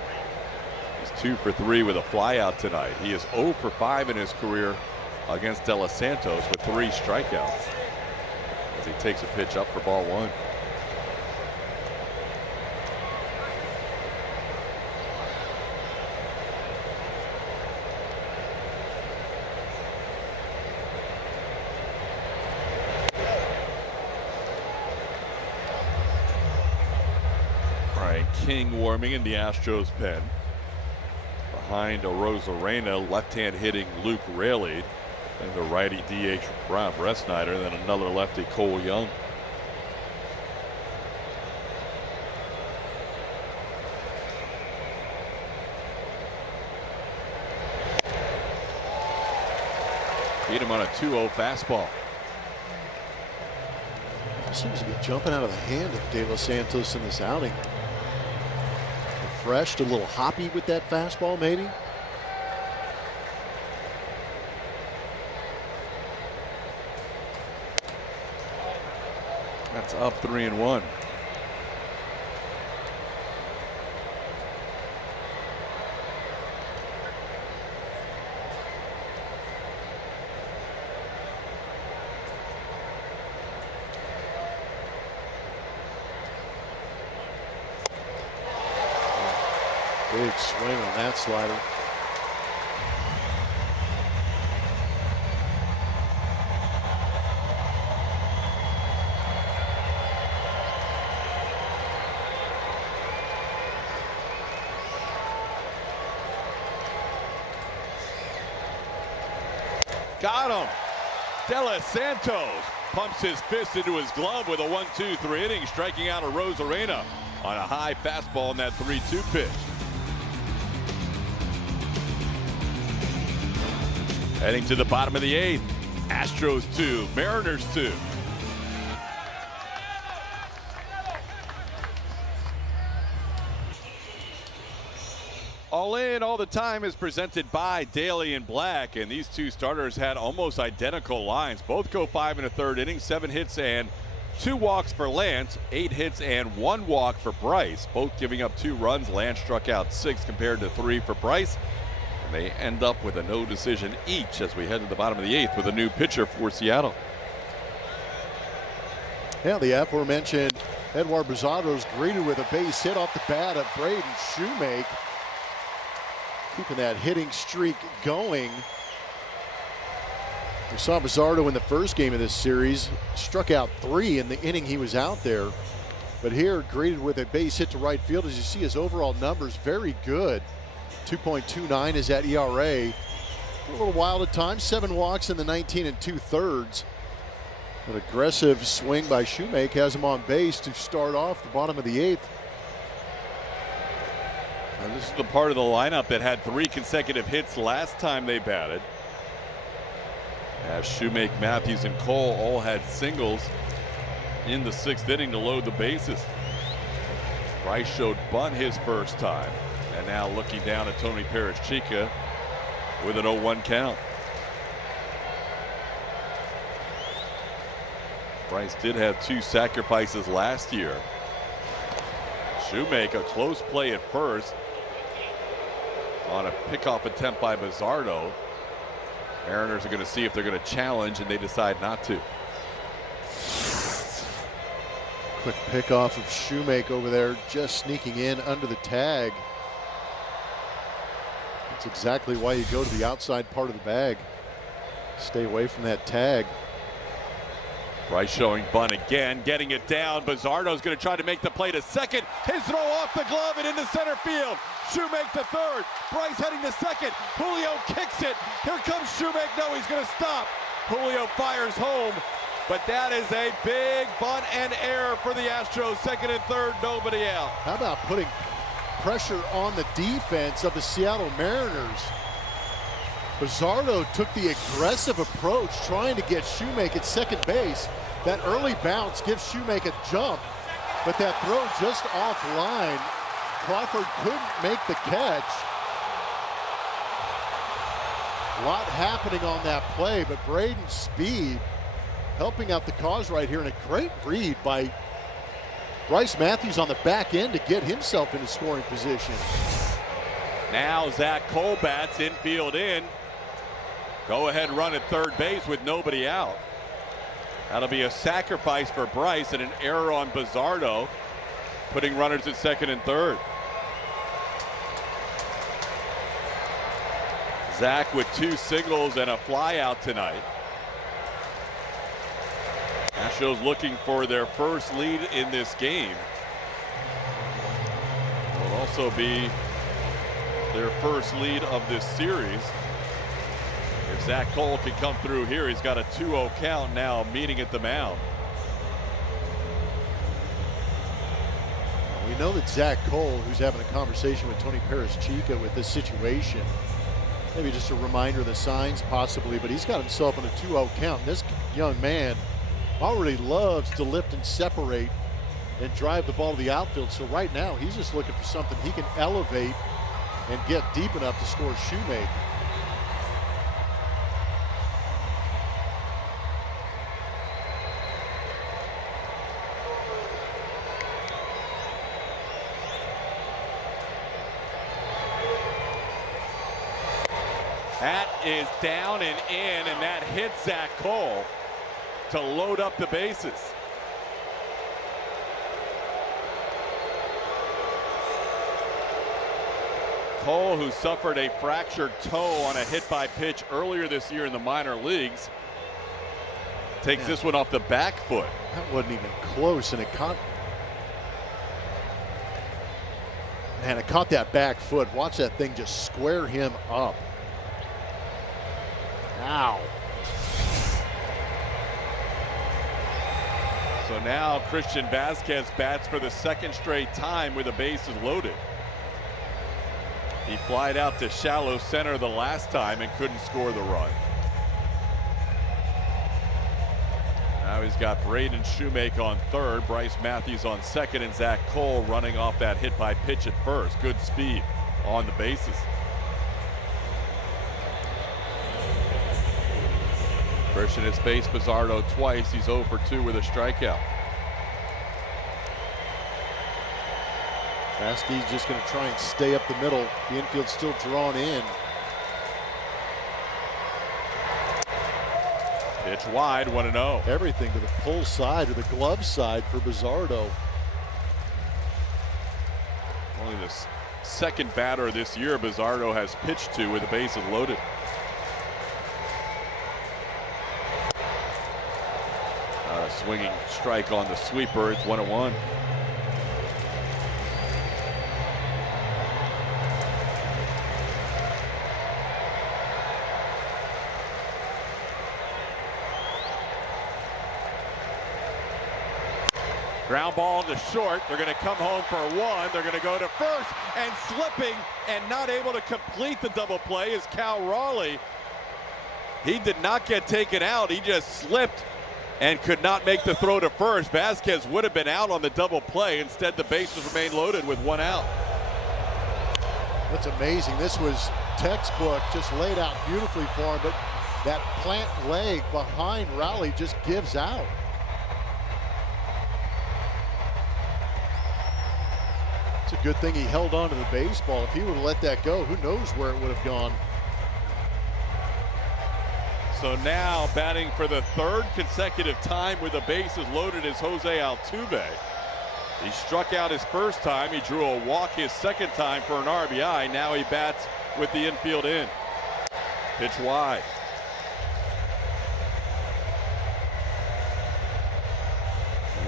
He's 2 for 3 with a flyout tonight. He is 0 for 5 in his career against De Los Santos with 3 strikeouts as he takes a pitch up for ball 1. King warming in the Astros pen. Behind Arozarena, left-hand hitting Luke Raley, and the righty DH Rob Resnider, and then another lefty Cole Young. Beat him on a 2-0 fastball. Seems to be jumping out of the hand of De Los Santos in this outing. Refreshed, a little hoppy with that fastball, maybe. That's up 3-1. Big swing on that slider. Got him. De Los Santos pumps his fist into his glove with a 1-2-3 inning, striking out Arozarena on a high fastball in that 3-2 pitch. Heading to the bottom of the 8th. Astros 2, Mariners 2. All In, All the Time is presented by Daly and Black, and these 2 starters had almost identical lines. Both go 5 1/3 innings, 7 hits and 2 walks for Lance, 8 hits and 1 walk for Bryce. Both giving up 2 runs. Lance struck out 6 compared to 3 for Bryce. They end up with a no decision each as we head to the bottom of the 8th with a new pitcher for Seattle. Yeah, the aforementioned Edward Brazado's greeted with a base hit off the bat of Braden Shoemake, keeping that hitting streak going. We saw Brazzardo in the first game of this series, struck out 3 in the inning he was out there. But here, greeted with a base hit to right field. As you see, his overall numbers very good. 2.29 is that ERA. A little wild at times. 7 walks in the 19 2/3. An aggressive swing by Shoemake has him on base to start off the bottom of the 8th. And this is the part of the lineup that had 3 consecutive hits last time they batted. As Shoemake, Matthews, and Cole all had singles in the 6th inning to load the bases. Bryce showed bunt his first time. And now looking down at Tony Perez-Chica with an 0-1 count. Bryce did have 2 sacrifices last year. Shoemake, a close play at first on a pickoff attempt by Bizzardo. Mariners are going to see if they're going to challenge, and they decide not to. Quick pickoff of Shoemake over there, just sneaking in under the tag. That's exactly why you go to the outside part of the bag. Stay away from that tag. Bryce showing bunt again, getting it down. Bizzardo's going to try to make the play to second. His throw off the glove and into center field. Shoemake to third. Bryce heading to second. Julio kicks it. Here comes Shoemake. No, he's going to stop. Julio fires home. But that is a big bunt and error for the Astros. Second and third, nobody out. How about putting pressure on the defense of the Seattle Mariners? Bizzardo took the aggressive approach, trying to get Shoemake at second base. That early bounce gives Shoemake a jump, but that throw just offline. Crawford couldn't make the catch. A lot happening on that play, but Braden's speed helping out the cause right here, and a great read by Bryce Matthews on the back end to get himself into scoring position. Now Zach Cole bats infield in. Go ahead run at third base with nobody out. That'll be a sacrifice for Bryce and an error on Bizzardo, putting runners at second and third. Zach with 2 singles and a fly out tonight. Astros looking for their first lead in this game. Will also be their first lead of this series. If Zach Cole can come through here, he's got a 2-0 count now, meeting at the mound. We know that Zach Cole, who's having a conversation with Tony Perez-Chica with this situation, maybe just a reminder of the signs possibly, but he's got himself in a 2-0 count. And this young man already loves to lift and separate and drive the ball to the outfield. So right now he's just looking for something he can elevate and get deep enough to score Shoemake. That is down and in, and that hits Zach Cole to load up the bases. Cole, who suffered a fractured toe on a hit by pitch earlier this year in the minor leagues, takes this one off the back foot. That wasn't even close, and it caught. Man, it caught that back foot. Watch that thing just square him up. Ow. So now Christian Vasquez bats for the 2nd straight time with the bases loaded. He flied out to shallow center the last time and couldn't score the run. Now he's got Braden Shoemake on third, Bryce Matthews on second, and Zach Cole running off that hit by pitch at first. Good speed on the bases. Christian has faced Bizzardo twice. He's 0 for 2 with a strikeout. Vasquez just going to try and stay up the middle. The infield's still drawn in. Pitch wide, 1-0. Everything to the pull side or the glove side for Bizzardo. Only the 2nd batter this year Bizzardo has pitched to with the bases loaded. A swinging strike on the sweeper. It's 1-1. Ground ball to short. They're going to come home for 1. They're going to go to first, and slipping and not able to complete the double play is Cal Raleigh. He did not get taken out. He just slipped and could not make the throw to first. Vasquez would have been out on the double play. Instead, the bases remained loaded with 1 out. That's amazing. This was textbook, just laid out beautifully for him, but that plant leg behind Rowley just gives out. It's a good thing he held on to the baseball. If he would have let that go, who knows where it would have gone. So now batting for the 3rd consecutive time with the bases loaded is Jose Altuve. He struck out his first time. He drew a walk his second time for an RBI. Now he bats with the infield in. Pitch wide.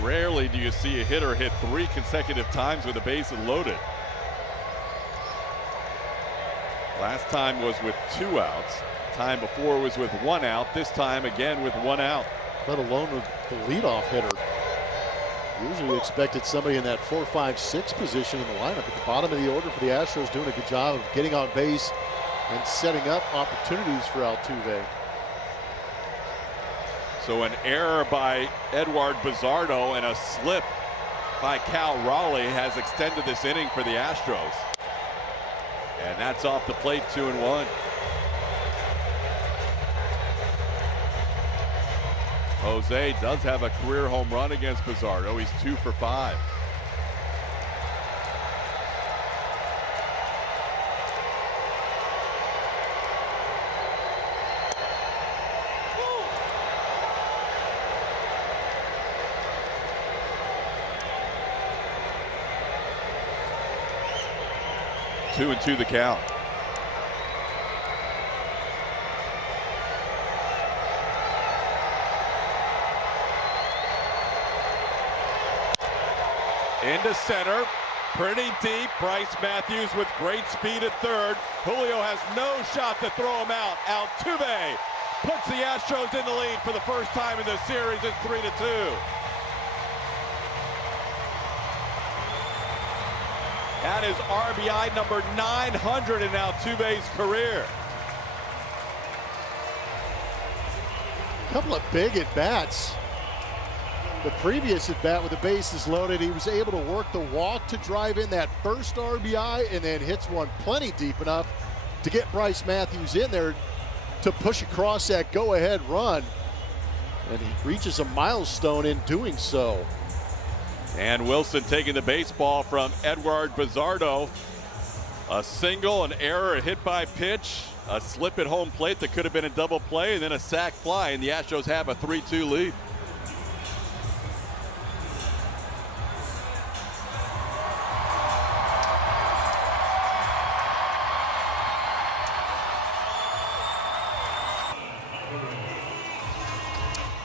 Rarely do you see a hitter hit 3 consecutive times with the bases loaded. Last time was with 2 outs. Time before was with 1 out. This time again with 1 out. Let alone with the leadoff hitter. Usually we expected somebody in that 4, 5, 6 position in the lineup. At the bottom of the order for the Astros, doing a good job of getting on base and setting up opportunities for Altuve. So an error by Edward Bizardo and a slip by Cal Raleigh has extended this inning for the Astros. And that's off the plate, 2-1. Jose does have a career home run against Bizardo. He's 2 for 5. Two and 2 the count. Into center, pretty deep. Bryce Matthews with great speed at third. Julio has no shot to throw him out. Altuve puts the Astros in the lead for the first time in the series. It's 3-2. That is RBI number 900 in Altuve's career. A couple of big at-bats. The previous at-bat with the bases loaded, he was able to work the walk to drive in that first RBI and then hits one plenty deep enough to get Bryce Matthews in there to push across that go-ahead run. And he reaches a milestone in doing so. And Wilson taking the baseball from Edward Bizardo. A single, an error, a hit by pitch, a slip at home plate that could have been a double play, and then a sac fly, and the Astros have a 3-2 lead.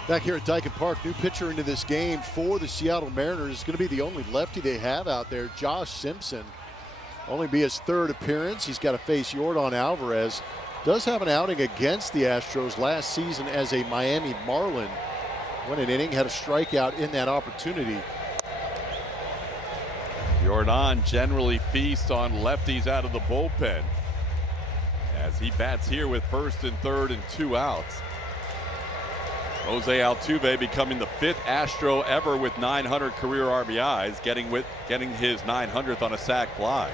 Back here at Dyken Park, new pitcher into this game for the Seattle Mariners is going to be the only lefty they have out there, Josh Simpson. Only be his 3rd appearance. He's got to face Yordan Alvarez. Does have an outing against the Astros last season as a Miami Marlin. Won an inning, had a strikeout in that opportunity. Yordan generally feasts on lefties out of the bullpen as he bats here with 1st and 3rd and 2 outs. Jose Altuve becoming the 5th Astro ever with 900 career RBIs, getting his 900th on a sac fly.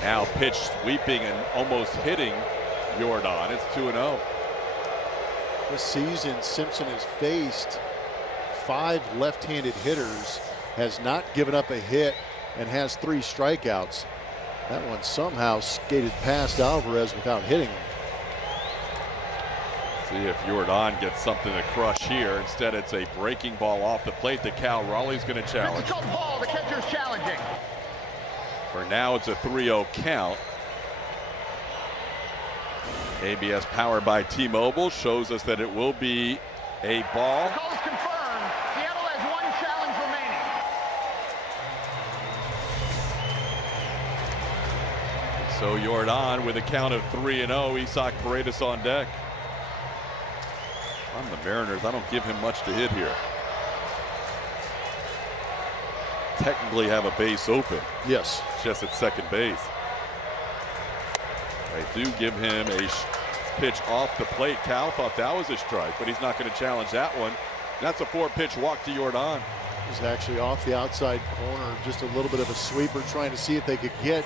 Now pitch sweeping and almost hitting Yordan. It's 2-0. This season, Simpson has faced 5 left-handed hitters, has not given up a hit, and has 3 strikeouts. That one somehow skated past Alvarez without hitting him. See if Yordan gets something to crush here. Instead, it's a breaking ball off the plate that Cal Raleigh's going to challenge. It's a jump ball. The catcher's challenging. For now, it's a 3-0 count. ABS powered by T-Mobile shows us that it will be a ball. The call is confirmed. Seattle has 1 challenge remaining. So Yordan with a count of 3-0. Isak Paredes on deck. I'm the Mariners. I don't give him much to hit here. Technically have a base open. Yes. Just at second base. I do give him a pitch off the plate. Cal thought that was a strike, but he's not going to challenge that one. That's a 4-pitch walk to Jordan. It was actually off the outside corner, just a little bit of a sweeper, trying to see if they could get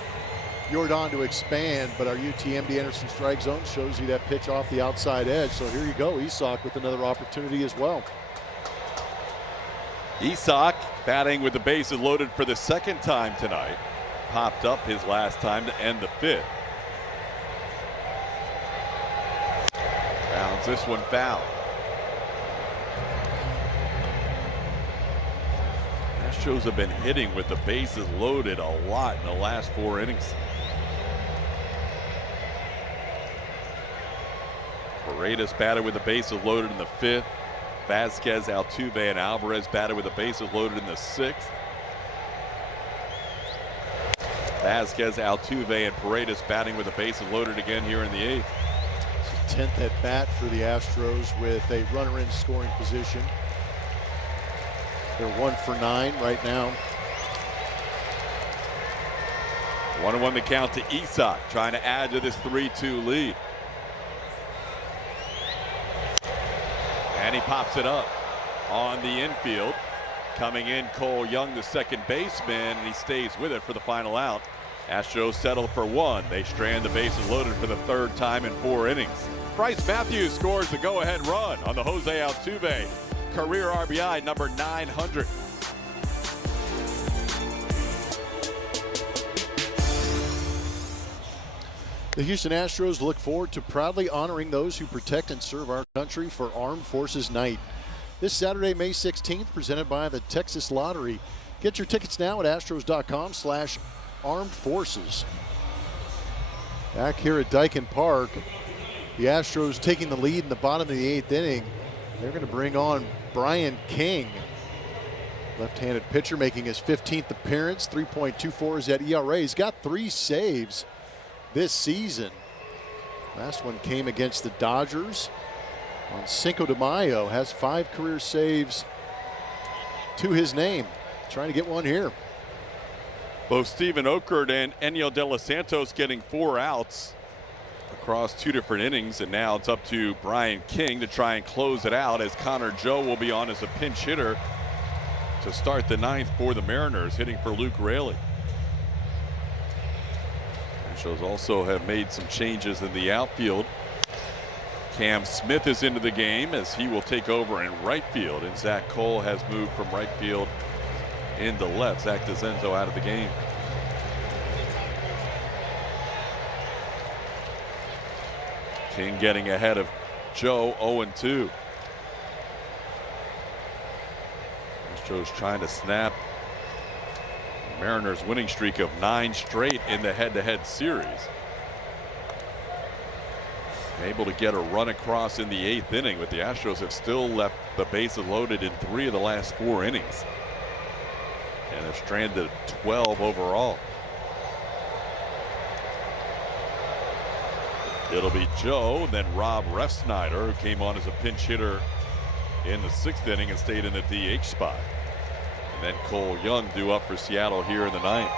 Jordan to expand, but our UTMD Anderson strike zone shows you that pitch off the outside edge. So here you go, Isak with another opportunity as well. Isak batting with the bases loaded for the second time tonight. Popped up his last time to end the 5th. Rounds this one foul. Astros have been hitting with the bases loaded a lot in the last 4 innings. Paredes batted with the bases loaded in the 5th. Vasquez, Altuve, and Alvarez batted with the bases loaded in the 6th. Vasquez, Altuve, and Paredes batting with the bases loaded again here in the 8th. It's a 10th at bat for the Astros with a runner in scoring position. They're 1 for 9 right now. 1-1 the count to Isak, trying to add to this 3-2 lead. And he pops it up on the infield. Coming in, Cole Young, the second baseman, and he stays with it for the final out. Astros settle for 1. They strand the bases loaded for the 3rd time in 4 innings. Bryce Matthews scores the go-ahead run on the Jose Altuve career RBI number 900. The Houston Astros look forward to proudly honoring those who protect and serve our country for Armed Forces Night. This Saturday, May 16th, presented by the Texas Lottery. Get your tickets now at astros.com/armed forces. Back here at Daikin Park, the Astros taking the lead in the bottom of the 8th inning. They're going to bring on Brian King, left-handed pitcher, making his 15th appearance. 3.24 is that ERA. He's got 3 saves this season. Last one came against the Dodgers on Cinco de Mayo. Has 5 career saves to his name. Trying to get one here. Both Steven Okert and Eniel De Los Santos getting 4 outs across 2 different innings, and now it's up to Brian King to try and close it out, as Connor Joe will be on as a pinch hitter to start the 9th for the Mariners, hitting for Luke Raley. Astros also have made some changes in the outfield. Cam Smith is into the game as he will take over in right field, and Zach Cole has moved from right field into left. Zach DeZenzo out of the game. King getting ahead of Joe, 0-2. Astros trying to snap Mariners winning streak of 9 straight in the head-to-head series. Able to get a run across in the 8th inning, but the Astros have still left the bases loaded in 3 of the last 4 innings and have stranded 12 overall. It'll be Joe, then Rob Refsnyder, who came on as a pinch hitter in the 6th inning and stayed in the DH spot. And then Cole Young due up for Seattle here in the 9th.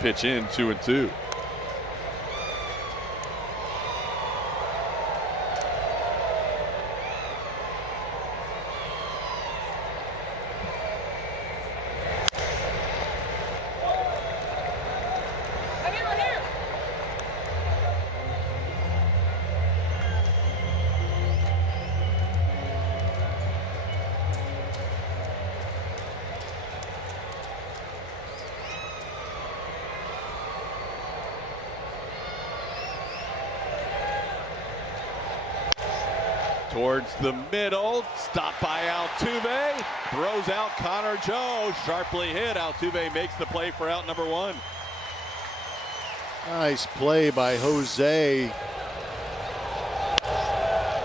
Pitch in, 2-2. Towards the middle, stopped by Altuve, throws out Connor Joe, sharply hit. Altuve makes the play for out number 1. Nice play by Jose.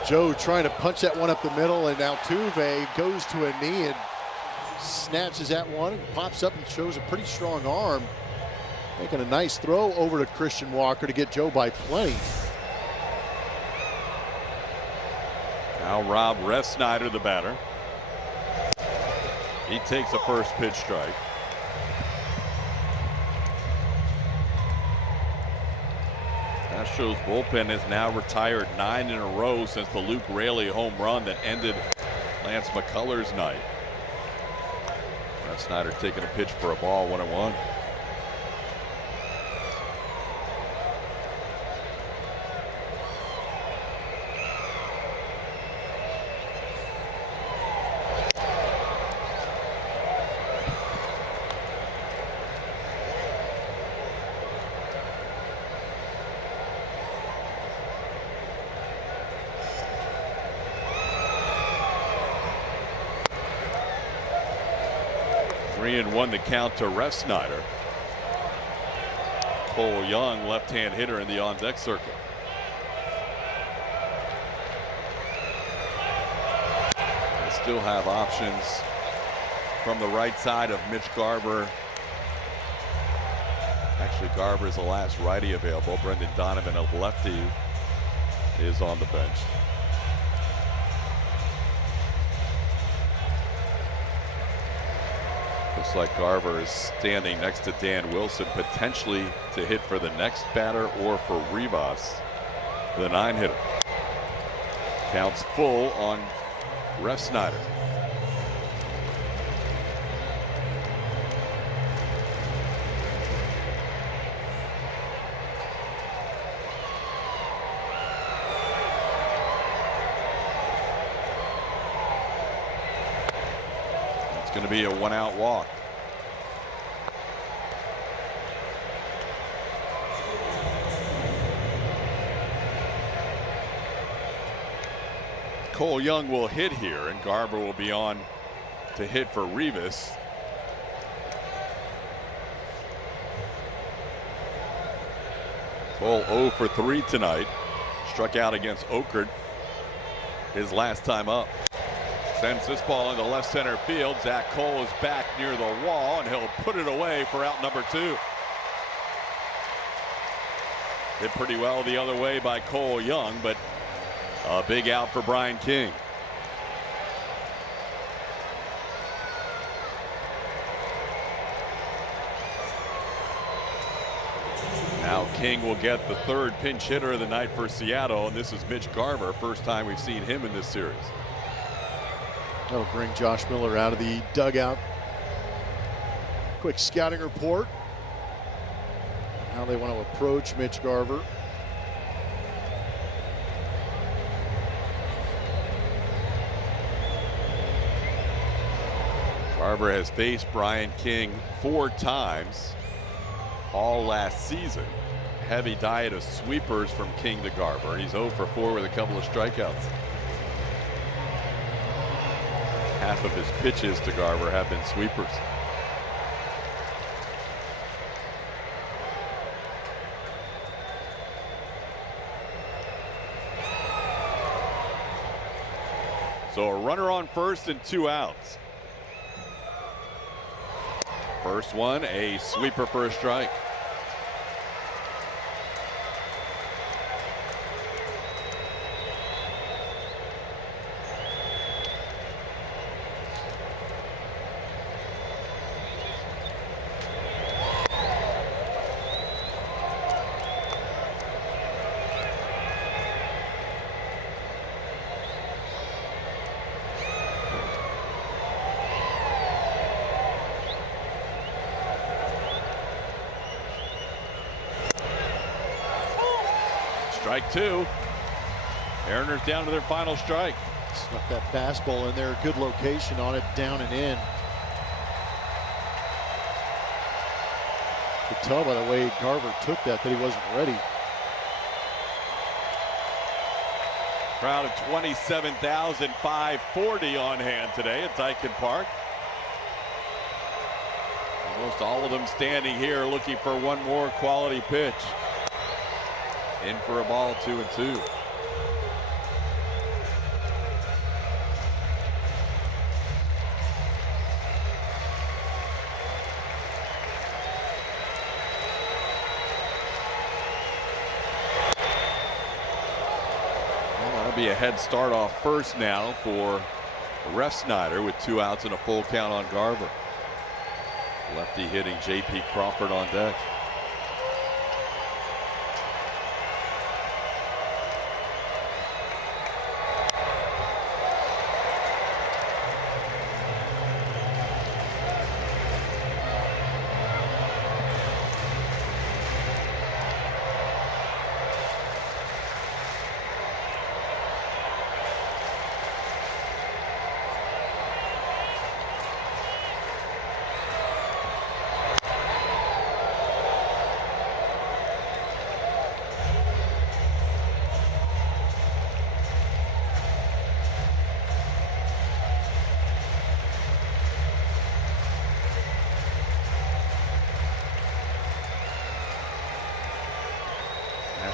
Joe trying to punch that one up the middle, and Altuve goes to a knee and snatches that one, pops up and shows a pretty strong arm. Making a nice throw over to Christian Walker to get Joe by plenty. Now Rob Refsnyder, the batter. He takes a first pitch strike. Astros bullpen has now retired 9 in a row since the Luke Raley home run that ended Lance McCullers' night. Snyder taking a pitch for a ball, 1-1. Three and one the count to Snyder. Cole Young, left-hand hitter in the on-deck circle. They still have options from the right side of Mitch Garver. Actually, Garver is the last righty available. Brendan Donovan, a lefty, is on the bench. Looks like Garver is standing next to Dan Wilson, potentially to hit for the next batter or for Rivas, the 9-hitter. Counts full on Snyder. Going to be a 1-out walk. Cole Young will hit here, and Garver will be on to hit for Rivas. Cole 0 for 3 tonight. Struck out against Oakard his last time up. Sends this ball into left center field. Zach Cole is back near the wall, and he'll put it away for out number 2. Hit pretty well the other way by Cole Young, but a big out for Brian King. Now King will get the 3rd pinch hitter of the night for Seattle, and this is Mitch Garver. First time we've seen him in this series. That'll bring Josh Miller out of the dugout. Quick scouting report. How they want to approach Mitch Garver. Garver has faced Brian King 4 times all last season. Heavy diet of sweepers from King to Garver. He's 0 for 4 with a couple of strikeouts. Half of his pitches to Garver have been sweepers. So a runner on first and 2 outs. First one, a sweeper for a strike. Strike 2. Mariners down to their final strike. Snuck that fastball in there. Good location on it, down and in. You could tell by the way Garver took that he wasn't ready. Crowd of 27,540 on hand today at Daikin Park. Almost all of them standing here looking for one more quality pitch. In for a ball, 2-2. Well, that'll be a head start off first now for Snyder with 2 outs and a full count on Garver. Lefty hitting J.P. Crawford on deck.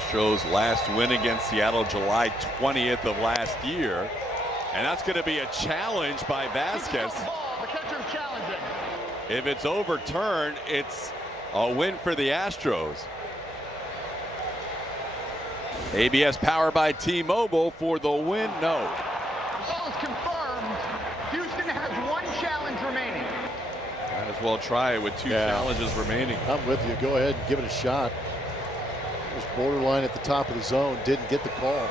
Astros last win against Seattle July 20th of last year. And that's going to be a challenge by Vasquez. The catcher's challenging. If it's overturned, it's a win for the Astros. ABS powered by T-Mobile for the win. No. Ball is confirmed. Houston has one challenge remaining. Might as well try it with two challenges remaining. I'm with you. Go ahead and give it a shot. It was borderline at the top of the zone. Didn't get the call.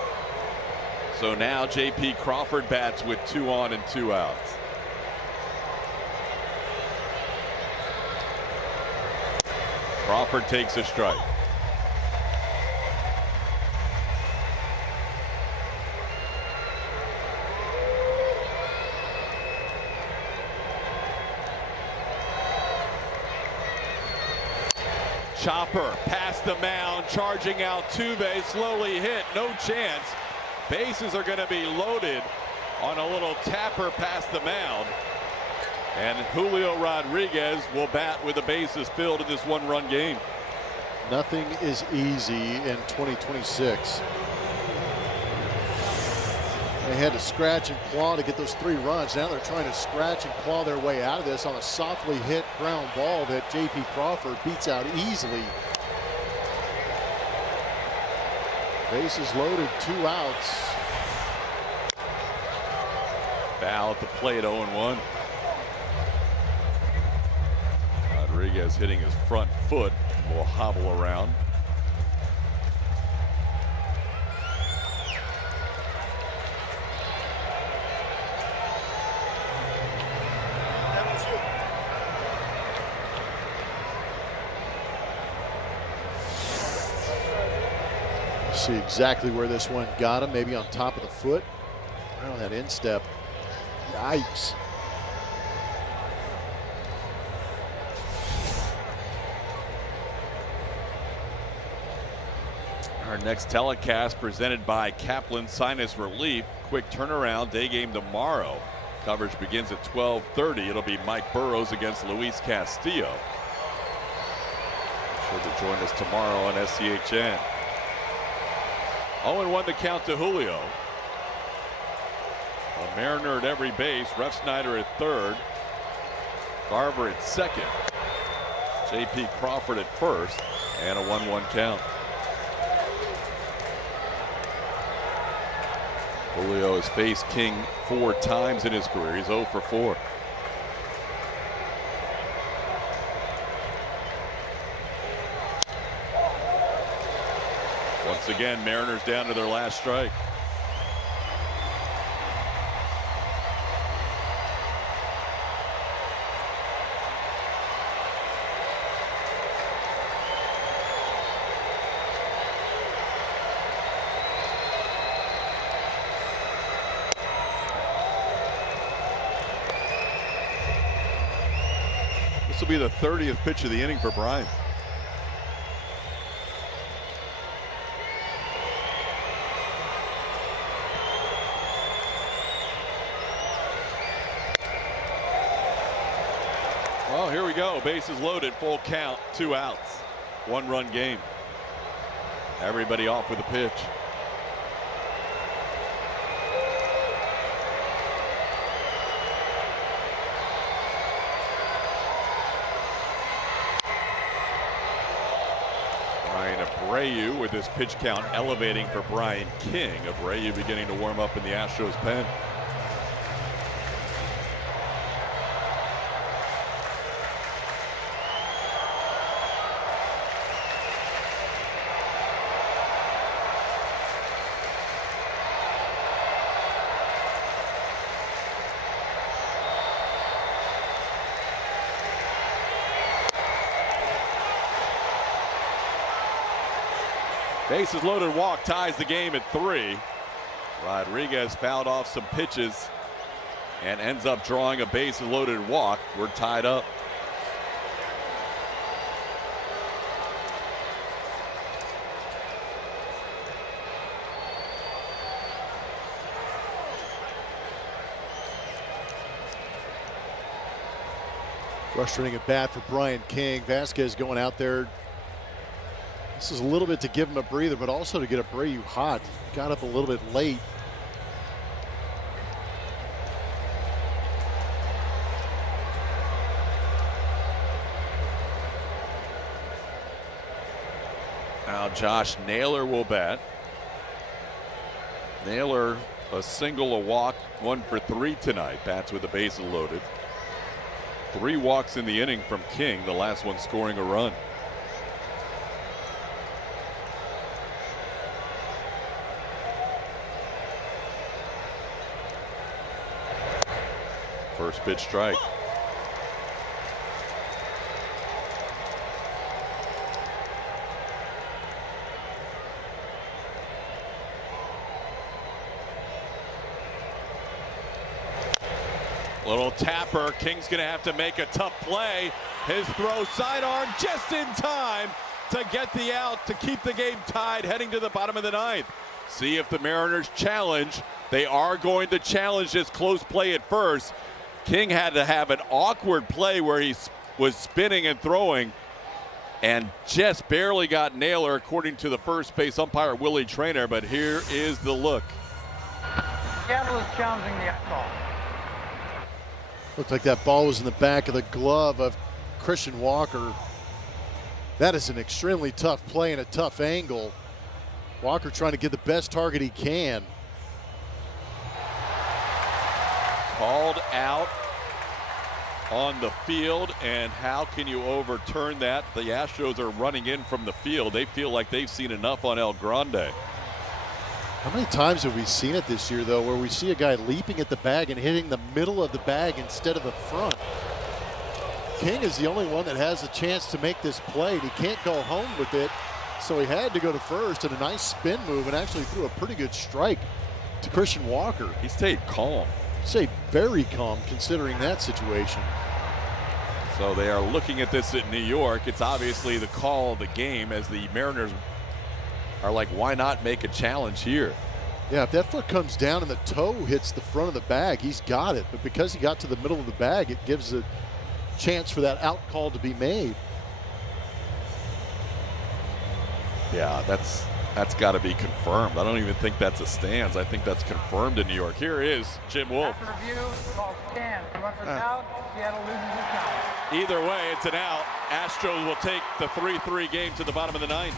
So now J.P. Crawford bats with 2 on and 2 outs. Crawford takes a strike. Chopper past the mound, charging Altuve, slowly hit, no chance. Bases are going to be loaded on a little tapper past the mound. And Julio Rodriguez will bat with the bases filled in this one-run game. Nothing is easy in 2026. They had to scratch and claw to get those 3 runs. Now they're trying to scratch and claw their way out of this on a softly hit ground ball that J.P. Crawford beats out easily. Bases loaded, 2 outs. Foul at the plate, 0-1. Rodriguez hitting his front foot, will hobble around. See exactly where this one got him, maybe on top of the foot. Right on that instep. Yikes. Our next telecast presented by Kaplan Sinus Relief. Quick turnaround, day game tomorrow. Coverage begins at 12:30. It'll be Mike Burrows against Luis Castillo. Sure to join us tomorrow on SCHN. 0-1 the count to Julio. A Mariner at every base. Refsnyder at third. Garver at second. J.P. Crawford at first. And a 1-1 count. Julio has faced King 4 times in his career. He's 0 for 4. Once again, Mariners down to their last strike. This will be the 30th pitch of the inning for Bryant. Well, here we go. Bases loaded, full count, 2 outs, 1-run game. Everybody off with a pitch. Brian Abreu with his pitch count elevating for Brian King. Abreu beginning to warm up in the Astros pen. Bases loaded, walk ties the game at 3. Rodriguez fouled off some pitches and ends up drawing a bases loaded walk. We're tied up. Frustrating at bat for Brian King. Vasquez going out there This is a little bit to give him a breather, but also to get Abreu hot. Got up a little bit late. Now Josh Naylor will bat. Naylor, a single, a walk, 1 for 3 tonight. Bats with the bases loaded. 3 walks in the inning from King, the last one scoring a run. First pitch strike. Little tapper. King's going to have to make a tough play. His throw sidearm just in time to get the out to keep the game tied heading to the bottom of the 9th. See if the Mariners challenge. They are going to challenge this close play at first. King had to have an awkward play where he was spinning and throwing and just barely got Naylor, according to the first base umpire Willie Traynor. But here is the look. Seattle is challenging the call. Looked like that ball was in the back of the glove of Christian Walker. That is an extremely tough play and a tough angle. Walker trying to get the best target he can. Called out on the field, and how can you overturn that? The Astros are running in from the field. They feel like they've seen enough on El Grande. How many times have we seen it this year, though, where we see a guy leaping at the bag and hitting the middle of the bag instead of the front? King is the only one that has a chance to make this play. He can't go home with it, so he had to go to first, and a nice spin move, and actually threw a pretty good strike to Christian Walker. He stayed calm. Say very calm considering that situation. So they are looking at this at New York. It's obviously the call of the game, as the Mariners are like, why not make a challenge here? Yeah, if that foot comes down and the toe hits the front of the bag, he's got it. But because he got to the middle of the bag, it gives a chance for that out call to be made. Yeah, that's got to be confirmed. I don't even think that's a stands. I think that's confirmed in New York. Here is Jim Wolf. After review, call stand. Runners out. Seattle loses the count. Either way, it's an out. Astros will take the 3-3 game to the bottom of the 9th.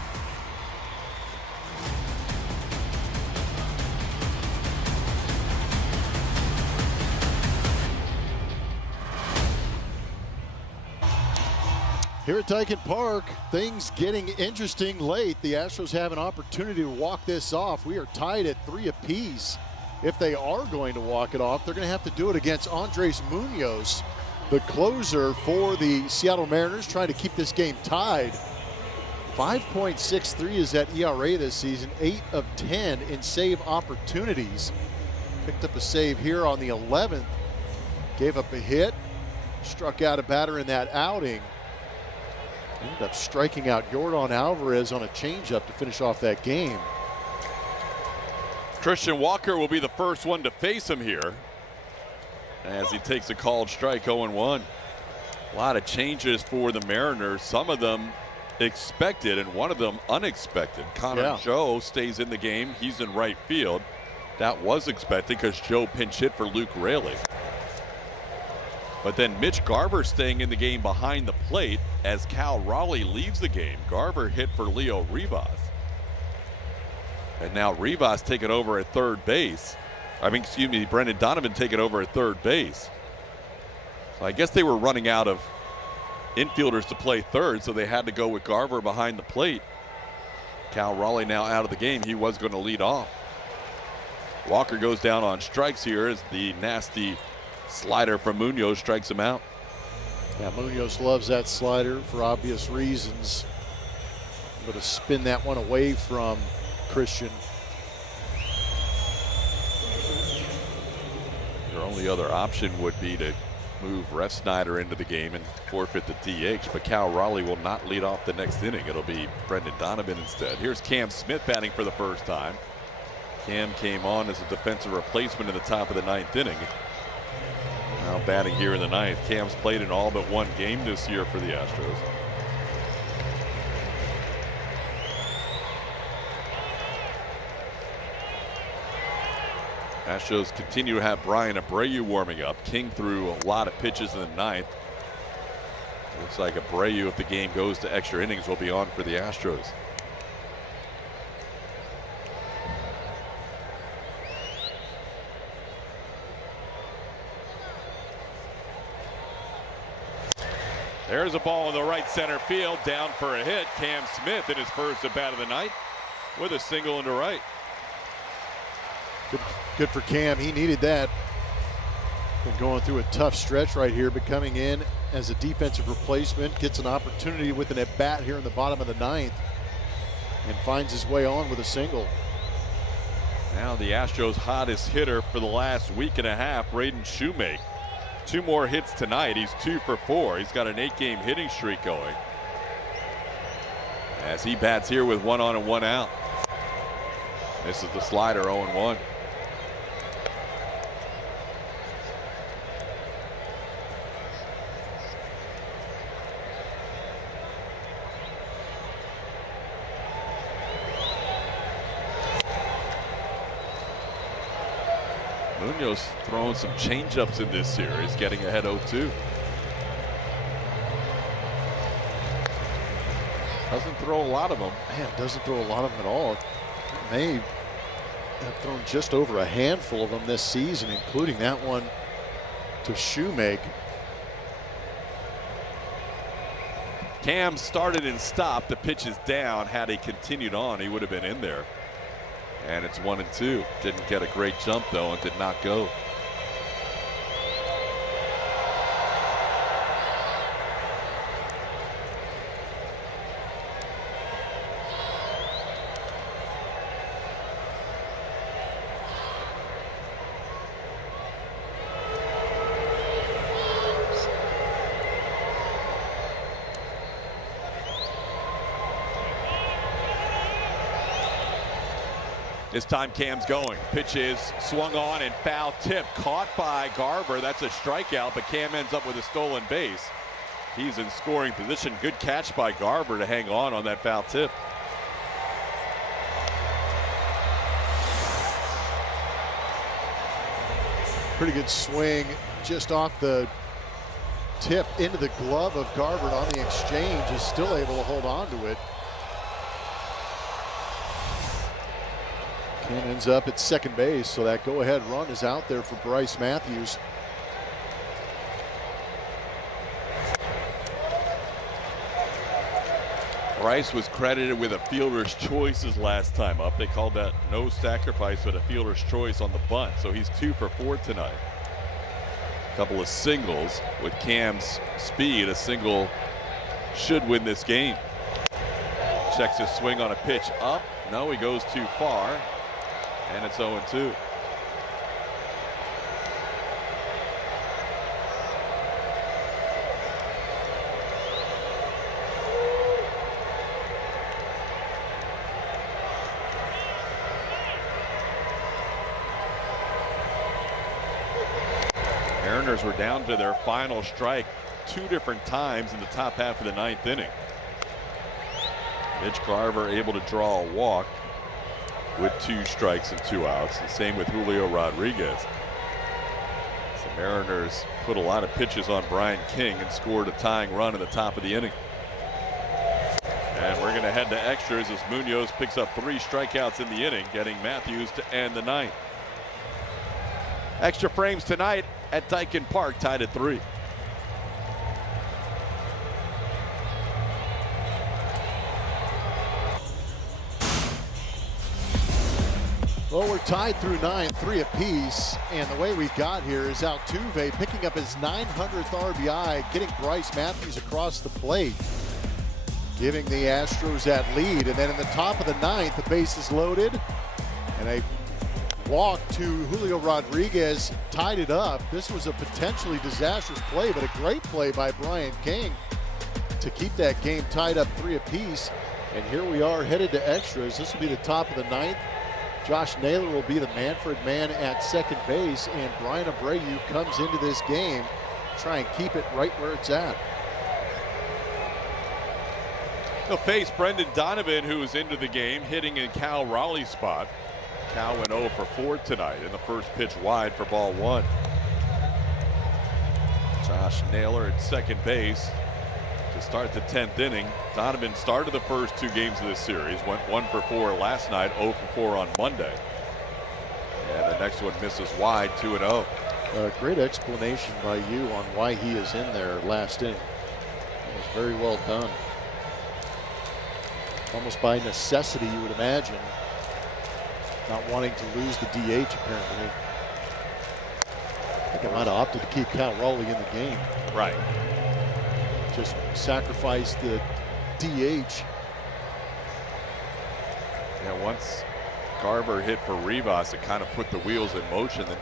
Here at Daikin Park, things getting interesting late. The Astros have an opportunity to walk this off. We are tied at 3 apiece. If they are going to walk it off, they're going to have to do it against Andres Munoz, the closer for the Seattle Mariners, trying to keep this game tied. 5.63 is that ERA this season, 8 of 10 in save opportunities. Picked up a save here on the 11th, gave up a hit, struck out a batter in that outing. Ended up striking out Yordan Alvarez on a changeup to finish off that game. Christian Walker will be the first one to face him here as he takes a called strike, 0-1. A lot of changes for the Mariners, some of them expected and one of them unexpected. Connor Joe stays in the game. He's in right field. That was expected because Joe pinch hit for Luke Raley. But then Mitch Garver staying in the game behind the plate as Cal Raleigh leaves the game. Garver hit for Leo Rivas. And now Rivas taking over at third base. Brendan Donovan taking over at third base. So I guess they were running out of infielders to play third, so they had to go with Garver behind the plate. Cal Raleigh now out of the game. He was going to lead off. Walker goes down on strikes here as the nasty slider from Munoz strikes him out. Yeah, Munoz loves that slider for obvious reasons. I'm going to spin that one away from Christian. Your only other option would be to move Ref Snyder into the game and forfeit the DH, but Cal Raleigh will not lead off the next inning. It'll be Brendan Donovan instead. Here's Cam Smith batting for the first time. Cam came on as a defensive replacement in the top of the 9th inning. Now batting here in the 9th. Cam's played in all but one game this year for the Astros. Astros continue to have Brian Abreu warming up. King threw a lot of pitches in the ninth. Looks like Abreu, if the game goes to extra innings, will be on for the Astros. There's a ball in the right center field, down for a hit. Cam Smith in his first at bat of the night with a single into right. Good for Cam. He needed that. Been going through a tough stretch right here, but coming in as a defensive replacement, gets an opportunity with an at-bat here in the bottom of the ninth and finds his way on with a single. Now the Astros' hottest hitter for the last week and a half, Braden Shoemake. 2 more hits tonight. He's 2 for 4. He's got an 8-game hitting streak going as he bats here with 1 on and 1 out. This is the slider, 0-1. Munoz throwing some changeups in this series, getting ahead 0-2. Doesn't throw a lot of them. Man, doesn't throw a lot of them at all. May have thrown just over a handful of them this season, including that one to Shoemake. Cam started and stopped. The pitch is down. Had he continued on, he would have been in there. And it's 1-2. Didn't get a great jump though and did not go. This time Cam's going. Pitch is swung on and foul tip. Caught by Garver. That's a strikeout, but Cam ends up with a stolen base. He's in scoring position. Good catch by Garver to hang on that foul tip. Pretty good swing just off the tip into the glove of Garver on the exchange. Is still able to hold on to it. Cam ends up at second base, so that go-ahead run is out there for Bryce Matthews. Bryce was credited with a fielder's choice his last time up. They called that no sacrifice, but a fielder's choice on the bunt. So he's 2 for 4 tonight. A couple of singles. With Cam's speed, a single should win this game. Checks his swing on a pitch up. No, he goes too far. And it's 0-2. Mariners were down to their final strike 2 different times in the top half of the 9th inning. Mitch Garver able to draw a walk with 2 strikes and 2 outs. The same with Julio Rodriguez. The Mariners put a lot of pitches on Brian King and scored a tying run in the top of the inning. And we're going to head to extras as Munoz picks up 3 strikeouts in the inning, getting Matthews to end the 9th. Extra frames tonight at Daikin Park, tied at 3. Well, we're tied through 9, 3 apiece, and the way we got here is Altuve picking up his 900th RBI, getting Bryce Matthews across the plate, giving the Astros that lead. And then in the top of the 9th, the base is loaded, and a walk to Julio Rodriguez tied it up. This was a potentially disastrous play, but a great play by Brian King to keep that game tied up 3 apiece. And here we are headed to extras. This will be the top of the 9th. Josh Naylor will be the Manfred man at second base, and Brian Abreu comes into this game try and keep it right where it's at. He'll face Brendan Donovan, who's into the game, hitting in Cal Raleigh's spot. Cal went 0 for 4 tonight in the first pitch wide for ball 1. Josh Naylor at second base to start the 10th inning. Donovan started the first 2 games of this series, went 1 for 4 last night, 0 for 4 on Monday. And the next one misses wide, 2-0. Great explanation by you on why he is in there last inning. It was very well done. Almost by necessity, you would imagine. Not wanting to lose the DH, apparently. I think I might have opted to keep Cal Raleigh in the game. Right. Just sacrifice the DH. Yeah, once Carver hit for Rivas, it kind of put the wheels in motion and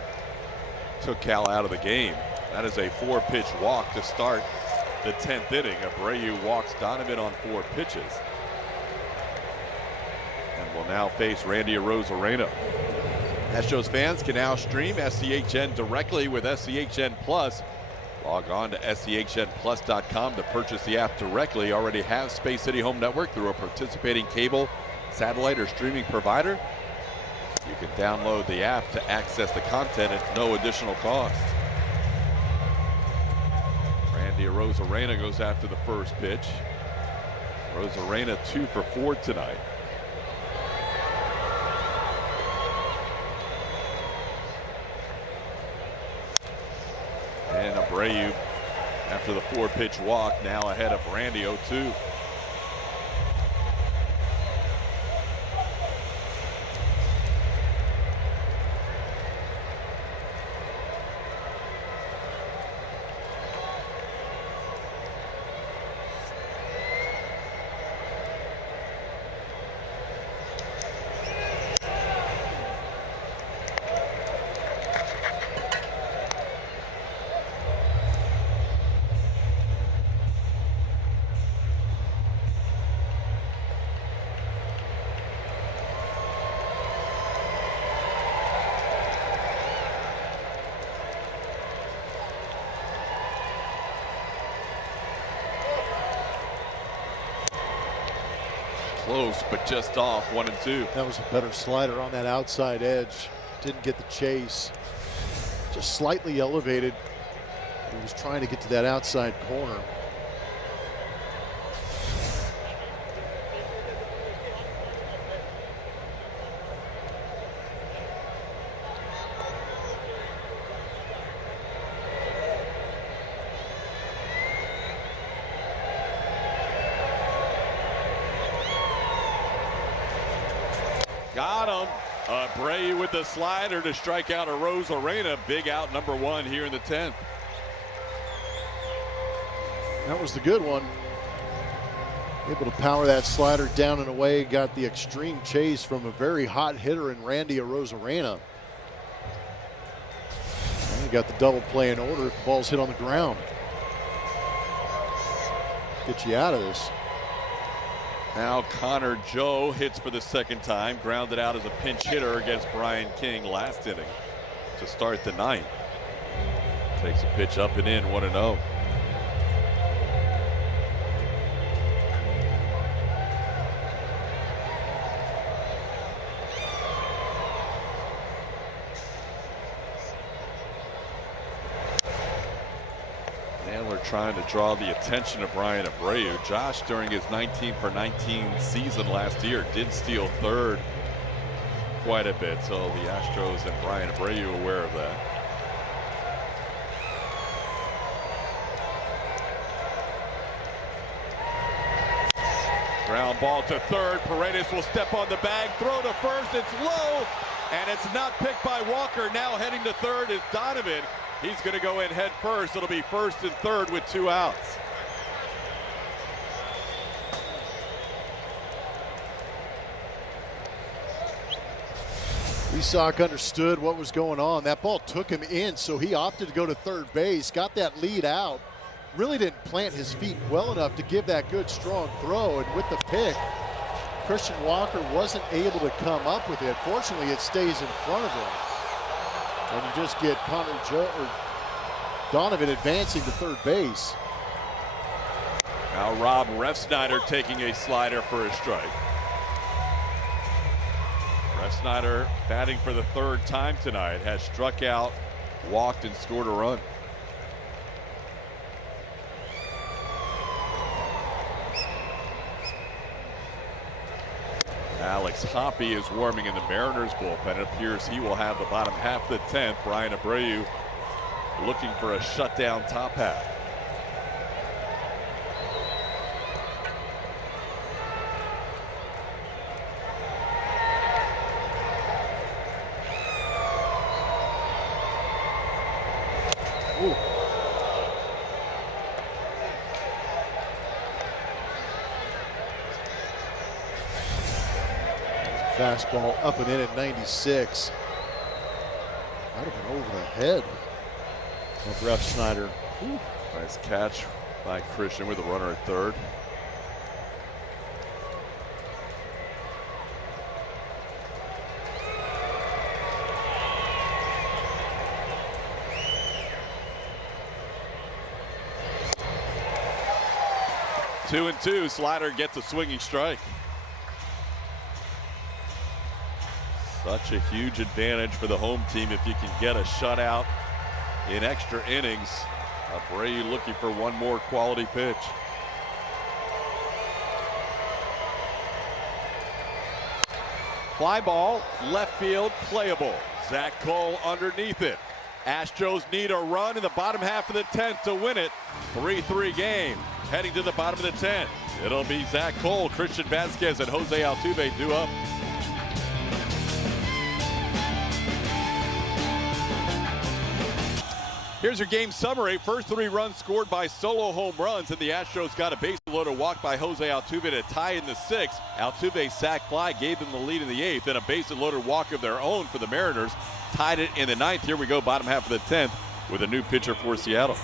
took Cal out of the game. That is a 4-pitch walk to start the 10th inning. Abreu walks Donovan on 4 pitches. And will now face Randy Arozarena. Astros fans can now stream SCHN directly with SCHN Plus. Log on to SCHNplus.com to purchase the app directly. Already have Space City Home Network through a participating cable, satellite, or streaming provider. You can download the app to access the content at no additional cost. Randy Arozarena goes after the first pitch. Arozarena 2 for 4 tonight. And Abreu, after the 4-pitch walk, now ahead of Randy 0-2. Close, but just off, 1-2. That was a better slider on that outside edge. Didn't get the chase. Just slightly elevated. He was trying to get to that outside corner. Got him. Abreu with the slider to strike out Arozarena. Big out number 1 here in the 10th. That was the good one. Able to power that slider down and away. Got the extreme chase from a very hot hitter in Randy Arozarena. And he got the double play in order if the ball's hit on the ground. Get you out of this. Now Connor Joe hits for the 2nd time, grounded out as a pinch hitter against Brian King last inning to start the 9th. Takes a pitch up and in, 1-0. Trying to draw the attention of Brian Abreu. Josh, during his 19 for 19 season last year, did steal 3rd quite a bit. So the Astros and Brian Abreu aware of that. Ground ball to 3rd. Paredes will step on the bag, throw to 1st. It's low, and it's not picked by Walker. Now heading to 3rd is Donovan. He's going to go in head first. It'll be 1st and 3rd with 2 outs. Resock understood what was going on. That ball took him in, so he opted to go to 3rd base, got that lead out. Really didn't plant his feet well enough to give that good, strong throw. And with the pick, Christian Walker wasn't able to come up with it. Fortunately, it stays in front of him. And you just get Donovan advancing to 3rd base. Now Rob Refsnyder taking a slider for a strike. Snyder, batting for the third time tonight, has struck out, walked, and scored a run. Alex Hoppe is warming in the Mariners bullpen. It appears he will have the bottom half of the 10th. Brian Abreu looking for a shutdown top half. Ooh. Fastball up and in at 96. Might have been over the head of Ref Snyder. Ooh. Nice catch by Christian with a runner at third. Two and two. Slider gets a swinging strike. Such a huge advantage for the home team if you can get a shutout in extra innings. Abreu looking for one more quality pitch. Fly ball, left field, playable. Zach Cole underneath it. Astros need a run in the bottom half of the 10th to win it. 3-3 game. Heading to the bottom of the 10th. It'll be Zach Cole, Christian Vasquez, and Jose Altuve due up. Here's your game summary. First 3 runs scored by solo home runs, and the Astros got a base-loaded walk by Jose Altuve to tie in the 6th. Altuve's sac fly gave them the lead in the 8th, and a base-loaded walk of their own for the Mariners tied it in the 9th. Here we go, bottom half of the 10th, with a new pitcher for Seattle.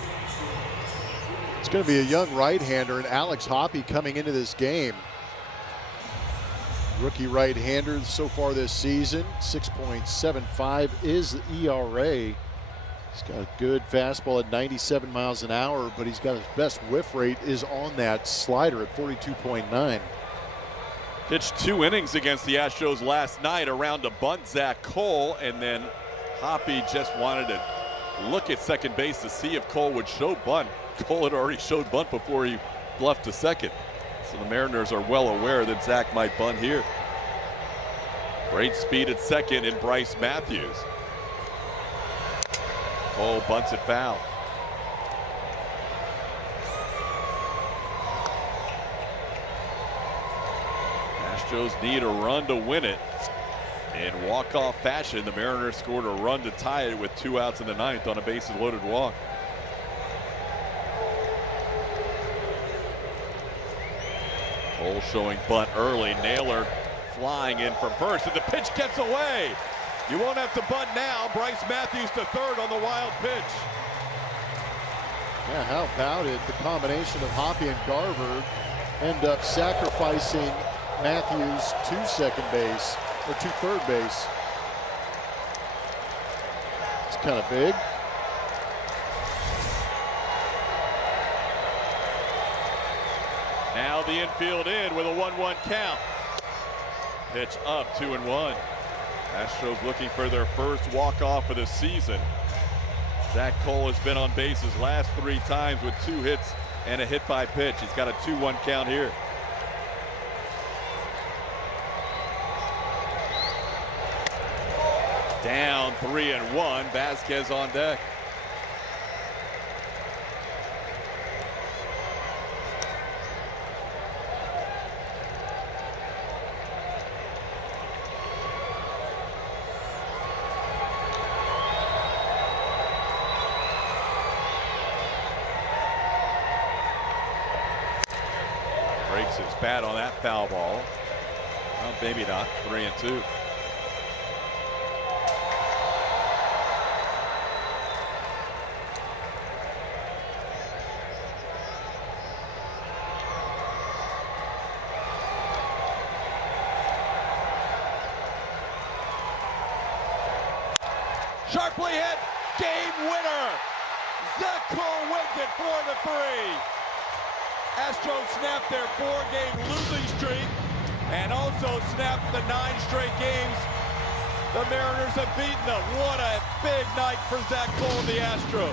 It's going to be a young right-hander, and Alex Hoppe coming into this game. Rookie right-hander so far this season. 6.75 is the ERA. He's got a good fastball at 97 miles an hour, but he's got his best whiff rate is on that slider at 42.9. Pitched 2 innings against the Astros last night around a bunt, Zach Cole, and then Hoppe just wanted to look at second base to see if Cole would show bunt. Cole had already showed bunt before he bluffed to second. So the Mariners are well aware that Zach might bunt here. Great speed at second in Bryce Matthews. Cole bunts it foul. Astros need a run to win it. In walk-off fashion, the Mariners scored a run to tie it with 2 outs in the 9th on a bases-loaded walk. Cole showing bunt early. Naylor flying in from first, and the pitch gets away. You won't have to bunt now. Bryce Matthews to third on the wild pitch. Yeah, how about it? The combination of Hoppe and Garver end up sacrificing Matthews to second base, or to third base. It's kind of big. Now the infield in with a 1-1 count. Pitch up, 2-1. Astros looking for their first walk-off of the season. Zach Cole has been on base his last 3 times with 2 hits and a hit by pitch. He's got a 2-1 count here. Down 3-1. Vasquez on deck. Breaks his bat on that foul ball. Well, maybe not. 3-2. Sharply hit, game winner. Zach Cole wins it 4-3. Astros snapped their 4-game losing streak and also snapped the 9 straight games The Mariners have beaten them. What a big night for Zach Cole and the Astros.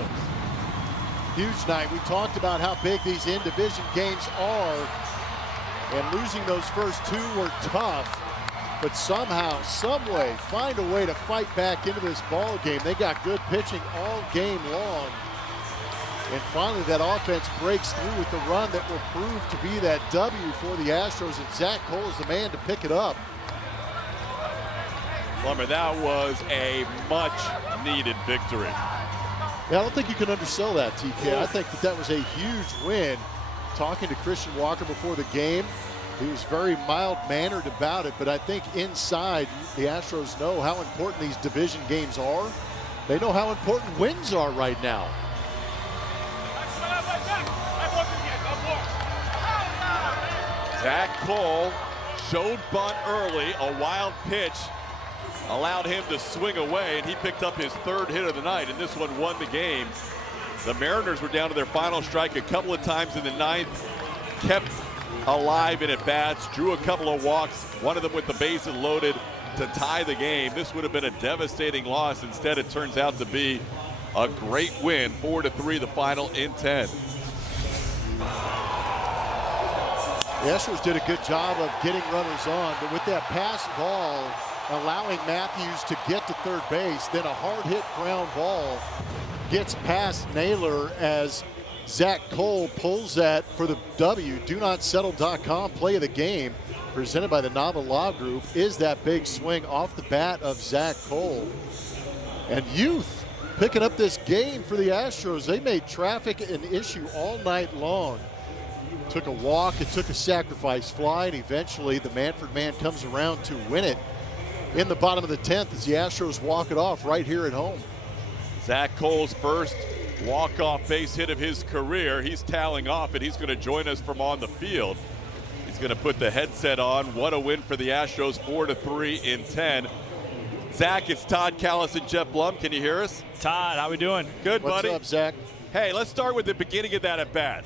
Huge night. We talked about how big these in-division games are, and losing those first two were tough, but somehow, some way, find a way to fight back into this ball game. They got good pitching all game long, and finally that offense breaks through with the run that will prove to be that W for the Astros, and Zach Cole is the man to pick it up. Plummer, that was a much-needed victory. Yeah, I don't think you can undersell that, TK. I think that was a huge win. Talking to Christian Walker before the game, he was very mild-mannered about it, but I think inside the Astros know how important these division games are. They know how important wins are right now. Zach Cole showed bunt early, a wild pitch allowed him to swing away, and he picked up his third hit of the night, and this one won the game. The Mariners were down to their final strike a couple of times in the ninth, kept alive in at-bats, drew a couple of walks, one of them with the bases loaded to tie the game. This would have been a devastating loss. Instead, it turns out to be a great win, 4-3 the final in 10. The Astros did a good job of getting runners on, but with that pass ball, allowing Matthews to get to third base, then a hard hit ground ball gets past Naylor as Zach Cole pulls that for the W. DoNotSettle.com play of the game, presented by the Nava Law Group, is that big swing off the bat of Zach Cole. And youth picking up this game for the Astros. They made traffic an issue all night long. Took a walk, it took a sacrifice fly, and eventually the Manfred man comes around to win it in the bottom of the 10th as the Astros walk it off right here at home. Zach Cole's first walk-off base hit of his career. He's toweling off, and he's going to join us from on the field. He's going to put the headset on. What a win for the Astros, 4-3 in 10. Zach, it's Todd Callis and Jeff Blum. Can you hear us? Todd, how we doing? Good, buddy. What's up, Zach? Hey, let's start with the beginning of that at-bat.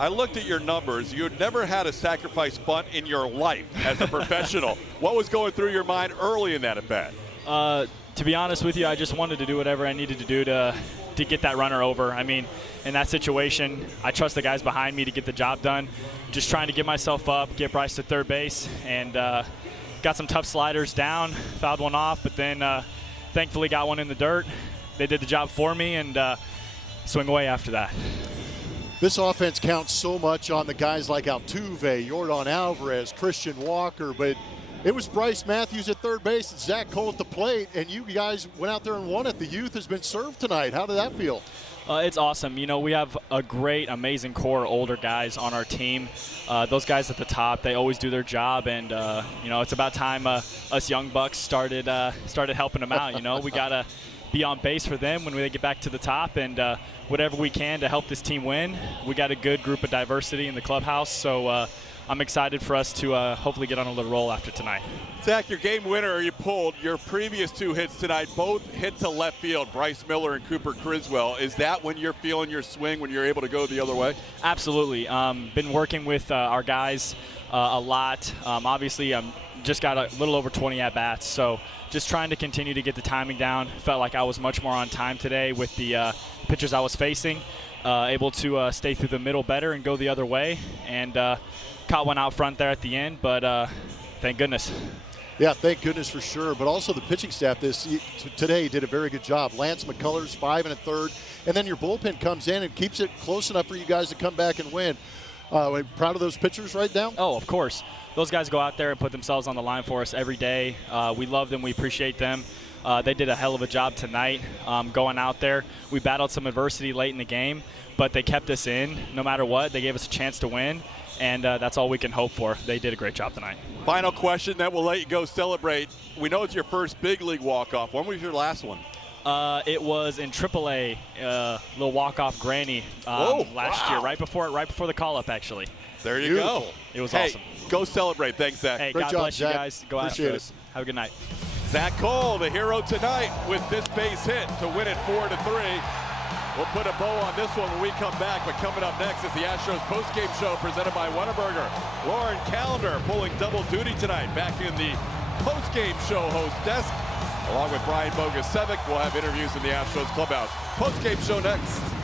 I looked at your numbers. You had never had a sacrifice bunt in your life as a professional. What was going through your mind early in that at-bat? To be honest with you, I just wanted to do whatever I needed to do to get that runner over. I mean, in that situation, I trust the guys behind me to get the job done. Just trying to get myself up, get Bryce to third base, and got some tough sliders down, fouled one off, but then thankfully got one in the dirt. They did the job for me, and swing away after that. This offense counts so much on the guys like Altuve, Yordan Alvarez, Christian Walker, but it was Bryce Matthews at third base and Zach Cole at the plate, and you guys went out there and won it. The youth has been served tonight. How did that feel? It's awesome. You know, we have a great, amazing core of older guys on our team. Those guys at the top, they always do their job, and you know, it's about time us young bucks started helping them out. You know, we gotta be on base for them when they get back to the top, and whatever we can to help this team win. We got a good group of diversity in the clubhouse, so I'm excited for us to hopefully get on a little roll after tonight. Zach, your game winner you pulled. Your previous two hits tonight both hit to left field, Bryce Miller and Cooper Criswell. Is that when you're feeling your swing, when you're able to go the other way? Absolutely. Been working with our guys a lot. Obviously, just got a little over 20 at-bats, so just trying to continue to get the timing down. Felt like I was much more on time today with the pitchers I was facing, able to stay through the middle better and go the other way, and caught one out front there at the end, but thank goodness. Yeah, thank goodness for sure. But also the pitching staff today did a very good job. Lance McCullers, 5 1/3, and then your bullpen comes in and keeps it close enough for you guys to come back and win. Proud of those pitchers right now? Oh, of course. Those guys go out there and put themselves on the line for us every day. We love them. We appreciate them. They did a hell of a job tonight going out there. We battled some adversity late in the game, but they kept us in no matter what. They gave us a chance to win, and that's all we can hope for. They did a great job tonight. Final question, then we'll let you go celebrate. We know it's your first big league walk-off. When was your last one? It was in AAA, little walk-off granny last year, right before the call-up, actually. There you go. It was awesome. Go celebrate. Thanks, Zach. Hey, Great God job, bless Zach. you guys. Go Appreciate Astros. Have a good night. Zach Cole, the hero tonight, with this base hit to win it 4-3. We'll put a bow on this one when we come back, but coming up next is the Astros postgame show presented by Whataburger. Lauren Callender pulling double duty tonight back in the post-game show host desk. Along with Brian Bogusevic, we'll have interviews in the Astros clubhouse. Post-game show next.